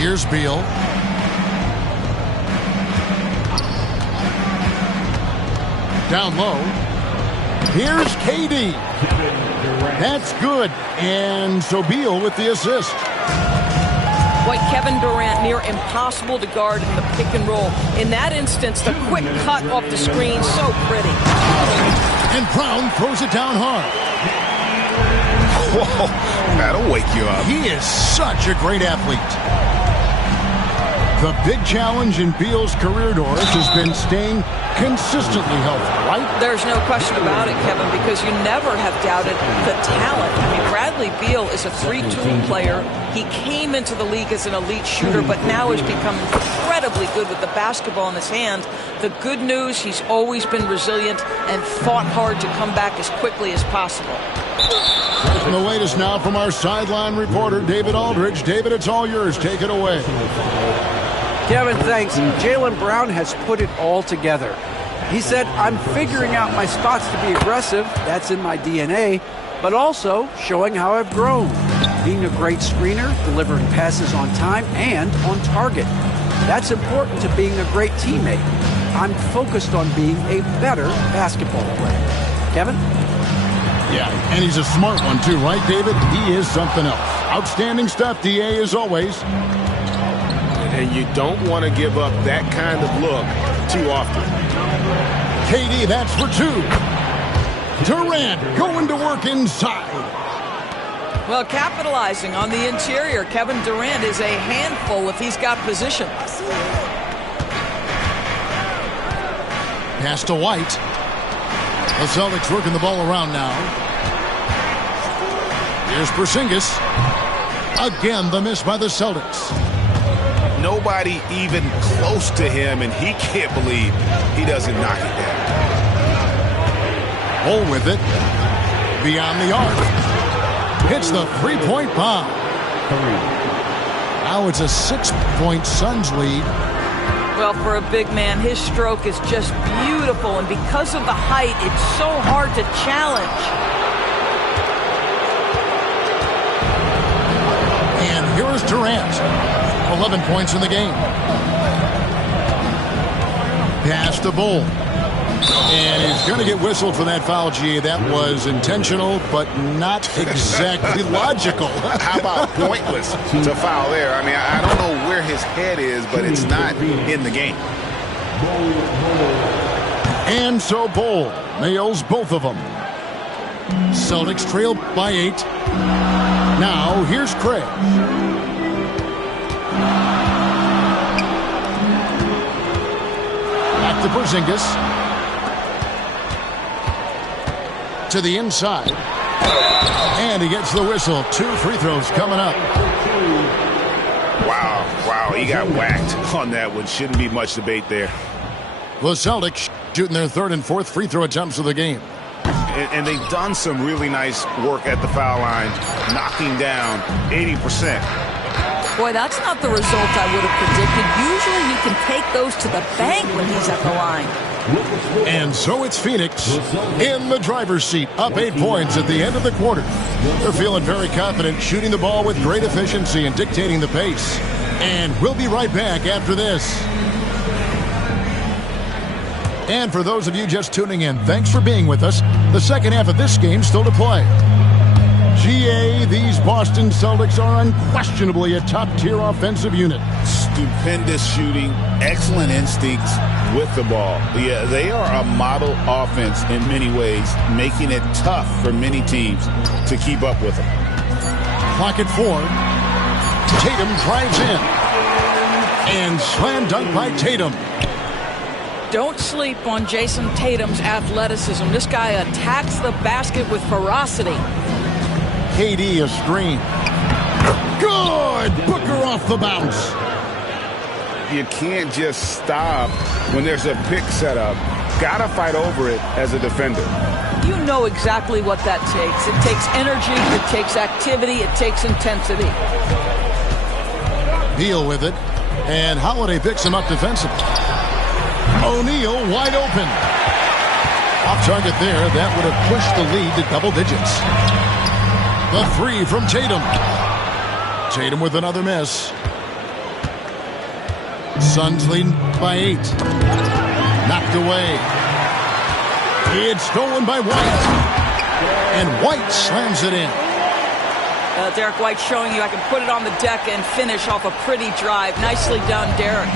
Here's Beal. Down low. Here's KD. That's good. And so Beal with the assist. Boy, Kevin Durant near impossible to guard in the pick and roll. In that instance, the quick cut off the screen, so pretty. And Brown throws it down hard. Whoa, that'll wake you up. He is such a great athlete. The big challenge in Beal's career, Doris, has been staying consistently healthy, right? There's no question about it, Kevin, because you never have doubted the talent. I mean, Bradley Beal is a three-tool player. He came into the league as an elite shooter, but now has become incredibly good with the basketball in his hand. The good news, he's always been resilient and fought hard to come back as quickly as possible. And the latest now from our sideline reporter, David Aldridge. David, it's all yours. Take it away. Kevin, thanks. Jaylen Brown has put it all together. He said, I'm figuring out my spots to be aggressive. That's in my DNA. But also showing how I've grown. Being a great screener, delivering passes on time and on target. That's important to being a great teammate. I'm focused on being a better basketball player. Kevin? Yeah, and he's a smart one too, right, David? He is something else. Outstanding stuff, DA, as always. And you don't want to give up that kind of look too often. KD, that's for two. Durant going to work inside. Well, capitalizing on the interior, Kevin Durant is a handful if he's got position. Pass to White. The Celtics working the ball around now. Here's Porzingis. Again, the miss by the Celtics. Nobody even close to him, and he can't believe he doesn't knock it down. Hole with it. Beyond the arc. Hits the three-point bomb. Now it's a 6-point Suns lead. Well, for a big man, his stroke is just beautiful, and because of the height, it's so hard to challenge. And here's Durant. 11 points in the game. Pass to Bull. And he's going to get whistled for that foul, G. That was intentional, but not exactly logical. How about pointless to foul there? I mean, I don't know where his head is, but it's not in the game. And so Bull nails both of them. Celtics trail by 8. Now, here's Craig. Porzingis. To the inside. And he gets the whistle. 2 free throws coming up. Wow, he got whacked on that one. Shouldn't be much debate there. The Celtics shooting their 3rd and 4th free throw attempts of the game. And they've done some really nice work at the foul line, knocking down 80%. Boy, that's not the result I would have predicted. Usually you can take those to the bank when he's at the line. And so it's Phoenix in the driver's seat, up 8 points at the end of the quarter. They're feeling very confident, shooting the ball with great efficiency and dictating the pace. And we'll be right back after this. And for those of you just tuning in, thanks for being with us. The second half of this game still to play. GA, these Boston Celtics are unquestionably a top-tier offensive unit. Stupendous shooting, excellent instincts with the ball. Yeah, they are a model offense in many ways, making it tough for many teams to keep up with them. Clock at 4. Tatum drives in. And slam dunk by Tatum. Don't sleep on Jason Tatum's athleticism. This guy attacks the basket with ferocity. KD a screen. Good! Booker off the bounce. You can't just stop when there's a pick set up. Gotta fight over it as a defender. You know exactly what that takes. It takes energy, it takes activity, it takes intensity. Beal with it. And Holiday picks him up defensively. O'Neal wide open. Off target there. That would have pushed the lead to double digits. The 3 from Tatum. Tatum with another miss. Suns leading by 8. Knocked away. It's stolen by White. And White slams it in. Derek White showing you I can put it on the deck and finish off a pretty drive. Nicely done, Derek.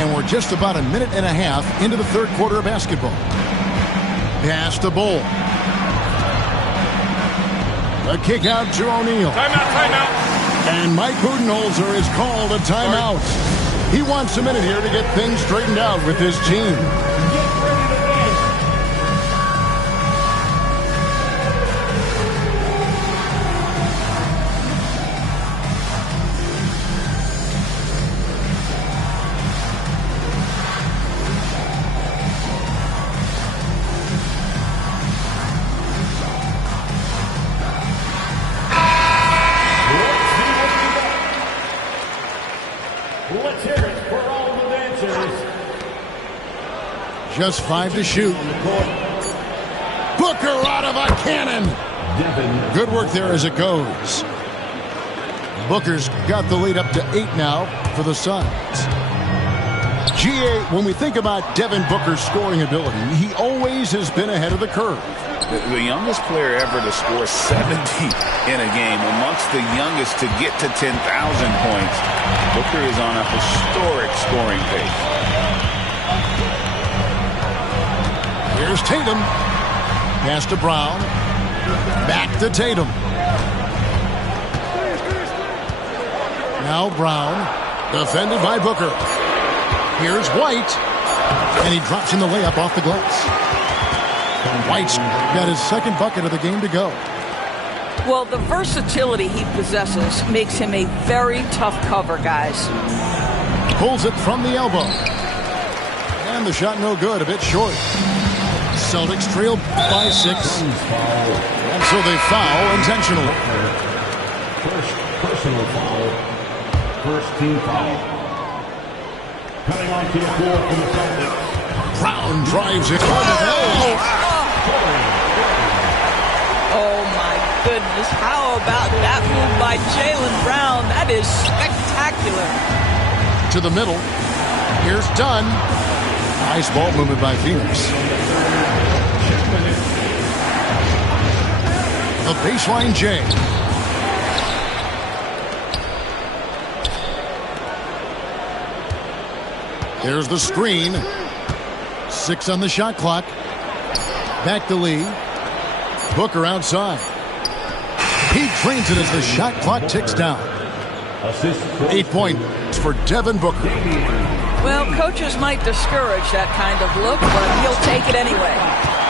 And we're just about a minute and a half into the 3rd quarter of basketball. Pass to Bull. A kick out to O'Neal. Timeout. And Mike Budenholzer is called a timeout. He wants a minute here to get things straightened out with his team. Just 5 to shoot. Booker out of a cannon. Good work there as it goes. Booker's got the lead up to 8 now for the Suns. GA, when we think about Devin Booker's scoring ability, he always has been ahead of the curve. The youngest player ever to score 70 in a game, amongst the youngest to get to 10,000 points. Booker is on a historic scoring pace. Here's Tatum. Pass to Brown. Back to Tatum. Now Brown. Defended by Booker. Here's White. And he drops in the layup off the glass. White's got his 2nd bucket of the game to go. Well, the versatility he possesses makes him a very tough cover, guys. Pulls it from the elbow. And the shot no good, a bit short. Celtics trail by 6. And so they foul intentionally. First personal foul. First team foul. Coming onto the floor for the Celtics. Brown drives it. Oh my goodness. How about that move by Jaylen Brown? That is spectacular. To the middle. Here's Dunn. Nice ball movement by Phoenix. The baseline J. There's the screen. 6 on the shot clock. Back to Lee. Booker outside. He drains it as the shot clock ticks down. 8-point for Devin Booker. Well, coaches might discourage that kind of look, but he'll take it anyway.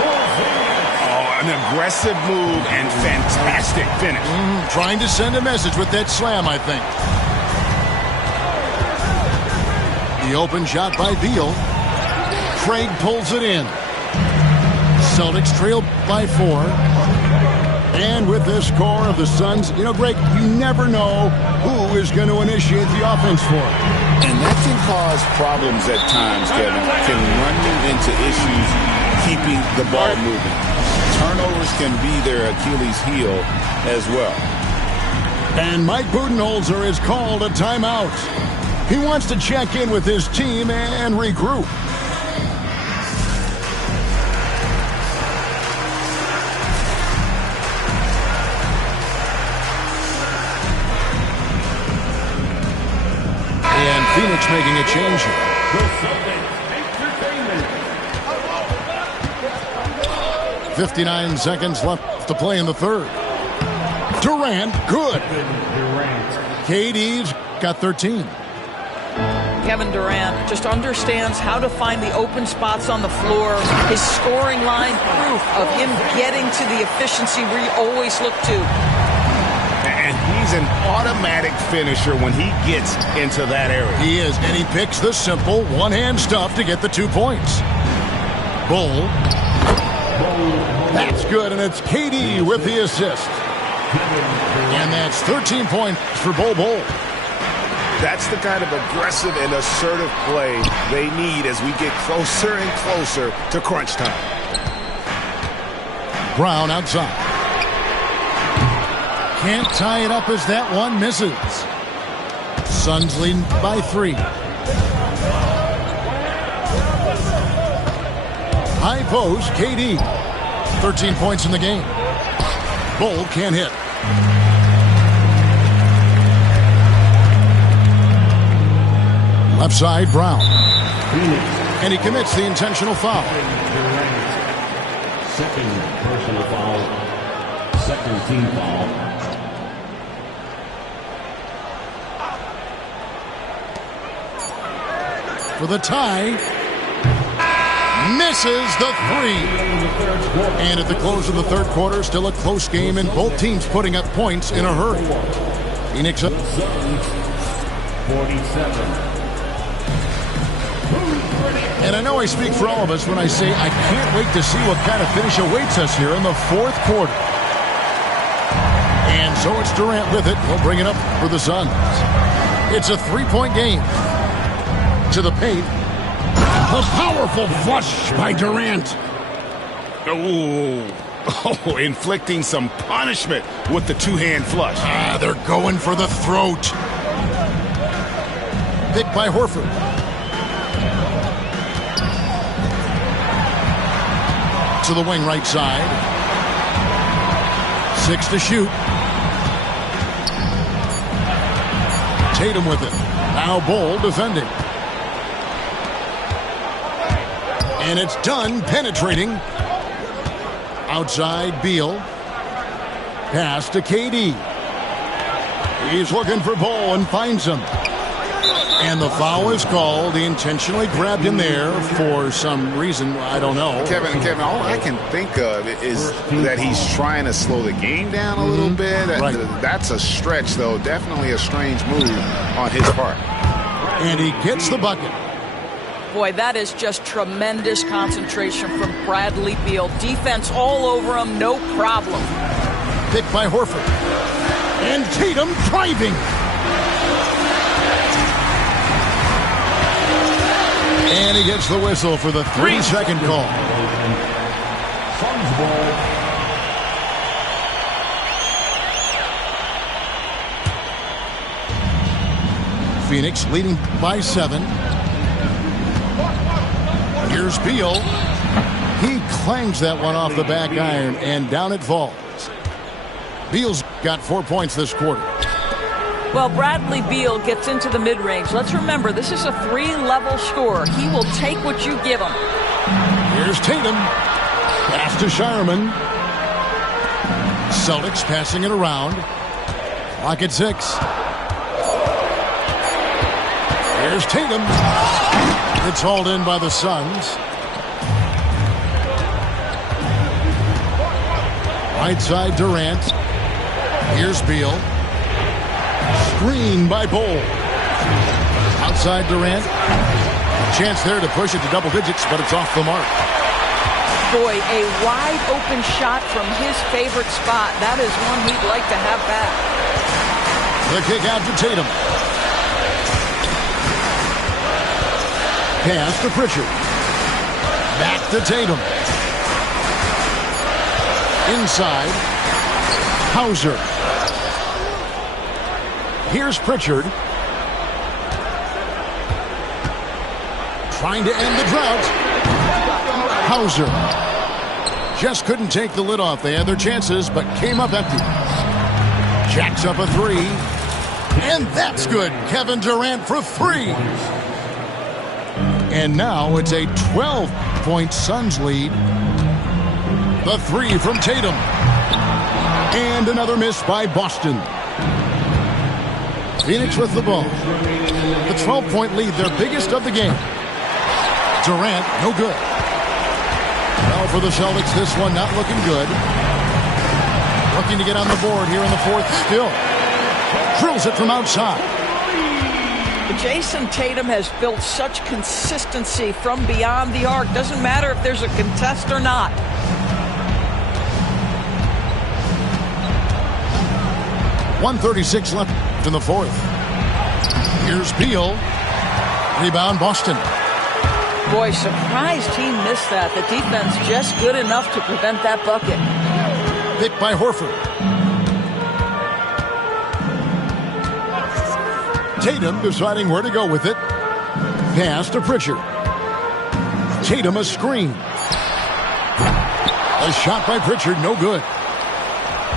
Oh, an aggressive move and fantastic finish. Trying to send a message with that slam, I think. The open shot by Beal. Craig pulls it in. Celtics trail by 4. And with this score of the Suns, you know, Greg, you never know who is going to initiate the offense for it. And that can cause problems at times, Kevin. Can run you into issues keeping the ball moving. Turnovers can be their Achilles heel as well. And Mike Budenholzer has called a timeout. He wants to check in with his team and regroup. And Phoenix making a change here. 59 seconds left to play in the third. Durant, good. KD's got 13. Kevin Durant just understands how to find the open spots on the floor. His scoring line, proof of him getting to the efficiency we always look to. And he's an automatic finisher when he gets into that area. He is, and he picks the simple one-hand stuff to get the 2 points. Bull. That's good, and it's KD with the assist. And that's 13 points for Bull. That's the kind of aggressive and assertive play they need as we get closer and closer to crunch time. Brown outside. Can't tie it up as that one misses. Suns leading by 3. High post, KD. 13 points in the game. Bull can't hit. Left side, Brown. And he commits the intentional foul. Second personal foul. Second team foul. For the tie. Misses the 3. And at the close of the third quarter, still a close game, and both teams putting up points in a hurry. Phoenix up. 47. And I know I speak for all of us when I say I can't wait to see what kind of finish awaits us here in the fourth quarter. And so it's Durant with it. He'll bring it up for the Suns. It's a 3-point game. To the paint. A powerful flush by Durant. Oh, inflicting some punishment with the two-hand flush. They're going for the throat. Picked by Horford. To the wing right side. 6 to shoot. Tatum with it. Now Bull defending. And it's done penetrating. Outside Beal. Pass to KD. He's looking for Bull and finds him. And the foul is called. He intentionally grabbed him there for some reason. I don't know. Kevin, all I can think of is that he's trying to slow the game down a little bit. Right. That's a stretch, though. Definitely a strange move on his part. And he gets the bucket. Boy, that is just tremendous concentration from Bradley Beal. Defense all over him, no problem. Picked by Horford. And Tatum driving. And he gets the whistle for the 3-second call. Suns ball. Phoenix leading by 7. Here's Beal. He clangs that one off the back iron, and down it falls. Beal's got 4 points this quarter. Well, Bradley Beal gets into the mid-range. Let's remember, this is a 3-level scorer. He will take what you give him. Here's Tatum. Pass to Shireman. Celtics passing it around. Clock at 6. Here's Tatum. It's hauled in by the Suns. Right side Durant. Here's Beal. Screen by Bol. Outside Durant. Chance there to push it to double digits, but it's off the mark. Boy, a wide open shot from his favorite spot. That is one he'd like to have back. The kick out to Tatum. Pass to Pritchard. Back to Tatum. Inside. Hauser. Here's Pritchard. Trying to end the drought. Hauser. Just couldn't take the lid off. They had their chances, but came up empty. Jacks up a three. And that's good. Kevin Durant for three. And now it's a 12-point Suns lead. The three from Tatum. And another miss by Boston. Phoenix with the ball. The 12-point lead, their biggest of the game. Durant, no good. Well, for the Celtics, this one not looking good. Looking to get on the board here in the fourth still. Drills it from outside. Jason Tatum has built such consistency from beyond the arc. Doesn't matter if there's a contest or not. .136 left in the fourth. Here's Beal. Rebound, Boston. Boy, surprised he missed that. The defense just good enough to prevent that bucket. Picked by Horford. Tatum deciding where to go with it. Pass to Pritchard. Tatum a screen. A shot by Pritchard, no good.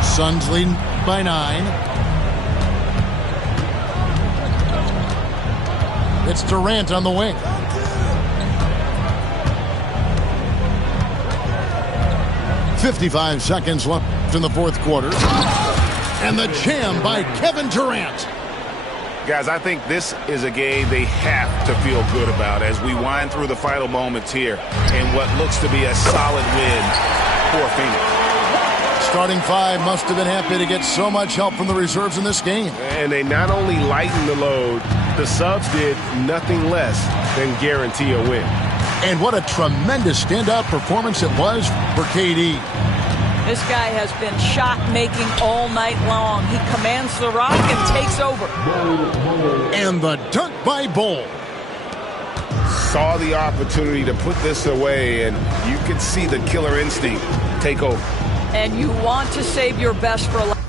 Suns leading by 9. It's Durant on the wing. .55 seconds left in the fourth quarter. And the jam by Kevin Durant. Guys, I think this is a game they have to feel good about as we wind through the final moments here in what looks to be a solid win for Phoenix. Starting five must have been happy to get so much help from the reserves in this game. And they not only lightened the load, the subs did nothing less than guarantee a win. And what a tremendous standout performance it was for KD. This guy has been shot-making all night long. He commands the rock and takes over. And the dunk by Bol. Saw the opportunity to put this away, and you could see the killer instinct take over. And you want to save your best for last.